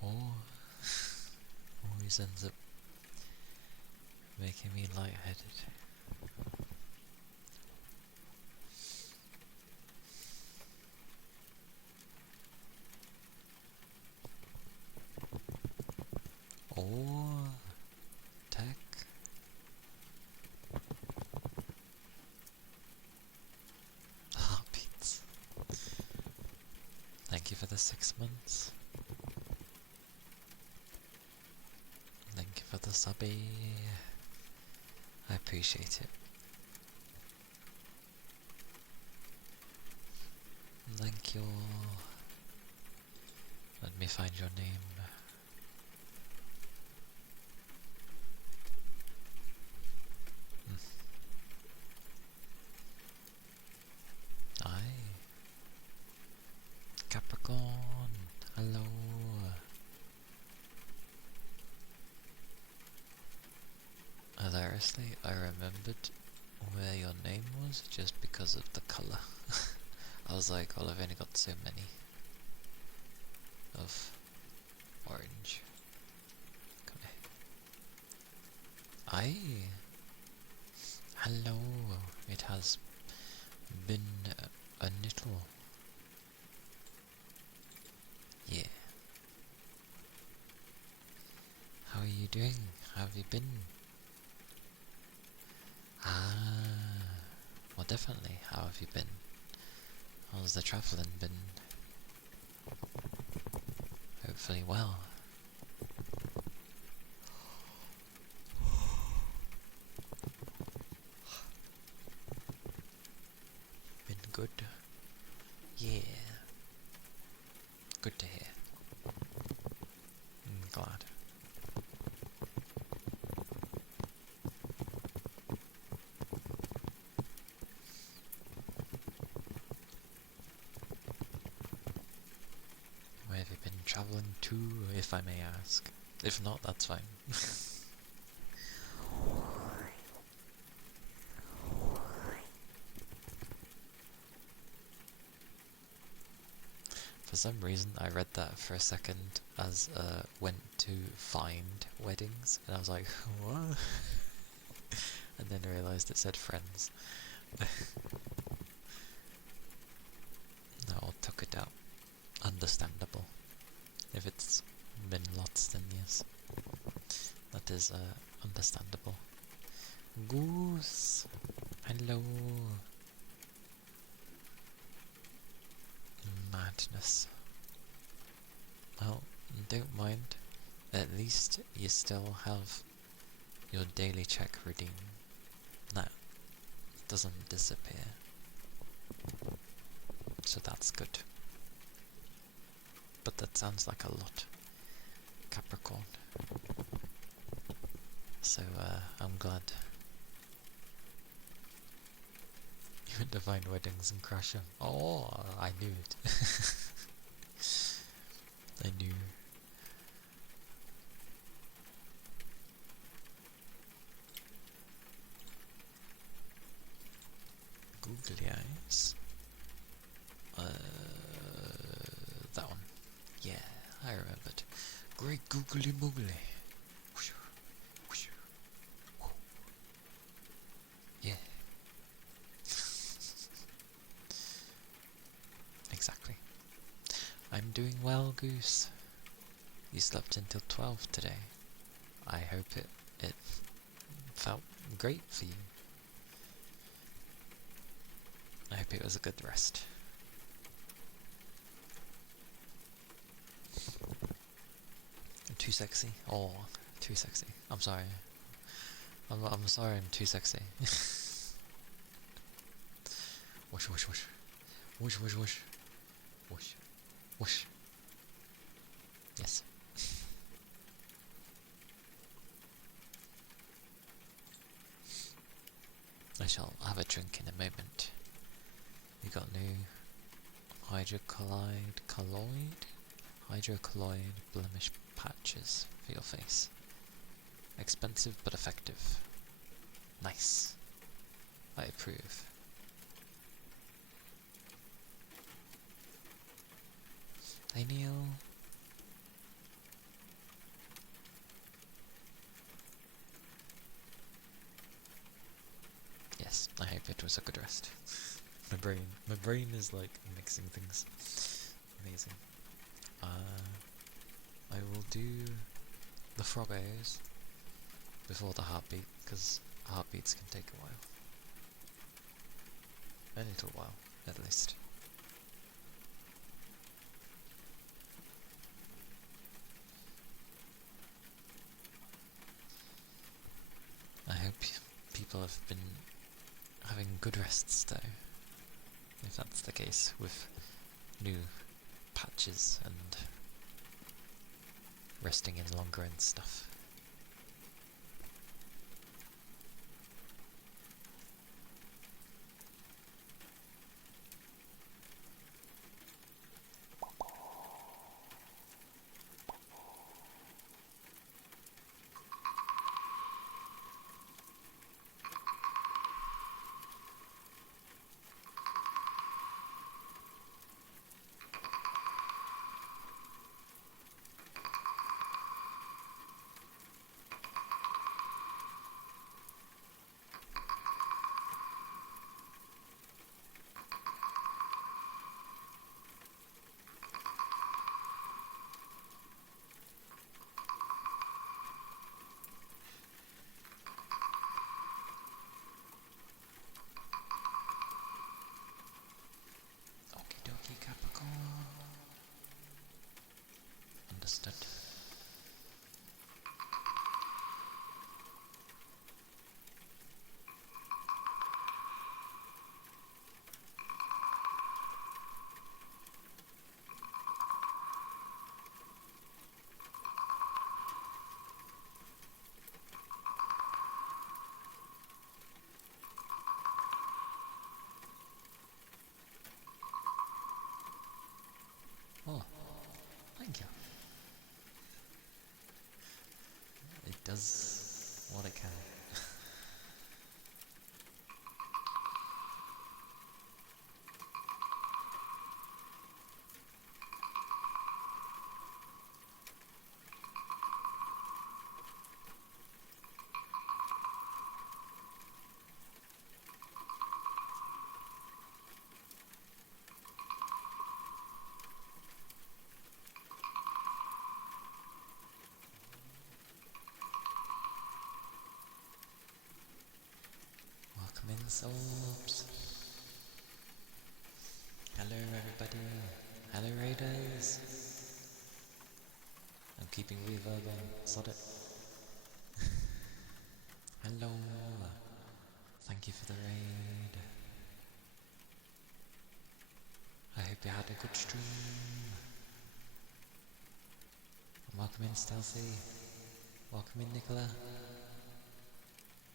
Or always ends up making me lightheaded. Or tech. Heartbeats. Thank you for the 6 months. for the subby. I appreciate it. Thank you. Let me find your name. Aye. Capricorn. Hello. Hilariously, I remembered where your name was just because of the colour. I was like, well, I've only got so many of orange. Come here. Aye. Hello. It has been a little. Yeah. How are you doing? How have you been? Ah. Well, definitely. How have you been? How's the travelling been? Hopefully well. Been good? Yeah. Good to hear. I'm glad. Where have you been travelling to, if I may ask? If not, that's fine. For some reason, I read that for a second as went to find weddings, and I was like, what? And then I realised it said friends. No, I took it out. Understandable. If it's been lots, then yes. That is understandable. Goose! Hello! Madness. Well, don't mind. At least you still have your daily check redeem. That doesn't disappear. So that's good. But that sounds like a lot. Capricorn. So, I'm glad. You went to find weddings and crash them. Oh, I knew it. I knew. Googly eyes. That one. Yeah, I remembered. Great googly moogly. Yeah. Exactly. I'm doing well, Goose. You slept until 12 today. I hope it felt great for you. I hope it was a good rest. Too sexy? Oh, too sexy. I'm sorry. I'm sorry I'm too sexy. Whoosh, whoosh, whoosh. Whoosh, whoosh, whoosh. Whoosh. Whoosh. Yes. I shall have a drink in a moment. We got new hydrocolloid blemish patches for your face. Expensive but effective. Nice. I approve. Hey Neil. Yes, I hope it was a good rest. My brain is like mixing things. Amazing. I will do the froggos before the heartbeat, because heartbeats can take a while. A little while, at least. have been having good rests though, if that's the case, with new patches and resting in longer and stuff. Okie dokie, Capricorn. Understood. Oh, thank you. It does what it can. Welcome in, Soaps. Hello, everybody. Hello, Raiders. I'm keeping reverb on. Sod it. Hello. Thank you for the raid. I hope you had a good stream. And welcome in, Stealthy. Welcome in, Nicola.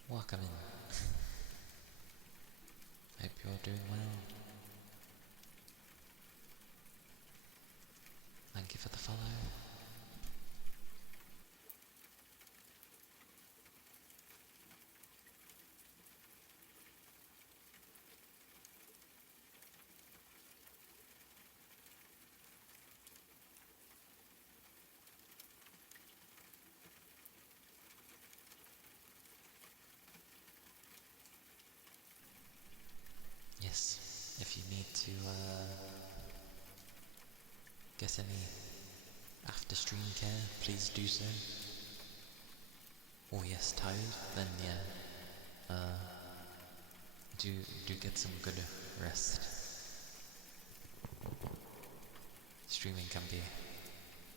Welcome in. Hope you're doing well. Thank you for the follow. Yes, if you need to get any after stream care, please do so. Oh yes, tired? Then yeah, do get some good rest. Streaming can be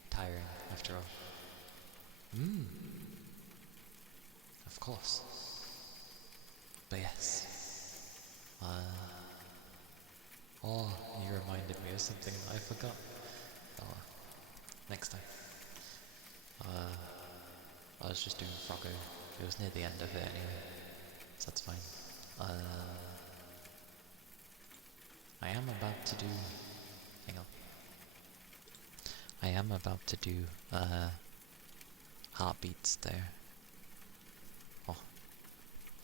tiring after all. Of course. But yes. Oh, you reminded me of something that I forgot. Oh, next time. I was just doing Froggo. It was near the end of it anyway, so that's fine. I am about to do... Hang on. I am about to do, heartbeats there. Oh,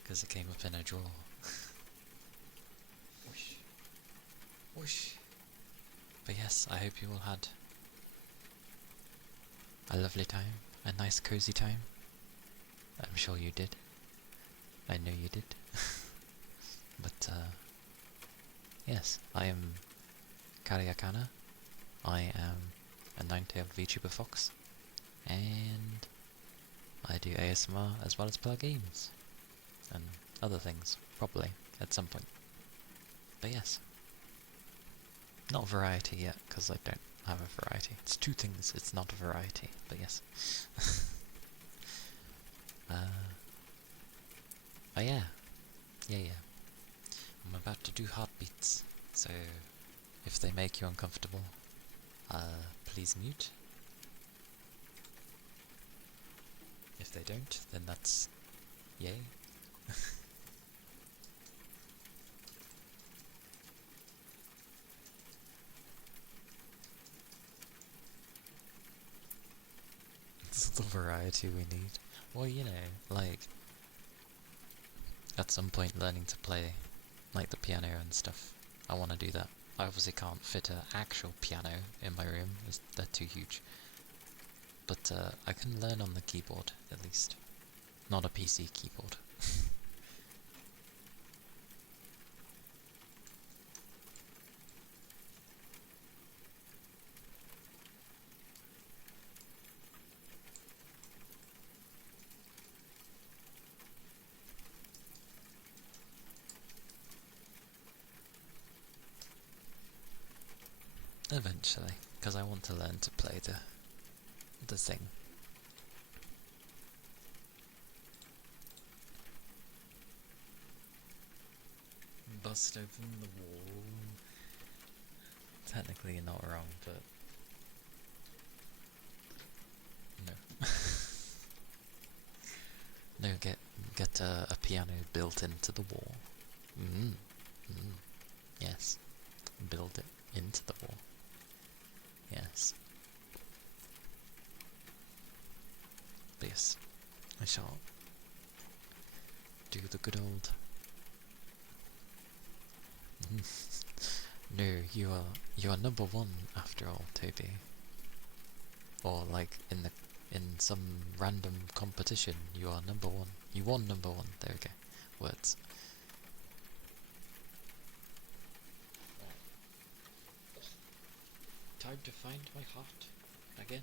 because it came up in a drawer. Whoosh. Whoosh. But yes, I hope you all had a lovely time, a nice cozy time. I'm sure you did. I know you did. But, yes, I am Karyakana. I am a nine-tailed VTuber fox, and I do ASMR as well as play games, and other things, probably, at some point. But yes, not variety yet, because I don't have a variety. It's two things, it's not a variety, but yes. But yeah, Yeah, yeah. I'm about to do heartbeats, so if they make you uncomfortable, please mute. If they don't, then that's yay. It's the variety we need. Well, you know, like, at some point learning to play, like, the piano and stuff. I want to do that. I obviously can't fit an actual piano in my room, they're too huge. But I can learn on the keyboard, at least. Not a PC keyboard. Eventually, because I want to learn to play the thing. Bust open the wall. Technically you're not wrong, but no. No, get a piano built into the wall. Mm, mm, yes. Build it into the wall. Yes. But yes, I shall do the good old. No, you are number one after all, Toby. Or like in some random competition, you are number one. You won number one. There we go. Words. Time to find my heart again.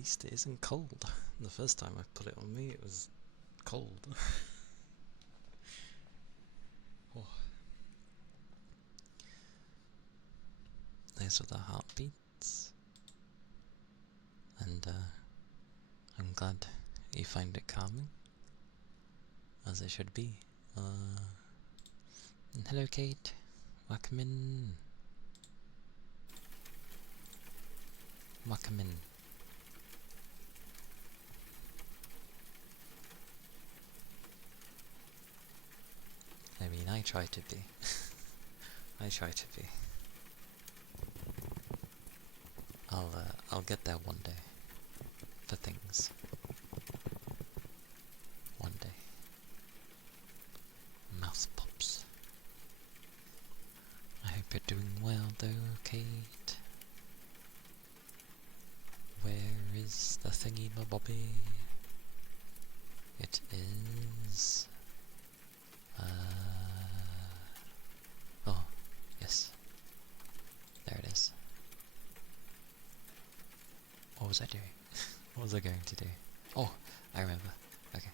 least it isn't cold. The first time I put it on me, it was cold. Oh. Those were the heartbeats. And I'm glad you find it calming, as it should be. And hello, Kate. Welcome in. Welcome in. I mean, I try to be. I try to be. I'll get there one day. For things. One day. Mouse pops. I hope you're doing well though, Kate. Where is the thingy-ma-bobby? It is... oh, yes. There it is. What was I doing? What was I going to do? Oh, I remember. Okay.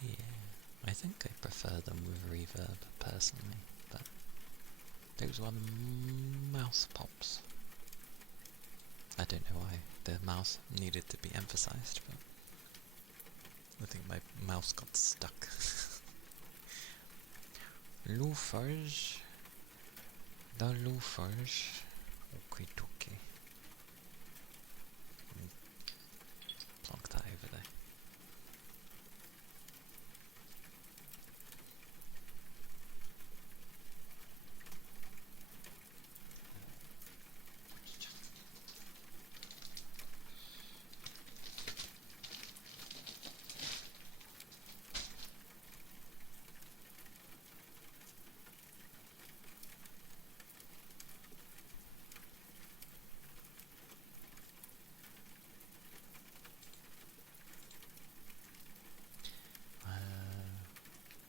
Yeah, I think I prefer them with reverb, personally, but those were mouse pops. I don't know why the mouse needed to be emphasized, but I think my mouse got stuck. Loafers. The loafers. Okie dokie. Plonk that over there.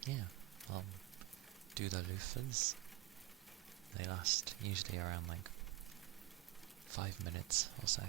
Yeah, I'll do the loofahs. They last usually around like 5 minutes or so.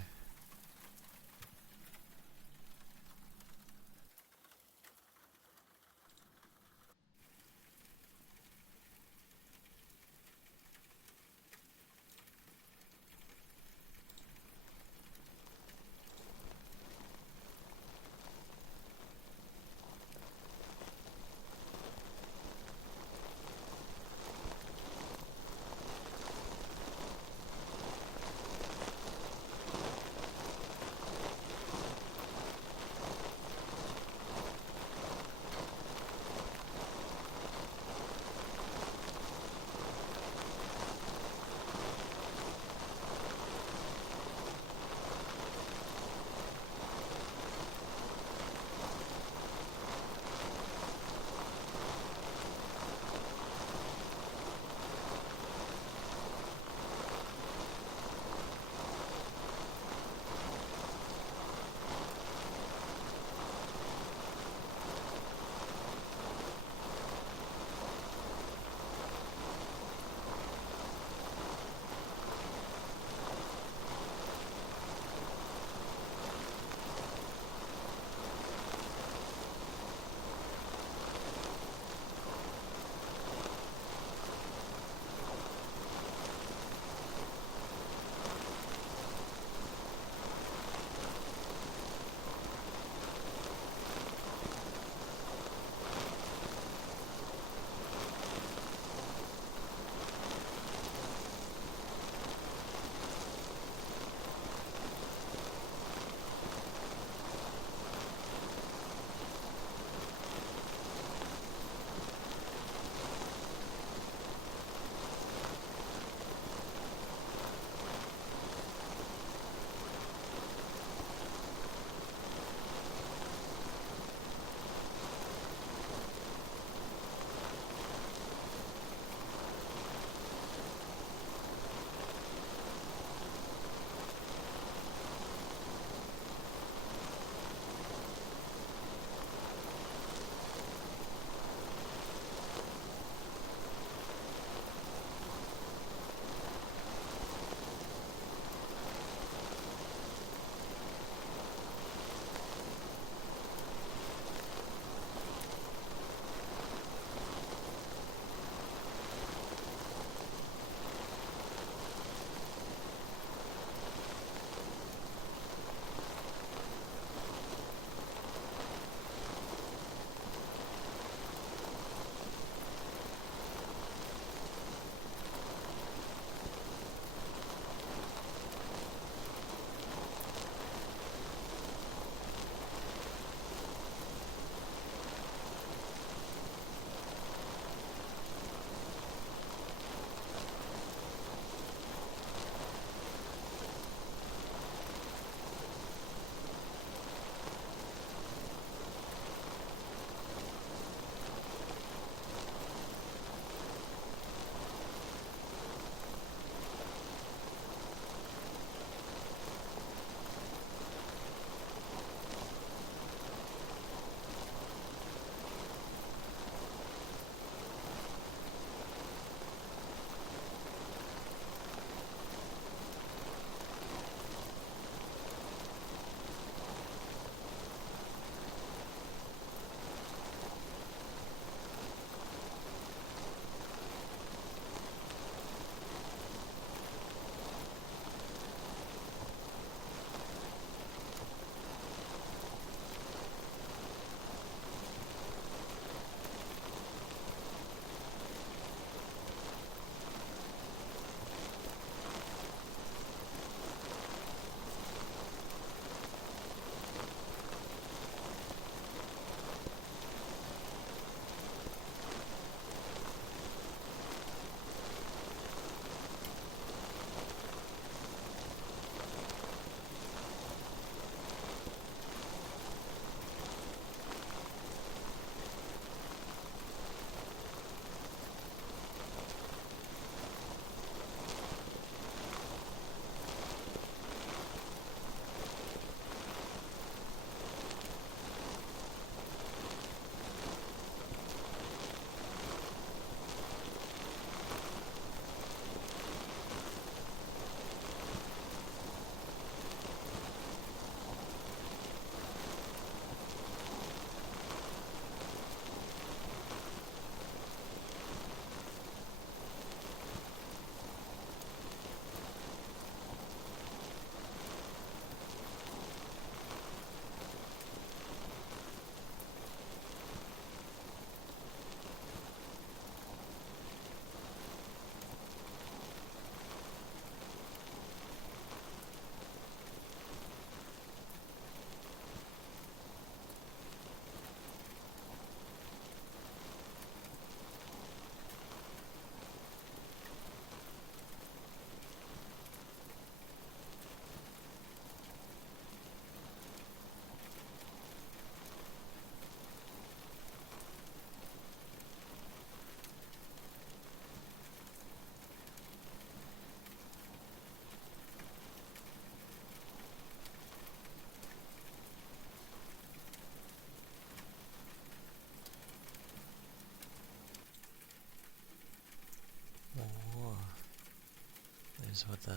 those were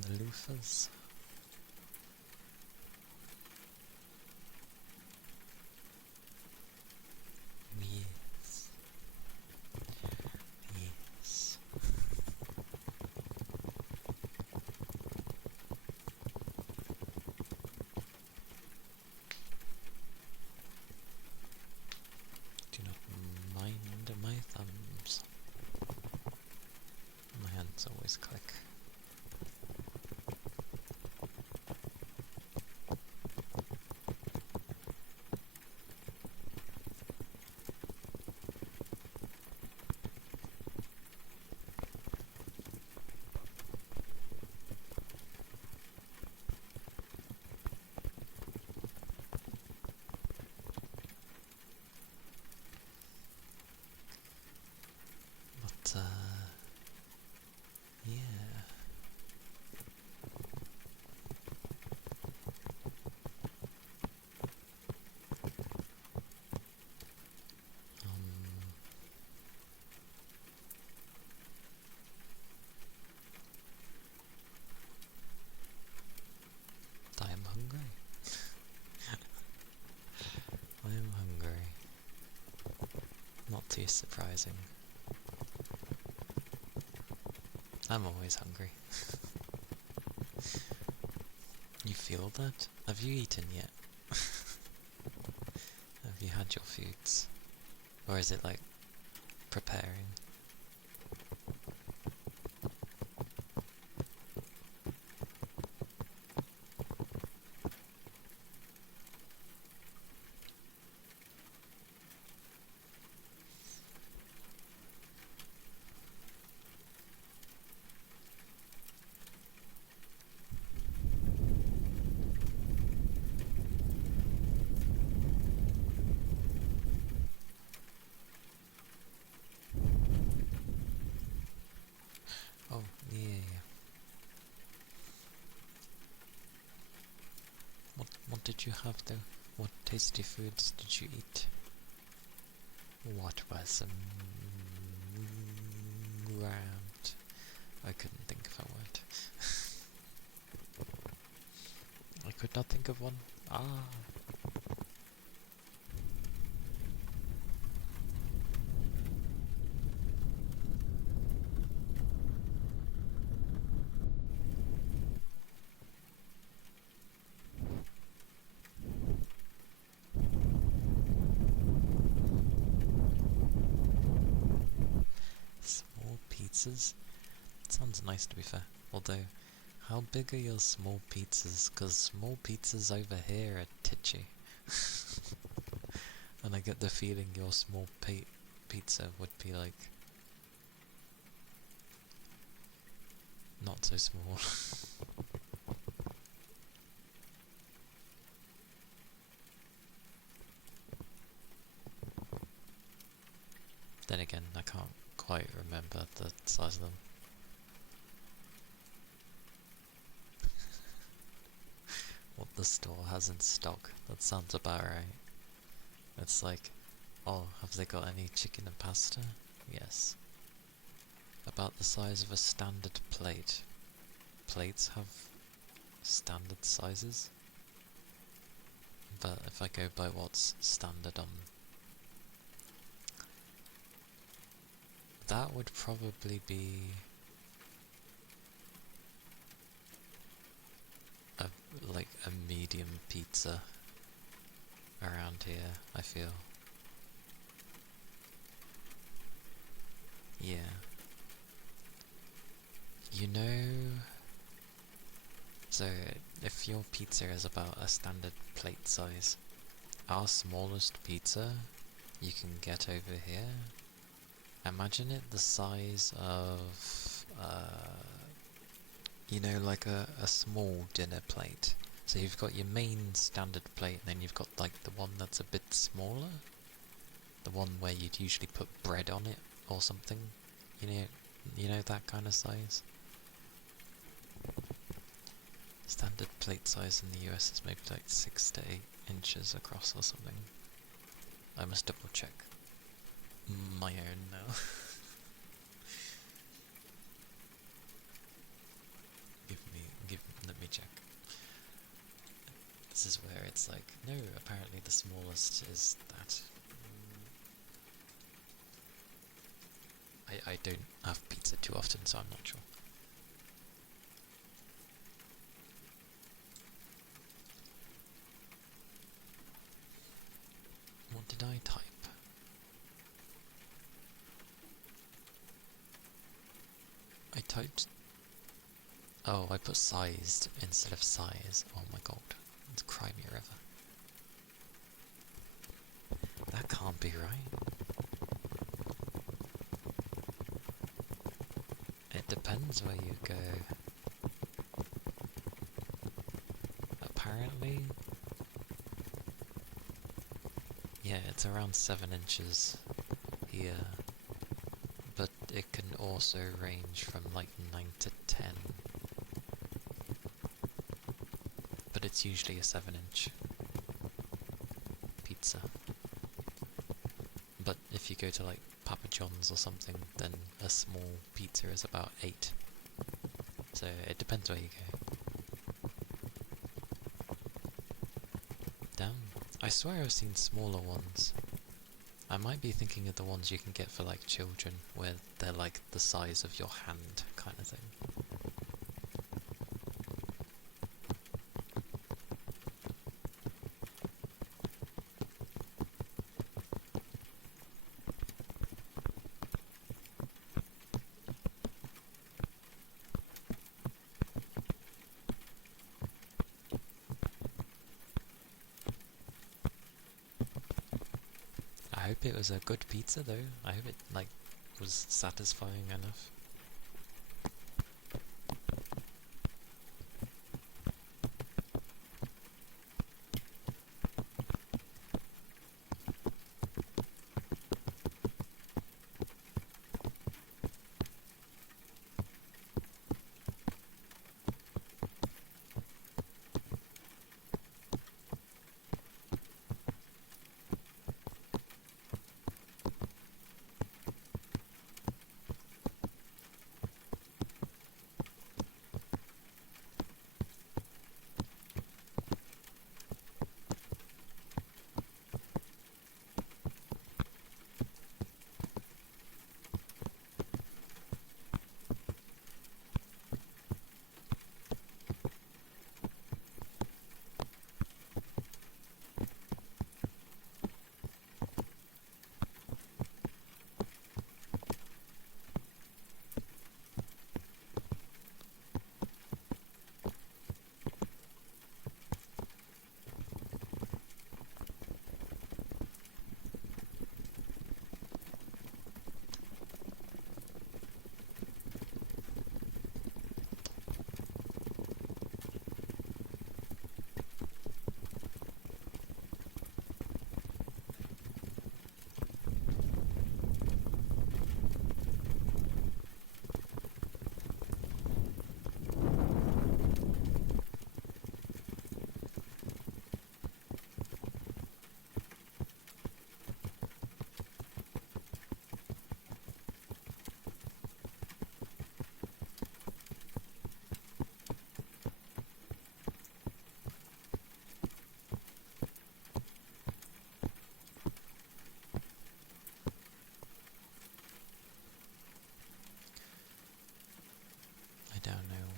the loofahs. Yes. Yes. Do not mind my thumbs. My hands always click. But, yeah. I am hungry. I am hungry. Not too surprising. I'm always hungry. You feel that? Have you eaten yet? Have you had your foods? Or is it like preparing? Oh, yeah. What did you have though? What tasty foods did you eat? What was round? I couldn't think of a word. I could not think of one. Ah. Small pizzas? Sounds nice to be fair. Although, how big are your small pizzas? Because small pizzas over here are titchy. And I get the feeling your small pizza would be like... not so small. Then again, I can't quite remember the size of them. What the store has in stock, that sounds about right. It's like, oh, have they got any chicken and pasta? Yes. About the size of a standard plate. Plates have standard sizes, but if I go by what's standard on... that would probably be like a medium pizza around here, I feel. Yeah. You know... so, if your pizza is about a standard plate size, our smallest pizza you can get over here, imagine it the size of, you know, like a small dinner plate. So you've got your main standard plate, and then you've got like the one that's a bit smaller, the one where you'd usually put bread on it or something. You know that kind of size. Standard plate size in the US is maybe like 6 to 8 inches across or something. I must double check my own now. where it's like, no, apparently the smallest is that. I don't have pizza too often, so I'm not sure. What did I type? I typed... Oh, I put sized instead of size. Oh my god. It's Crimea River. That can't be right. It depends where you go. Apparently... Yeah, it's around 7 inches here. But it can also range from like 9 to 10. But it's usually a 7-inch pizza. But if you go to like Papa John's or something, then a small pizza is about 8. So it depends where you go. Damn, I swear I've seen smaller ones. I might be thinking of the ones you can get for like children, where they're like the size of your hand kind of thing. I hope it was a good pizza though. I hope it like was satisfying enough. I don't know.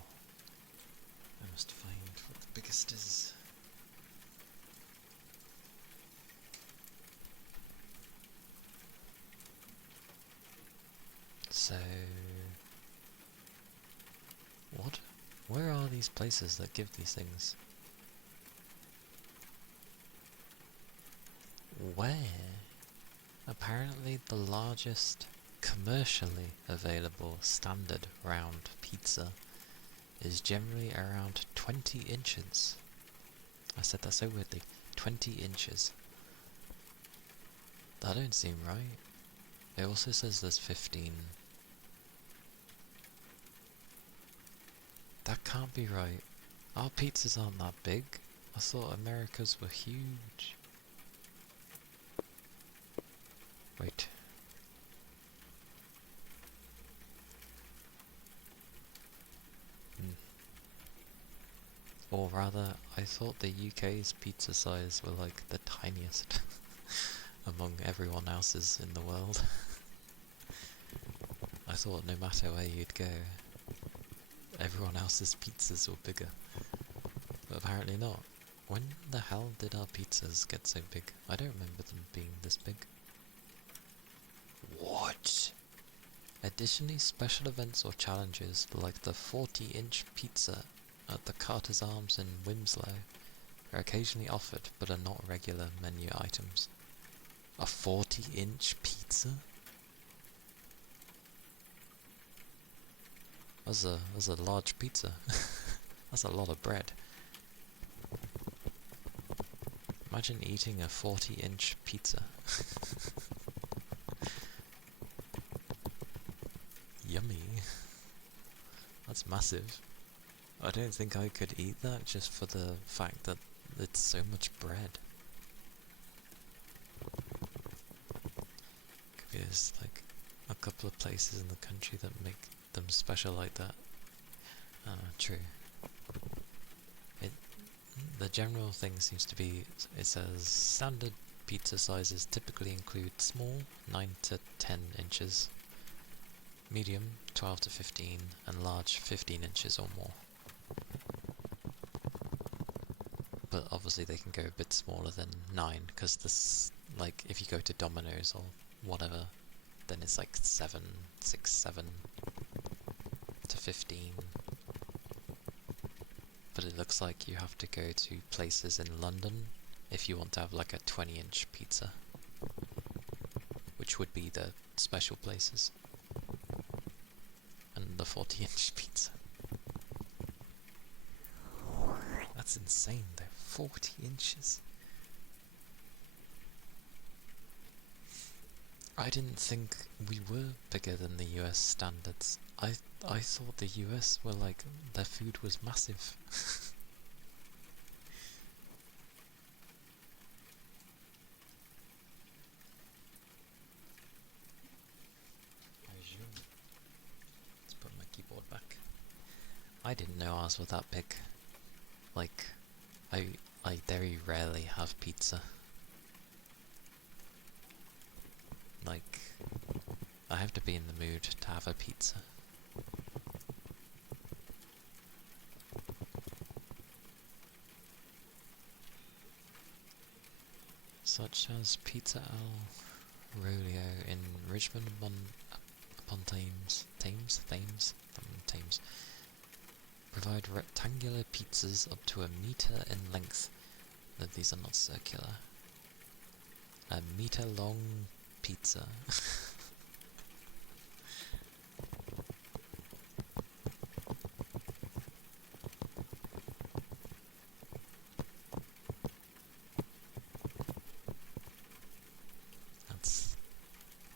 I must find what the biggest is. So... what? Where are these places that give these things? Where? Apparently the largest commercially available standard round pizza is generally around 20 inches. I said that so weirdly. 20 inches. That don't seem right. It also says there's 15. That can't be right. Our pizzas aren't that big. I thought America's were huge. Wait. Or rather, I I thought the UK's pizza size were like the tiniest among everyone else's in the world. I thought no matter where you'd go, everyone else's pizzas were bigger. But apparently not. When the hell did our pizzas get so big? I don't remember them being this big. What? Additionally, special events or challenges like the 40-inch pizza at the Carter's Arms in Winslow are occasionally offered but are not regular menu items. A 40-inch pizza? That's a large pizza. That's a lot of bread. Imagine eating a 40-inch pizza. Yummy. That's massive. I don't think I could eat that just for the fact that it's so much bread. There's like a couple of places in the country that make them special like that. True. The general thing seems to be, it says standard pizza sizes typically include small, 9 to 10 inches, medium, 12 to 15, and large, 15 inches or more. But obviously they can go a bit smaller than 9, because this, like, if you go to Domino's or whatever, then it's like 7 to 15. But it looks like you have to go to places in London if you want to have like a 20-inch pizza, which would be the special places, and the 40-inch pizza. That's insane though, 40 inches. I didn't think we were bigger than the US standards. I thought the US were like, their food was massive. Let's put my keyboard back. I didn't know ours were that big. Like, I very rarely have pizza. Like, I have to be in the mood to have a pizza. Such as Pizza Al Rolio in Richmond upon Thames, provide rectangular pizzas up to 1 meter in length. No, these are not circular. 1 meter long pizza. That's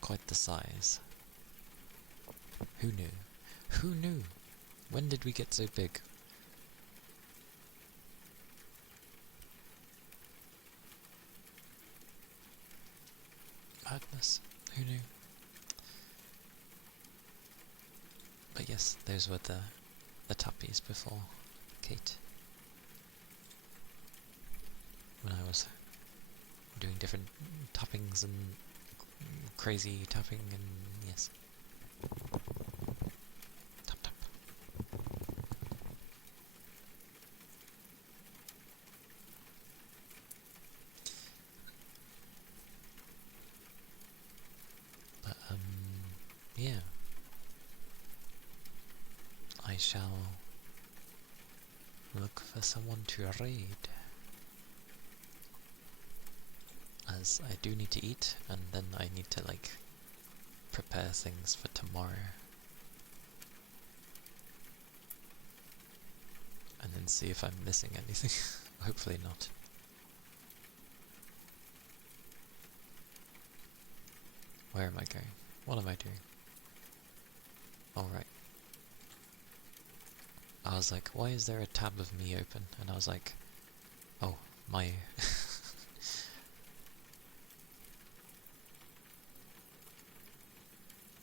quite the size. Who knew? Who knew? When did we get so big? Madness. Who knew? But yes, those were the tappies before Kate. When I was doing different tappings and crazy tapping and yes. Tap tap. But yeah. I shall look for someone to raid. As I do need to eat, and then I need to like prepare things for tomorrow. And then see if I'm missing anything. Hopefully not. Where am I going? What am I doing? Alright. I was like, why is there a tab of me open? And I was like, oh, my...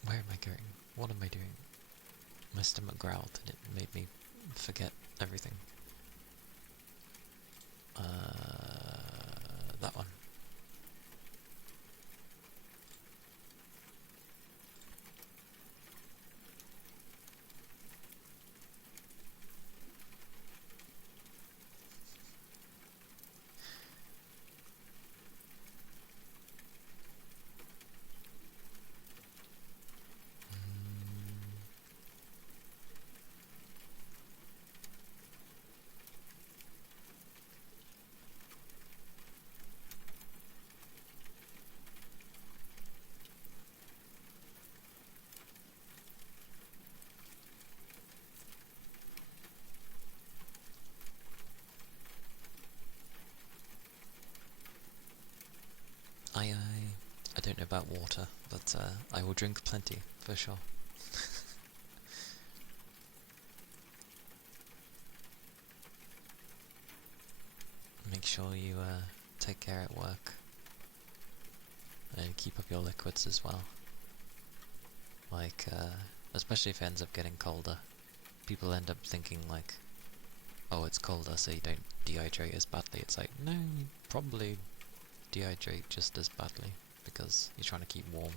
Where am I going? What am I doing? My stomach growled and it made me forget everything. That one. I don't know about water, but I will drink plenty, for sure. Make sure you take care at work, and keep up your liquids as well. Like, especially if it ends up getting colder. People end up thinking like, oh, it's colder, so you don't dehydrate as badly. It's like, no, you probably dehydrate just as badly, because you're trying to keep warm.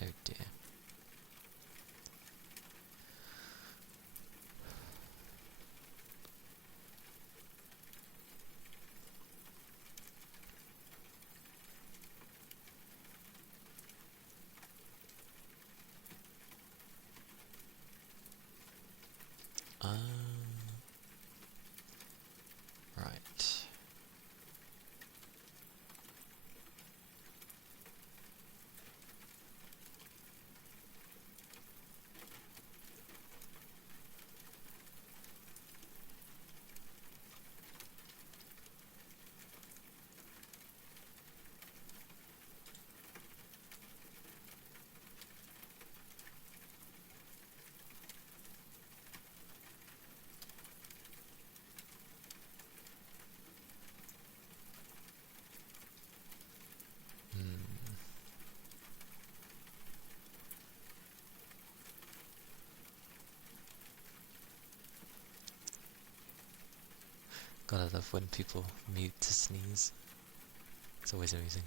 Oh dear. Right. Gotta love when people mute to sneeze. It's always amusing.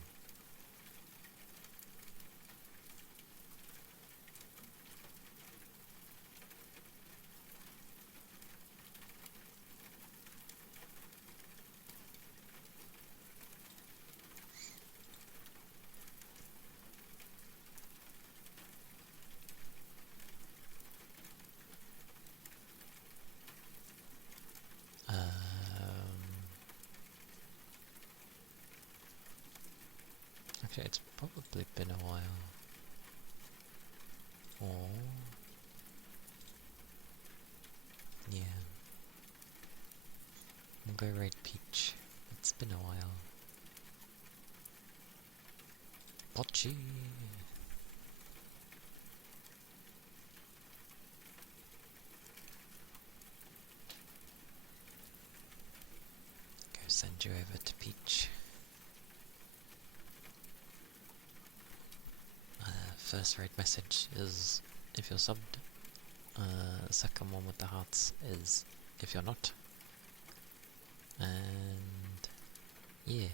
Actually, it's probably been a while. Or yeah, we'll go raid Peach. It's been a while. Pochi. Go send you over to Peach. First raid message is if you're subbed. Second one with the hearts is if you're not. And yeah,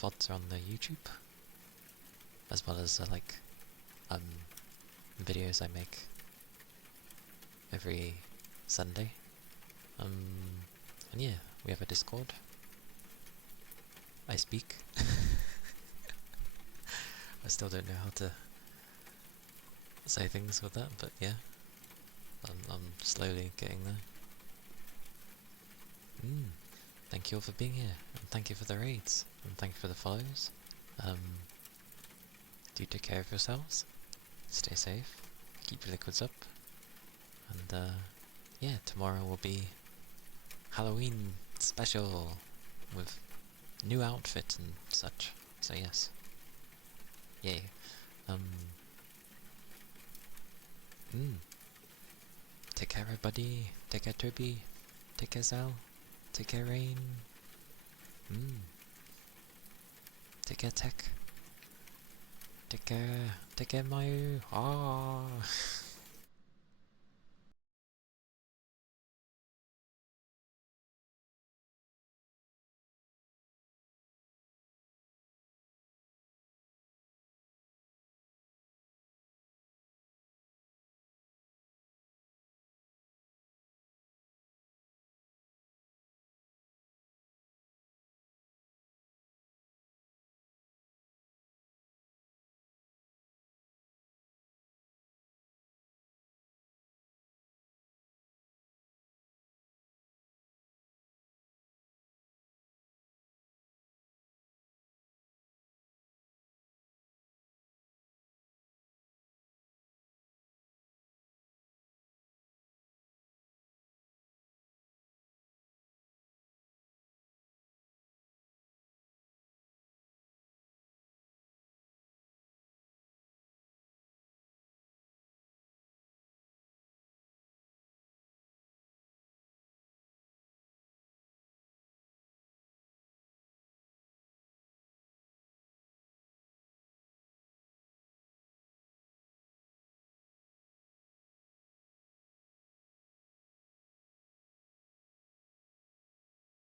VODs are on the YouTube, as well as videos I make every Sunday. And yeah, we have a Discord. I speak. I still don't know how to say things with that, but yeah, I'm slowly getting there. Thank you all for being here, and thank you for the raids, and thank you for the follows. Do take care of yourselves, stay safe, keep your liquids up, and yeah, tomorrow will be Halloween special with new outfit and such, so yes. Yay. Take care, everybody. Take care, Toby. Take care, Zell. Take care, Rain. Take care, Tech. Take care, Mayu. Ah.